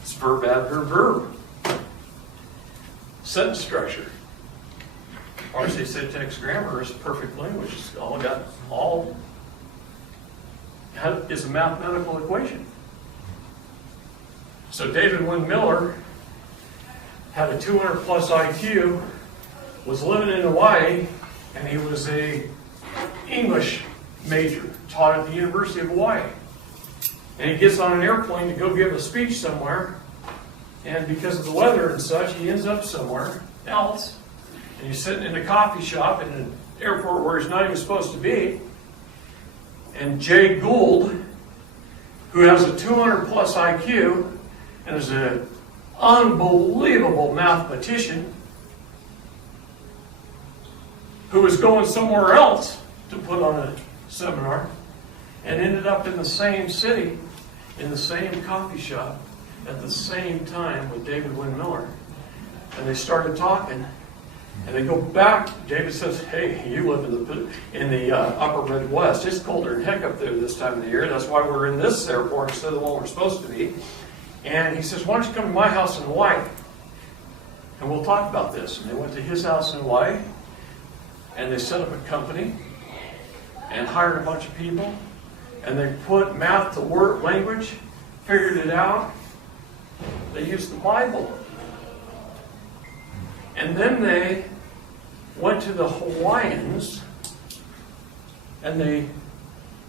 It's verb, adverb, verb. Sentence structure. Parse, syntax, grammar is perfect language. It's it's a mathematical equation. So David Wynn Miller had a 200 plus IQ, was living in Hawaii, and he was a English major, taught at the University of Hawaii. And he gets on an airplane to go give a speech somewhere, and because of the weather and such, he ends up somewhere else. And he's sitting in a coffee shop in an airport where he's not even supposed to be. And Jay Gould, who has a 200 plus IQ and is an unbelievable mathematician, who was going somewhere else to put on a seminar, and ended up in the same city, in the same coffee shop, at the same time with David Wynn Miller. And they started talking, and they go back. David says, hey, you live in the upper Midwest. It's colder than heck up there this time of the year. That's why we're in this airport instead of the one we're supposed to be. And he says, why don't you come to my house in Hawaii? And we'll talk about this. And they went to his house in Hawaii, and they set up a company and hired a bunch of people. And they put math to word language, figured it out. They used the Bible. And then they went to the Hawaiians, and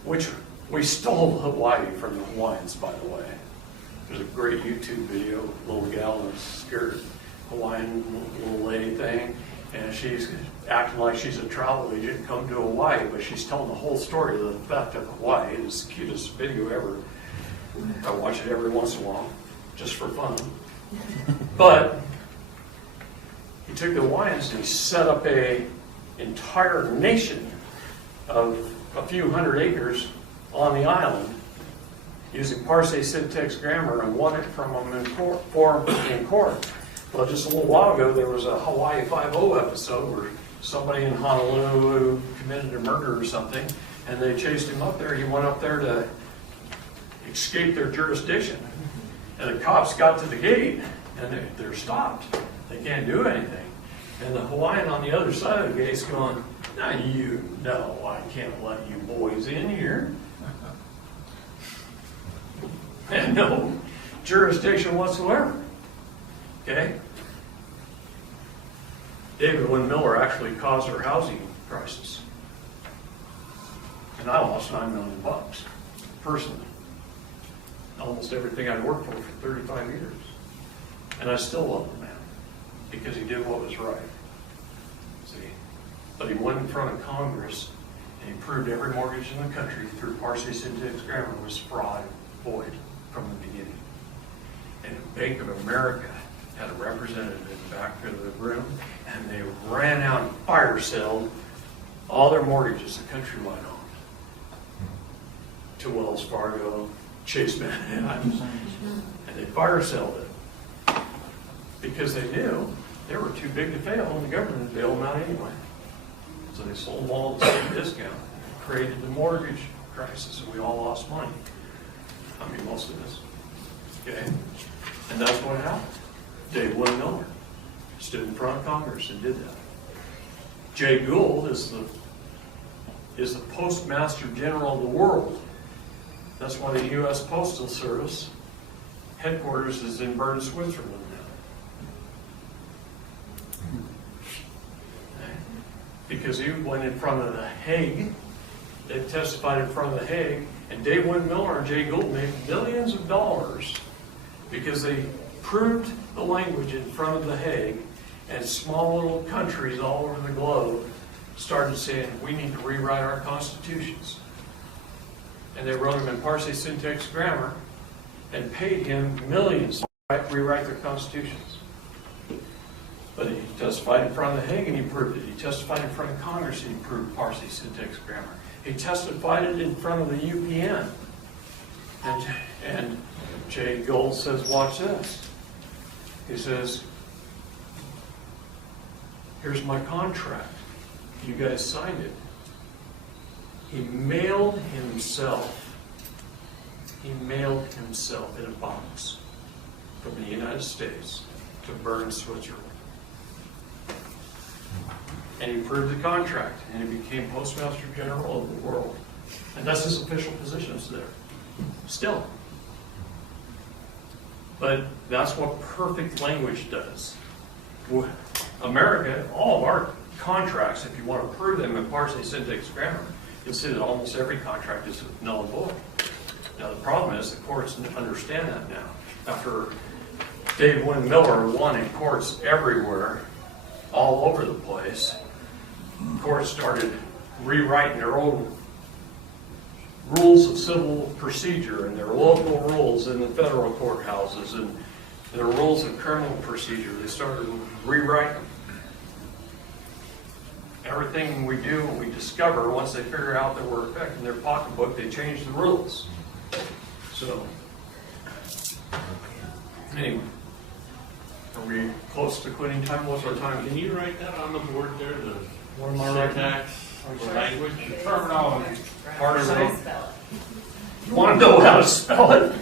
which we stole Hawaii from the Hawaiians, by the way. There's a great YouTube video, little gal in a skirt, Hawaiian little lady thing, and she's acting like she's a travel agent come to Hawaii, but she's telling the whole story of the theft of Hawaii. It's the cutest video ever. I watch it every once in a while, just for fun. But he took the Hawaiians and he set up an entire nation of a few hundred acres on the island using parse, syntax, grammar, and won it from them in court. Well, just a little while ago, there was a Hawaii 5-0 episode where somebody in Honolulu committed a murder or something, and they chased him up there. He went up there to escape their jurisdiction. And the cops got to the gate, and they're stopped. They can't do anything. And the Hawaiian on the other side of the gate's going, now you know I can't let you boys in here. And no jurisdiction whatsoever. Okay? David Wynn Miller actually caused our housing crisis. And I lost $9 million personally. Almost everything I'd worked for 35 years. And I still love the man because he did what was right. See? But he went in front of Congress and he proved every mortgage in the country through parse, syntax, grammar was fraud, void from the beginning. And Bank of America had a representative in the back of the room, and they ran out and fire-saled all their mortgages the countrywide owned. to Wells Fargo, Chase Manhattan, and they fire sold it because they knew they were too big to fail, and the government bailed them out anyway. So they sold them all at the same discount, created the mortgage crisis, and we all lost money. I mean, most of us. Okay? And that's what happened. Dave Miller stood in front of Congress and did that. Jay Gould is the Postmaster General of the world. That's why the U.S. Postal Service headquarters is in Bern, Switzerland now. Because he went in front of the Hague, they testified in front of the Hague, and Dave Miller and Jay Gould made millions of dollars because they proved the language in front of the Hague, and small little countries all over the globe started saying, we need to rewrite our constitutions. And they wrote him in Parsi syntax grammar and paid him millions to rewrite their constitutions. But he testified in front of the Hague and he proved it. He testified in front of Congress and he proved Parsi syntax grammar. He testified it in front of the UPN. And Jay Gould says, watch this. He says, here's my contract. You guys signed it. He mailed himself in a box from the United States to Bern, Switzerland. And he proved the contract, and he became Postmaster General of the world. And that's his official position there. Still. But that's what perfect language does. America, all of our contracts, if you want to prove them in Parsi syntax grammar, you'll see that almost every contract is null and void. Now the problem is the courts understand that now. After Dave Miller won in courts everywhere, all over the place, courts started rewriting their own rules of civil procedure and their local rules in the federal courthouses and their rules of criminal procedure. They started rewriting them. Everything we do and we discover, once they figure out that we're affecting their pocketbook, they change the rules. So, anyway, are we close to quitting time? What's our time? Can you write that on the board there, the What am I writing? syntax, the language? Terminology. Part of it. You want to know how to spell it?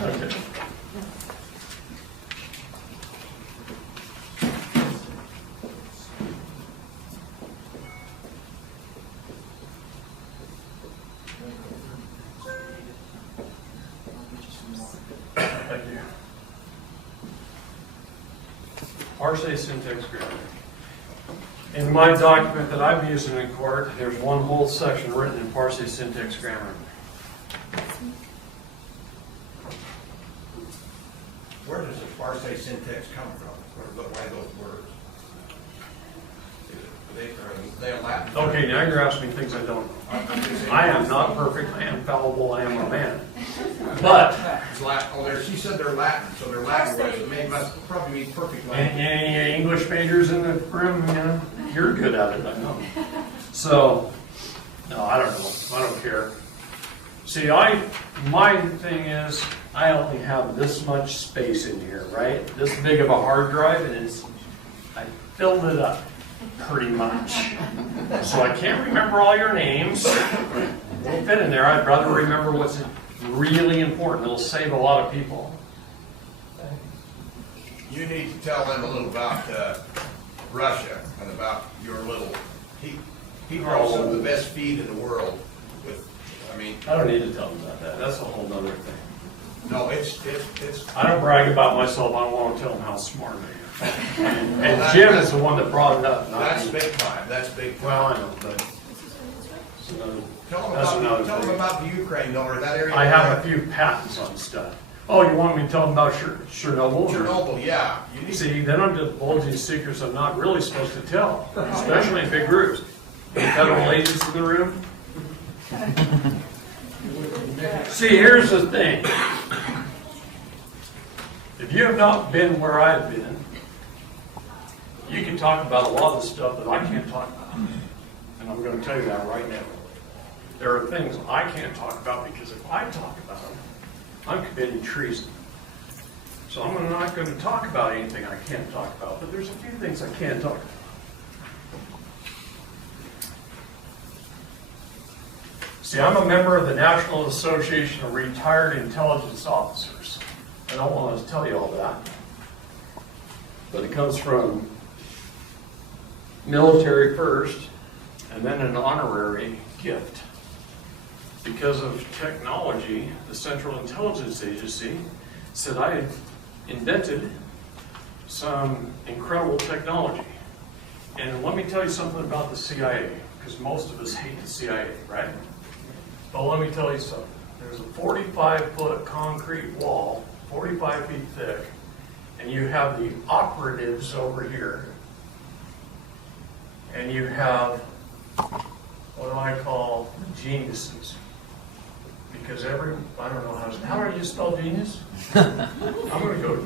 Okay. Thank you. Parsi syntax grammar. In my document that I'm using in court, there's one whole section written in Parsi syntax grammar. Where does the Parsi syntax come from? Why those words? Are they Latin? Okay, now you're asking me things I don't know. I am not perfect, I am fallible, I am a man. But It's Latin. Oh, she said they're Latin, so they're Latin words. It must probably mean perfect language. any English majors in the room, you know, you're good at it, I know. So, no, I don't know. I don't care. See, my thing is, I only have this much space in here, right? This big of a hard drive, and I filled it up pretty much. So I can't remember all your names. It won't fit in there. I'd rather remember what's really important. It'll save a lot of people. You need to tell them a little about Russia and about your little. He grows some of the best feed in the world. I don't need to tell them about that. That's a whole other thing. No, it's. I don't brag about myself. I want to tell them how smart I am. And Jim is the one that brought it up. That's big time. That's big time. Well, I know, but Tell them about the Ukraine, though, or that area. I have a few patents on stuff. Oh, you want me to tell them about Chernobyl? Chernobyl, yeah. See, then I'm divulging secrets I'm not really supposed to tell, especially in big groups. Any federal agents in the room? See, here's the thing. If you have not been where I've been, you can talk about a lot of the stuff that I can't talk about. And I'm going to tell you that right now. There are things I can't talk about because if I talk about them, I'm committing treason. So I'm not going to talk about anything I can't talk about, but there's a few things I can talk about. See, I'm a member of the National Association of Retired Intelligence Officers. I don't want to tell you all that, but it comes from military first, and then an honorary gift. Because of technology, the Central Intelligence Agency said I had invented some incredible technology. And let me tell you something about the CIA, because most of us hate the CIA, right? But let me tell you something. There's a 45-foot concrete wall, 45 feet thick, and you have the operatives over here, and you have what I call the geniuses. Because I don't know how do you spell genius? I'm going to go,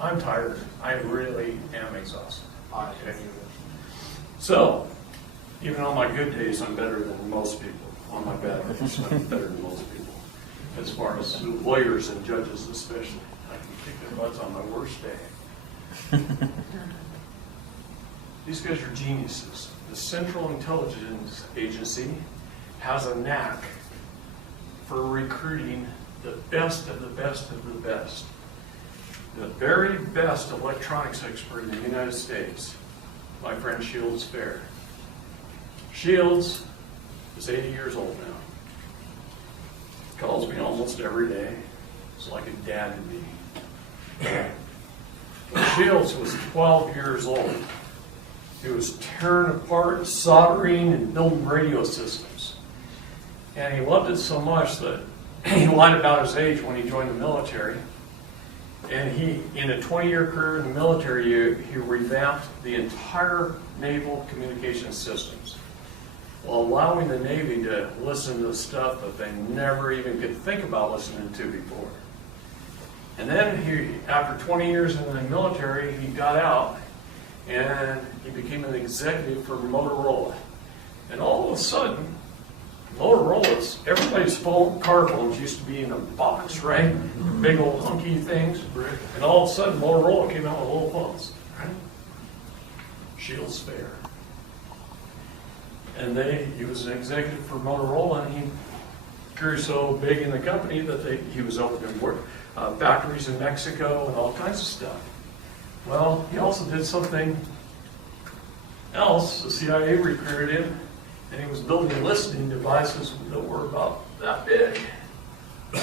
I'm tired. I really am exhausted. Okay. So, even on my good days, I'm better than most people. On my bad days, I'm better than most people. As far as lawyers and judges especially. I can kick their butts on my worst day. These guys are geniuses. The Central Intelligence Agency has a knack for recruiting the best of the best of the best. The very best electronics expert in the United States, my friend Shields Fair. Shields is 80 years old now. Calls me almost every day. It's like a dad to me. When Shields was 12 years old, he was tearing apart, soldering, and building radio systems. And he loved it so much that he lied about his age when he joined the military. And he, in a 20-year career in the military, he revamped the entire naval communication systems while allowing the Navy to listen to stuff that they never even could think about listening to before. And then he, after 20 years in the military, he got out and he became an executive for Motorola. And all of a sudden, Motorola's, everybody's car phones used to be in a box, right? Big old hunky things. And all of a sudden, Motorola came out with little phones, right? Shields Fair. And he was an executive for Motorola, and he grew so big in the company that he was opening factories in Mexico and all kinds of stuff. Well, he also did something else. The CIA recruited him, and he was building listening devices that were about that big. And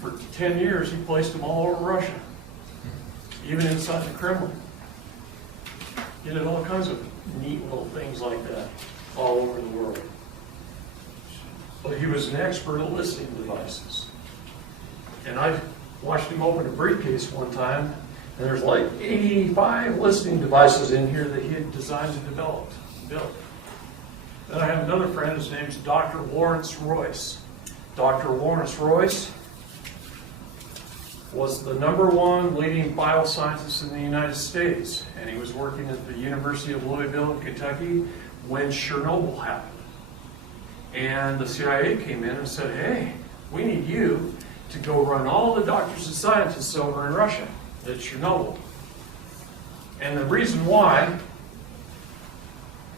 for 10 years, he placed them all over Russia, even inside the Kremlin. He did all kinds of neat little things like that all over the world. But he was an expert at listening devices. And I watched him open a briefcase one time, and there's like 85 listening devices in here that he had designed and built. Then I have another friend, his name's Dr. Lawrence Royce. Dr. Lawrence Royce was the #1 leading bioscientist in the United States, and he was working at the University of Louisville in Kentucky when Chernobyl happened. And the CIA came in and said, hey, we need you to go run all the doctors and scientists over in Russia at Chernobyl. And the reason why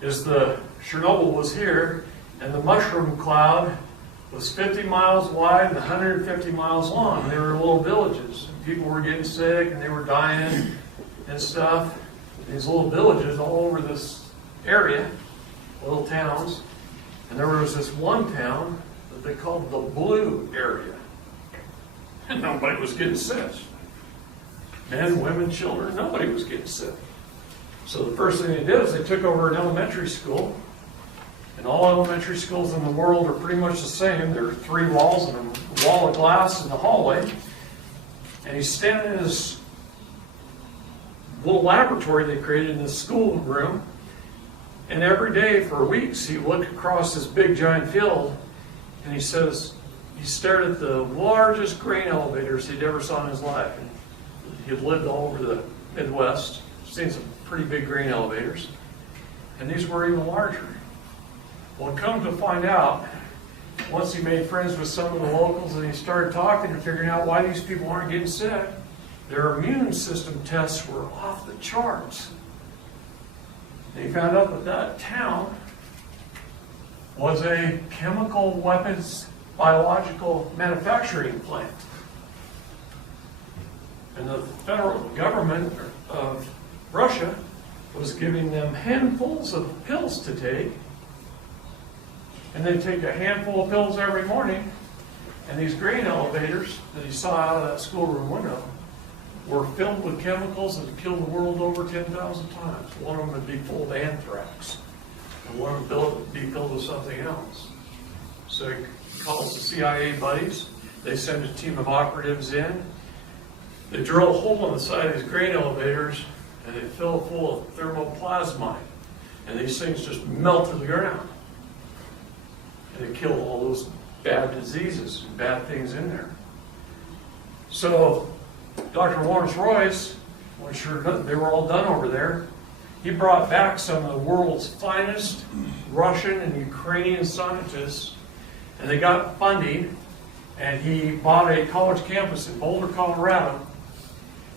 is the Chernobyl was here, and the mushroom cloud was 50 miles wide and 150 miles long. They were little villages. People were getting sick and they were dying and stuff. These little villages all over this area, little towns. And there was this one town that they called the Blue Area. And nobody was getting sick. Men, women, children, nobody was getting sick. So the first thing they did is they took over an elementary school. And all elementary schools in the world are pretty much the same. There are 3 walls and a wall of glass in the hallway. And he's standing in this little laboratory they created in this school room. And every day for weeks he looked across this big giant field, and he says he stared at the largest grain elevators he'd ever saw in his life. And he'd lived all over the Midwest, seen some pretty big grain elevators. and these were even larger. Well, come to find out, once he made friends with some of the locals and he started talking and figuring out why these people aren't getting sick, their immune system tests were off the charts. And he found out that that town was a chemical weapons biological manufacturing plant. And the federal government of Russia was giving them handfuls of pills to take. And they'd take a handful of pills every morning. And these grain elevators that he saw out of that schoolroom window were filled with chemicals that would kill the world over 10,000 times. One of them would be full of anthrax. And one of them would be filled with something else. So he calls the CIA buddies. They send a team of operatives in. They drill a hole in the side of these grain elevators, and they fill it full of thermoplasmide. And these things just melt to the ground. And they kill all those bad diseases and bad things in there. So Dr. Lawrence Royce, when sure they were all done over there, he brought back some of the world's finest Russian and Ukrainian scientists, and they got funding, and he bought a college campus in Boulder, Colorado,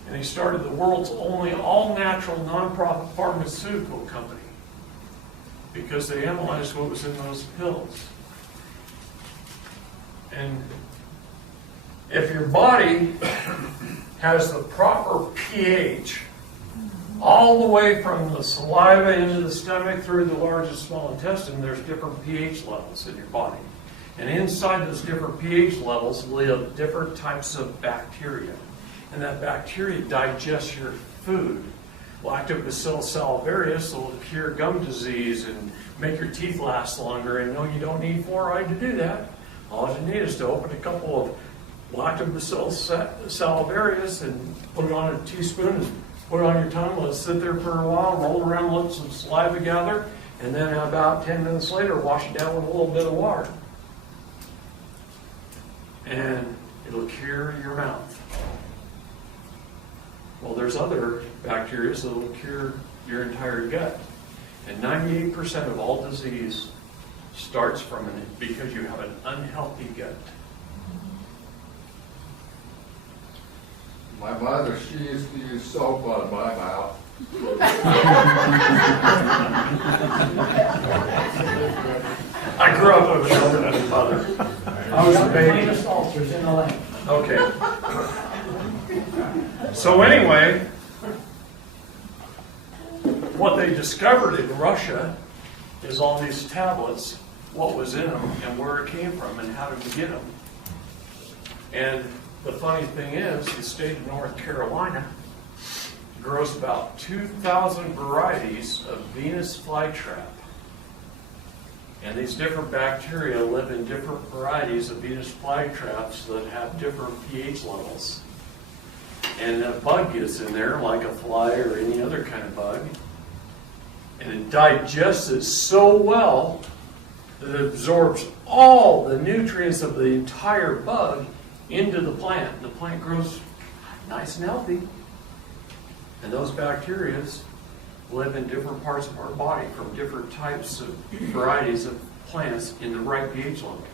and he started the world's only all-natural nonprofit pharmaceutical company because they analyzed what was in those pills. And if your body has the proper pH, all the way from the saliva into the stomach through the large and small intestine, there's different pH levels in your body. And inside those different pH levels live different types of bacteria. And that bacteria digests your food. Lactobacillus salivarius will cure gum disease and make your teeth last longer. And no, you don't need fluoride to do that. All you need is to open a couple of Lactobacillus salivarius and put it on a teaspoon and put it on your tongue, let it sit there for a while, roll it around, let some saliva gather, and then about 10 minutes later, wash it down with a little bit of water. And it'll cure your mouth. Well, there's other bacteria that will cure your entire gut. And 98% of all disease starts from it because you have an unhealthy gut. My mother, she used to use soap on my mouth. I grew up with a mother. I was a baby. Famous ulcers in the land. Okay. So anyway, what they discovered in Russia is all these tablets, what was in them and where it came from and how did we get them. And the funny thing is, the state of North Carolina grows about 2,000 varieties of Venus flytrap. And these different bacteria live in different varieties of Venus flytraps that have different pH levels. And a bug gets in there, like a fly or any other kind of bug, and it digests it so well that it absorbs all the nutrients of the entire bug into the plant. The plant grows nice and healthy. And those bacteria live in different parts of our body from different types of varieties of plants in the right pH level.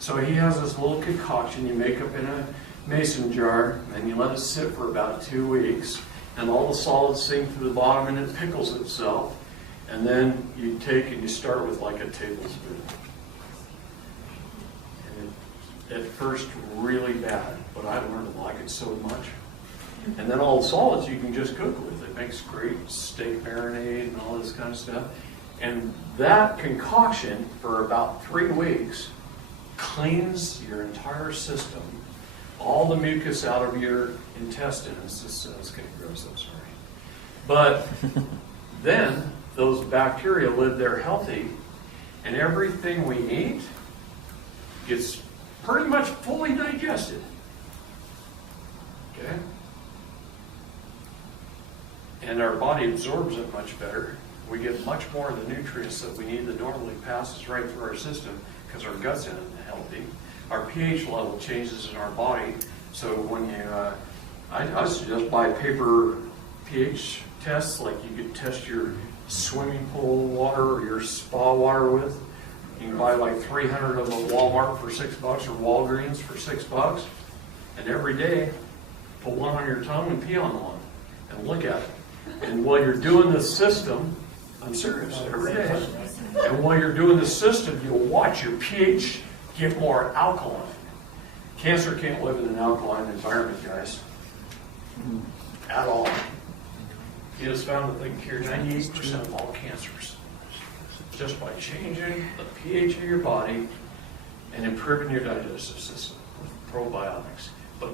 So he has this little concoction you make up in a mason jar, and you let it sit for about 2 weeks, and all the solids sink to the bottom and it pickles itself. And then you take and you start with like a tablespoon. And at first really bad, but I learned to like it so much. And then all the solids you can just cook with. It makes great steak marinade and all this kind of stuff. And that concoction for about 3 weeks cleans your entire system. All the mucus out of your intestines. This is getting gross, I'm sorry. But then those bacteria live there healthy, and everything we eat gets pretty much fully digested. Okay? And our body absorbs it much better. We get much more of the nutrients that we need that normally passes right through our system because our gut's in it and healthy. Our pH level changes in our body. So when you, I suggest buy paper pH tests, like you could test your swimming pool water or your spa water with. You can buy like 300 of them at Walmart for $6 or Walgreens for $6. And every day, put one on your tongue and pee on one and look at it. And while you're doing this system, I'm serious, every day. And while you're doing this system, you'll watch your pH get more alkaline. Cancer can't live in an alkaline environment, guys. At all. It is found that they can cure 98% of all cancers just by changing the pH of your body and improving your digestive system with probiotics. But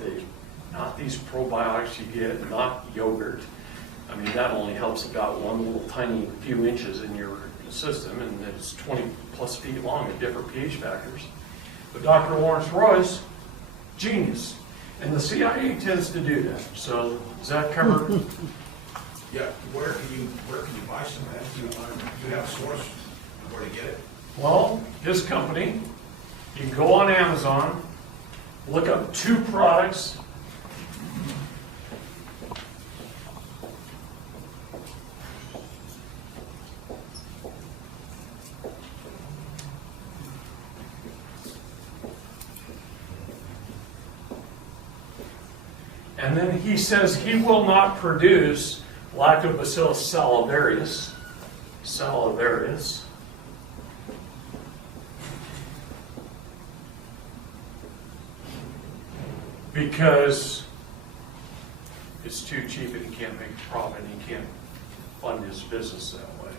not these probiotics you get, not yogurt. I mean, that only helps about one little tiny few inches in your system, and it's 20 plus feet long at different pH factors. But Dr. Lawrence Royce, genius. And the CIA tends to do that. So does that cover? Yeah, where can you buy some of that? Do you have a source where to get it? Well, his company, you can go on Amazon, look up 2 products. And then he says he will not produce Lactobacillus salivarius, because it's too cheap and he can't make a profit and he can't fund his business that way.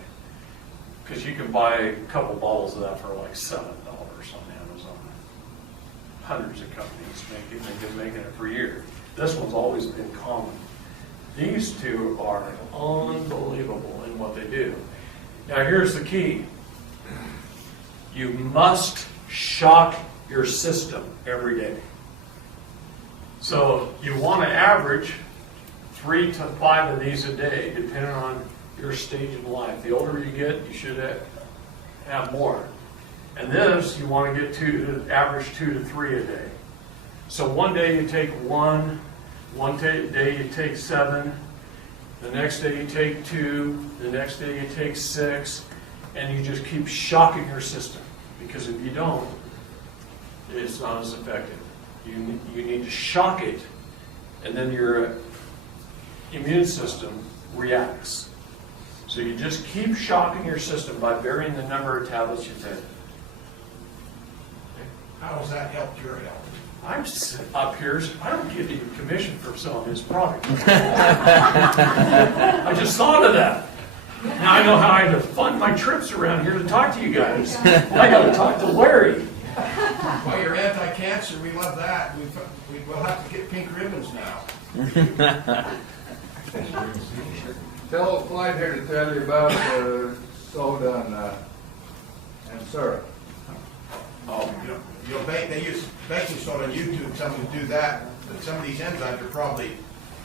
Because you can buy a couple bottles of that for like $7 on Amazon. Hundreds of companies make it, and they've been making it for years. This one's always been common. These 2 are unbelievable in what they do. Now here's the key. You must shock your system every day. So you want to average 3 to 5 of these a day, depending on your stage of life. The older you get, you should have more. And this, you want to get average 2 to 3 a day. So one day you take 1, day you take 7, the next day you take 2, the next day you take 6, and you just keep shocking your system. Because if you don't, it's not as effective. You need to shock it, and then your immune system reacts. So you just keep shocking your system by varying the number of tablets you take. How has that helped your health? I'm up here, I don't get even commission for selling his product. I just thought of that. Now I know how I have to fund my trips around here to talk to you guys. I got to talk to Larry. Well, you're anti-cancer, we love that. We'll have to get pink ribbons now. Tell Clyde here to tell you about soda and syrup. Oh, they use baking soda on YouTube. Some can do that, but some of these enzymes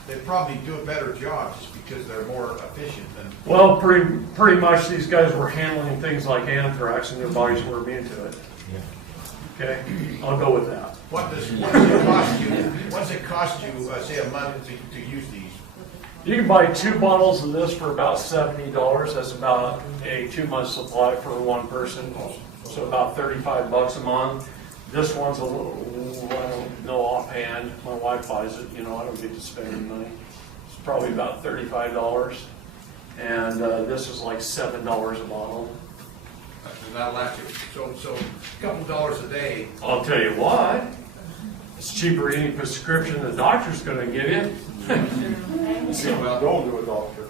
they probably do a better job just because they're more efficient than. Well, pretty much these guys were handling things like anthrax, and their bodies were immune to it. Okay, I'll go with that. What does it cost you? Say a month to use these? You can buy 2 bottles of this for about $70. That's about a 2-month supply for one person. So about $35 a month. This one's a little, I don't know offhand. My wife buys it. You know, I don't get to spend any money. It's probably about $35. And this is like $7 a bottle. And that'll last you. So a couple dollars a day. I'll tell you what. It's cheaper than any prescription the doctor's going to give you. Well, don't do a doctor.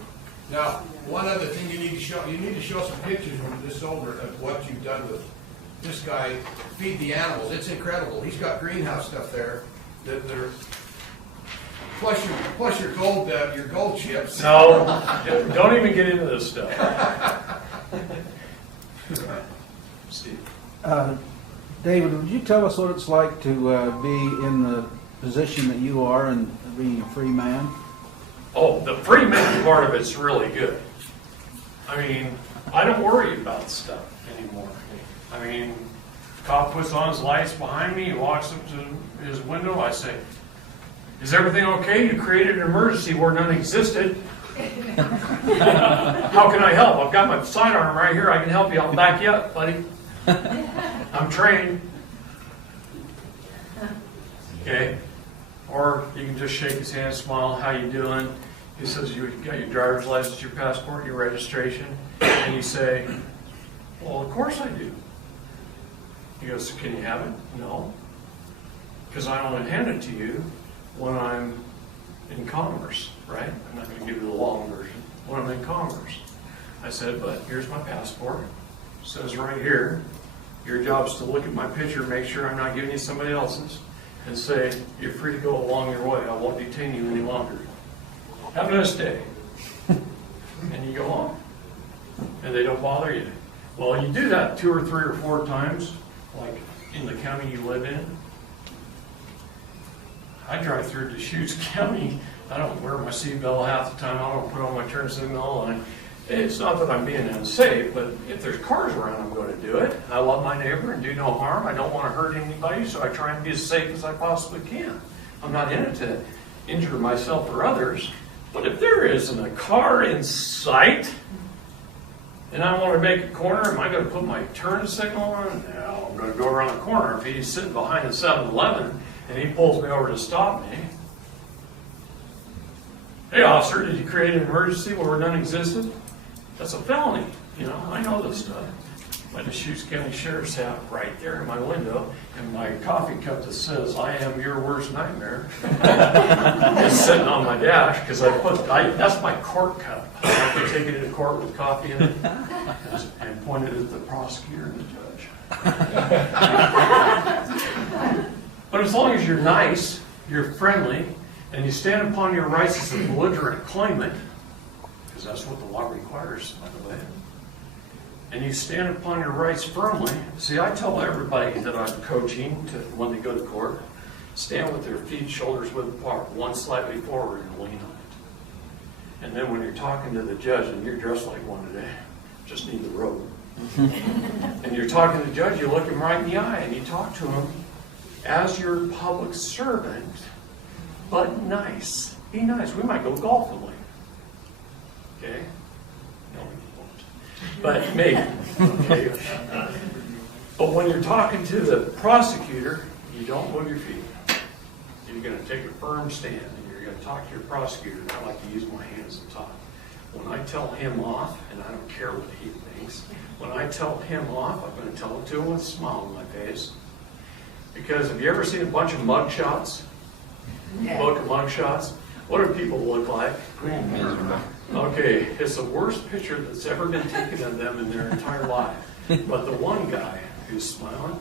Now, one other thing you need to show some pictures when this older of what you've done with this guy. Feed the animals. It's incredible. He's got greenhouse stuff there. They're plus your gold chips. No, don't even get into this stuff. Steve. David, would you tell us what it's like to be in the position that you are and being a free man? Oh, the free man part of it's really good. I mean, I don't worry about stuff anymore. I mean, cop puts on his lights behind me, he walks up to his window, I say, is everything okay? You created an emergency where none existed. How can I help? I've got my sidearm right here. I can help you. I'll back you up, buddy. I'm trained. Okay? Or you can just shake his hand, smile, how you doing? He says, you got your driver's license, your passport, your registration? And you say, well, of course I do. He goes, can you have it? No. Because I only hand it to you when I'm in commerce, right? I'm not going to give you the long version. When I'm in commerce. I said, but here's my passport. It says right here, your job is to look at my picture, make sure I'm not giving you somebody else's, and say, you're free to go along your way. I won't detain you any longer. Have a nice day. And you go on. And they don't bother you. Well, you do that 2 or 3 or 4 times, like in the county you live in. I drive through Deschutes County. I don't wear my seatbelt half the time. I don't put on my turn signal. And it's not that I'm being unsafe, but if there's cars around, I'm going to do it. I love my neighbor and do no harm. I don't want to hurt anybody, so I try and be as safe as I possibly can. I'm not in it to injure myself or others. But if there isn't a car in sight, and I want to make a corner, am I going to put my turn signal on? No, I'm going to go around the corner. If he's sitting behind a 7-Eleven and he pulls me over to stop me, hey officer, did you create an emergency where none existed? That's a felony. You know, I know this stuff. My Deschutes County Sheriff's hat right there in my window, and my coffee cup that says, I am your worst nightmare, is sitting on my dash, because that's my court cup. I have to take it into court with coffee in it, and point it at the prosecutor and the judge. But as long as you're nice, you're friendly, and you stand upon your rights as a belligerent claimant, because that's what the law requires, by the way, and you stand upon your rights firmly. See, I tell everybody that I'm coaching when they go to court, stand with their feet, shoulders width apart, one slightly forward and lean on it. And then when you're talking to the judge, and you're dressed like one today, just need the robe. And you're talking to the judge, you look him right in the eye, and you talk to him as your public servant, but nice. Be nice. We might go golfing later. Okay? No, we won't. But maybe. Okay. But when you're talking to the prosecutor, you don't move your feet. You're going to take a firm stand, and you're going to talk to your prosecutor. And I like to use my hands to talk. When I tell him off, and I don't care what he thinks, when I tell him off, I'm going to tell it to him with a smile on my face. Because have you ever seen a bunch of mug shots? Book of mug shots? What do people look like? Okay, it's the worst picture that's ever been taken of them in their entire life. But the one guy who's smiling,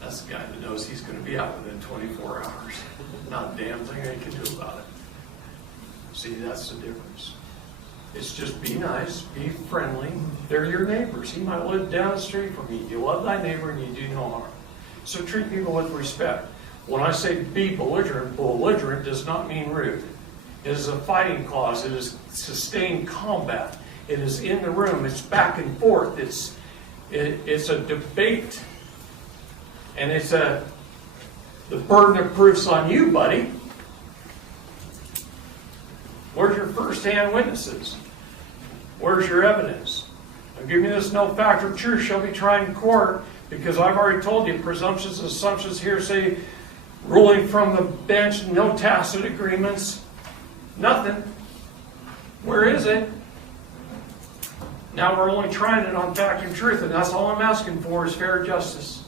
that's the guy that knows he's going to be out within 24 hours. Not a damn thing they can do about it. See, that's the difference. It's just be nice, be friendly. They're your neighbors. He might live down the street from you. You love thy neighbor and you do no harm. So treat people with respect. When I say be belligerent, belligerent does not mean rude. It is a fighting clause. It is sustained combat. It is in the room. It's back and forth. It's a debate. And it's the burden of proof's on you, buddy. Where's your first-hand witnesses? Where's your evidence? I'm giving you this no fact or truth shall be tried in court, because I've already told you presumptions, assumptions, hearsay, ruling from the bench, no tacit agreements, nothing. Where is it? Now we're only trying it on fact and truth, and that's all I'm asking for is fair justice.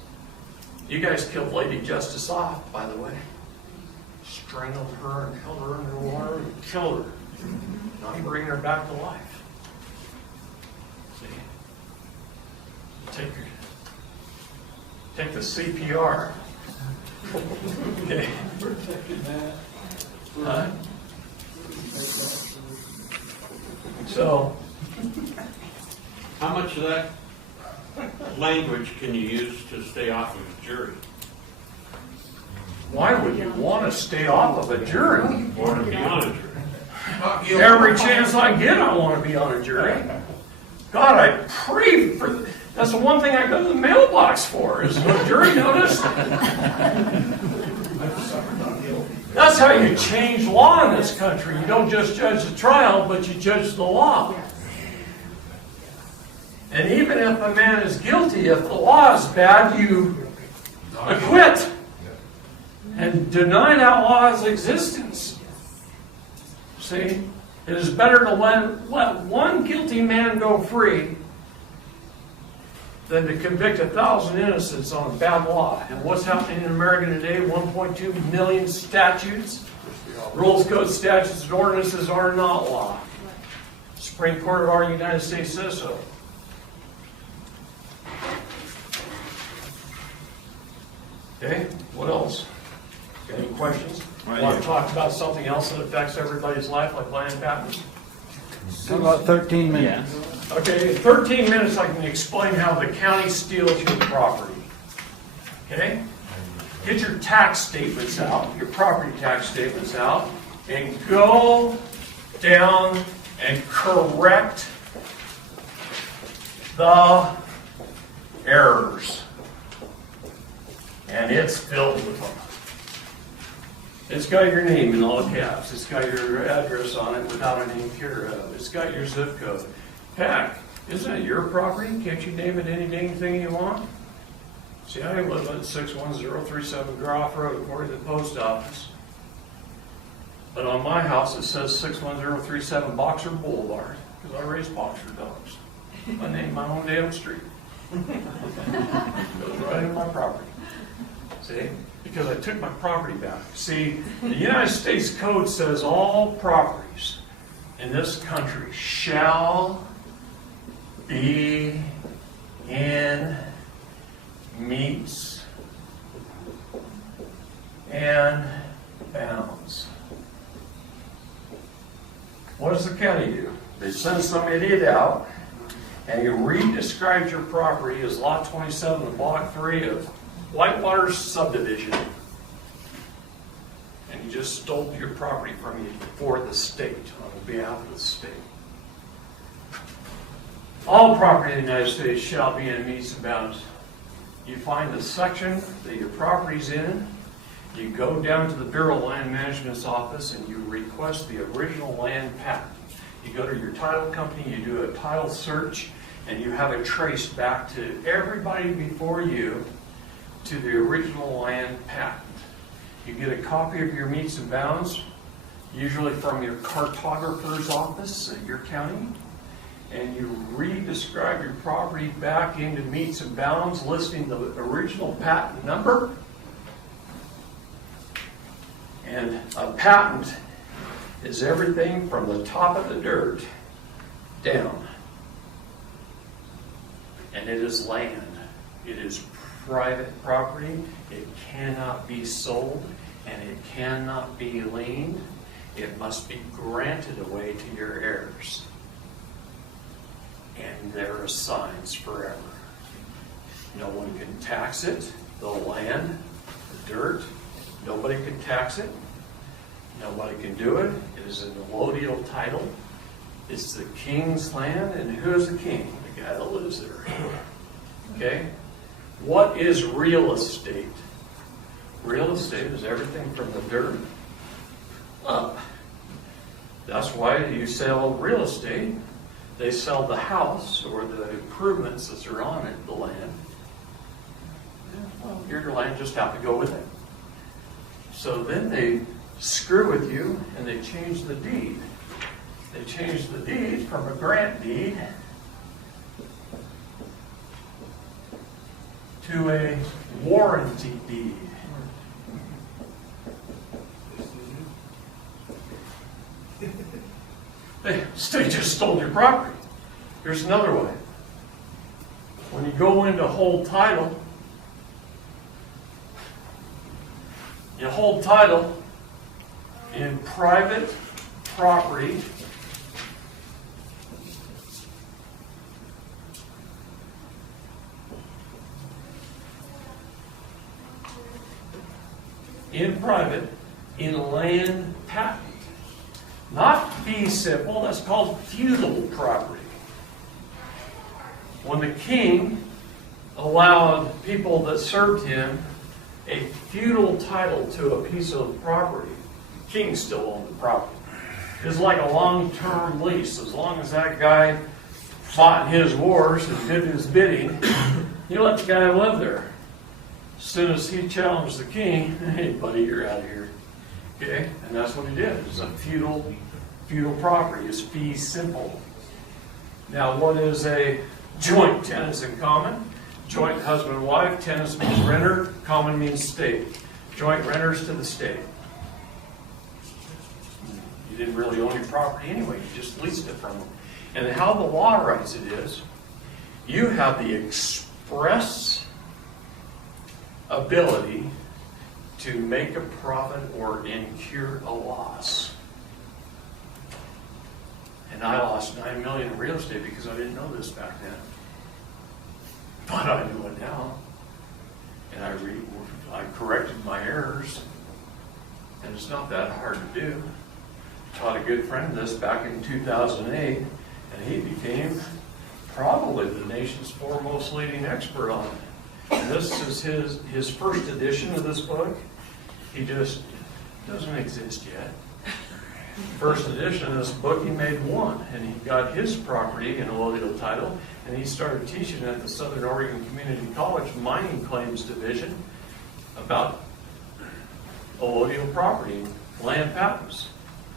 You guys killed Lady Justice off, by the way. Strangled her and held her under water and killed her. Not bringing her back to life. See? Take the CPR. Okay. So, How much of that language can you use to stay off of a jury? why would you want to stay off of a jury? Or to be on a jury? Every chance I get, I want to be on a jury. God, I pray for. That's the one thing I go to the mailbox for is a jury notice. That's how you change law in this country. You don't just judge the trial, but you judge the law. And even if a man is guilty, if the law is bad, you acquit and deny that law's existence. See? It is better to let one guilty man go free than to convict 1,000 innocents on a bad law. And what's happening in America today? 1.2 million statutes, rules, codes, statutes, and ordinances are not law. Supreme Court of our United States says so. Okay, what else? Any questions? Want to talk about something else that affects everybody's life, like land patents? How about 13 minutes? Okay, in 13 minutes I can explain how the county steals your property. Okay? Get your tax statements out, your property tax statements out, and go down and correct the errors. And it's filled with them. It's got your name in all caps. It's got your address on it without a name care of. It's got your zip code. Heck, isn't it your property? Can't you name it any dang thing you want? See, I live at 61037 Groff Road, according to the post office. But on my house it says 61037 Boxer Boulevard, because I raise boxer dogs. I named my own damn street. Goes right in my property. See? Because I took my property back. See, the United States Code says all properties in this country shall be in metes and bounds. What does the county do? They send some idiot out and you re-describe your property as Lot 27 of Block 3 of Whitewater subdivision, and you just stole your property from you for the state, on behalf of the state. All property in the United States shall be in metes and bounds. You find the section that your property's in, you go down to the Bureau of Land Management's office and you request the original land patent. You go to your title company, you do a title search, and you have it traced back to everybody before you to the original land patent. You get a copy of your metes and bounds, usually from your cartographer's office at your county, and you re-describe your property back into metes and bounds, listing the original patent number. And a patent is everything from the top of the dirt down. And it is land. It is private property. It cannot be sold, and it cannot be liened. It must be granted away to your heirs. And there are signs forever. No one can tax it. The land, the dirt, nobody can tax it. Nobody can do it. It is an allodial title. It's the king's land, and who is the king? The guy that lives there. Okay? What is real estate? Real estate is everything from the dirt up. That's why you sell real estate. They sell the house or the improvements that are on it, the land. Well, your land just have to go with it. So then they screw with you and they change the deed. They change the deed from a grant deed to a warranty deed. The state just stole your property. Here's another way. When you go into hold title, you hold title in private property in land patent. Not fee simple, that's called feudal property. When the king allowed people that served him a feudal title to a piece of property, king still owned the property. It's like a long-term lease. As long as that guy fought in his wars and did his bidding, you let the guy live there. As soon as he challenged the king, hey buddy, you're out of here. Okay? And that's what he did. It's a feudal property. It's fee simple. Now, what is a joint? Tenants in common. Joint husband and wife. Tenants means renter. Common means state. Joint renters to the state. You didn't really own your property anyway. You just leased it from them. And how the law writes it is, you have the express ability to make a profit or incur a loss. And I lost $9 million in real estate because I didn't know this back then. But I know it now. And I corrected my errors. And it's not that hard to do. Taught a good friend this back in 2008, and he became probably the nation's foremost leading expert on it. And this is his first edition of this book. He just doesn't exist yet. First edition of this book, he made one, and he got his property in allodial title, and he started teaching at the Southern Oregon Community College Mining Claims Division about allodial property, land patents.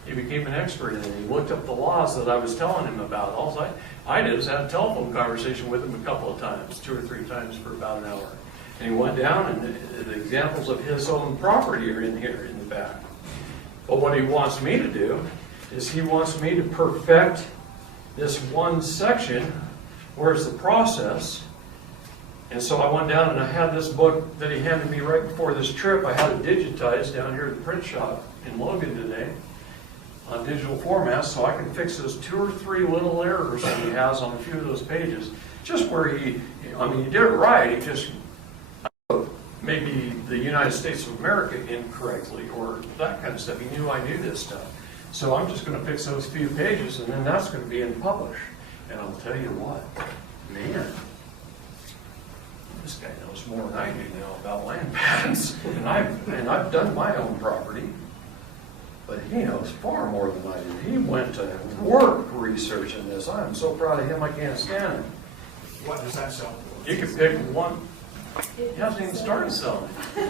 He became an expert in it. He looked up the laws that I was telling him about. All I did was have a telephone conversation with him a couple of times, 2 or 3 times for about an hour. And he went down, and the examples of his own property are in here in the back. But what he wants me to do is he wants me to perfect this one section, where's the process. And so I went down and I had this book that he handed me right before this trip. I had it digitized down here at the print shop in Logan today on digital format, so I can fix those 2 or 3 little errors that he has on a few of those pages. Just where he did it right, he just maybe the United States of America incorrectly or that kind of stuff. He knew I knew this stuff. So I'm just going to fix those few pages, and then that's going to be in publish. And I'll tell you what, man, this guy knows more than I do now about land patents. And I've done my own property. But he knows far more than I do. He went to work researching this. I'm so proud of him, I can't stand him. What does that sell for? You could pick one. He hasn't even started selling it.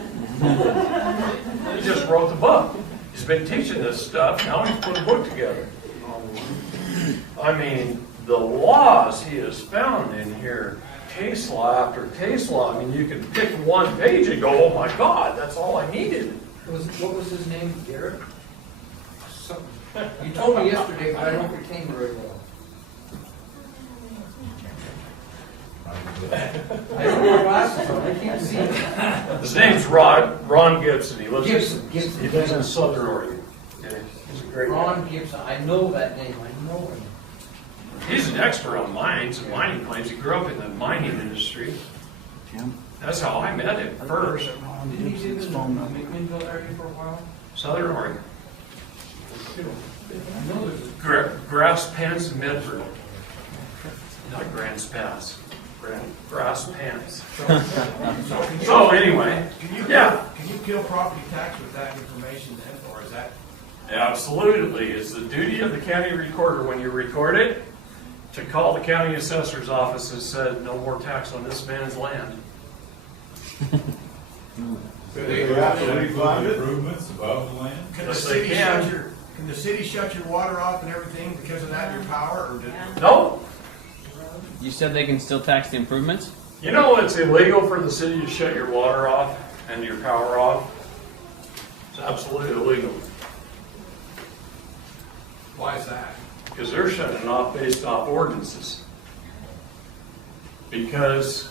He just wrote the book. He's been teaching this stuff. Now he's put a book together. I mean, the laws he has found in here, case law after case law. I mean, you could pick one page and go, oh my God, that's all I needed. What was his name? Garrett? You told me yesterday, but I don't retain very well. I don't wear glasses on. I can't see. His name's Ron Gibson. He lives Gibson. He lives in Southern Oregon. Okay. He's a great Ron guy. Gibson. I know that name. I know him. He's an expert on mines and mining claims. He grew up in the mining industry. Tim? That's how I met him first. Didn't he live in the McMinnville area for a while? Southern Oregon. I know there's Grass Pants in Medford. Not Grants Pass. Grass Pants. So anyway, Can you kill property tax with that information then, or is that? absolutely. It's the duty of the county recorder when you record it to call the county assessor's office and said, no more tax on this man's land. They Actually, improvements above the land? Can the Yes, city they can. can the city shut your water off and everything because of that, your power, or did? No. You said they can still tax the improvements? You know it's illegal for the city to shut your water off and your power off? It's absolutely illegal. Why is that? Because they're shutting it off based off ordinances. Because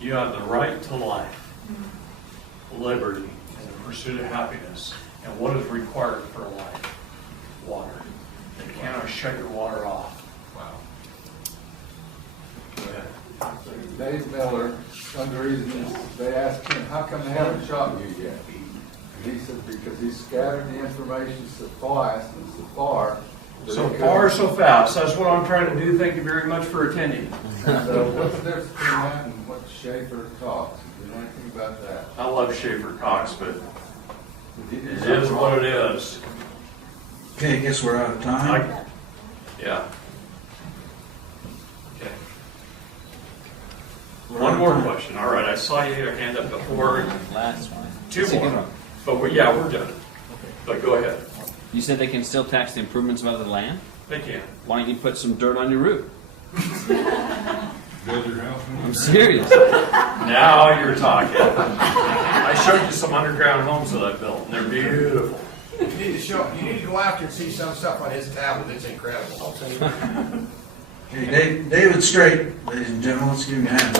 you have the right to life, liberty, and the pursuit of happiness. And what is required for life? Water. They cannot shut your water off. Wow. Go ahead. Dave Miller, one of the reasons they asked him, how come they haven't shot you yet? He said, because he scattered the information so fast and so far. that So it far, couldn't- so fast. That's what I'm trying to do. Thank you very much for attending. So what's the difference between that and what Schaefer talks? Do you know anything about that? I love Schaefer Cox, but Did he do it something is what wrong? it is. Okay, I guess we're out of time. Yeah. Okay. We're One out more of time. question. All right, I saw you had your hand up before. Last one. Two That's a good more. one. But we're done. But go ahead. You said they can still tax the improvements of other land? They can. Why don't you put some dirt on your roof? Build your house. I'm serious. Now you're talking. I showed you some underground homes that I built, and they're beautiful. You need to go after and see some stuff on his tablet, it's incredible. Okay, David Straight, ladies and gentlemen, let's give him a hand.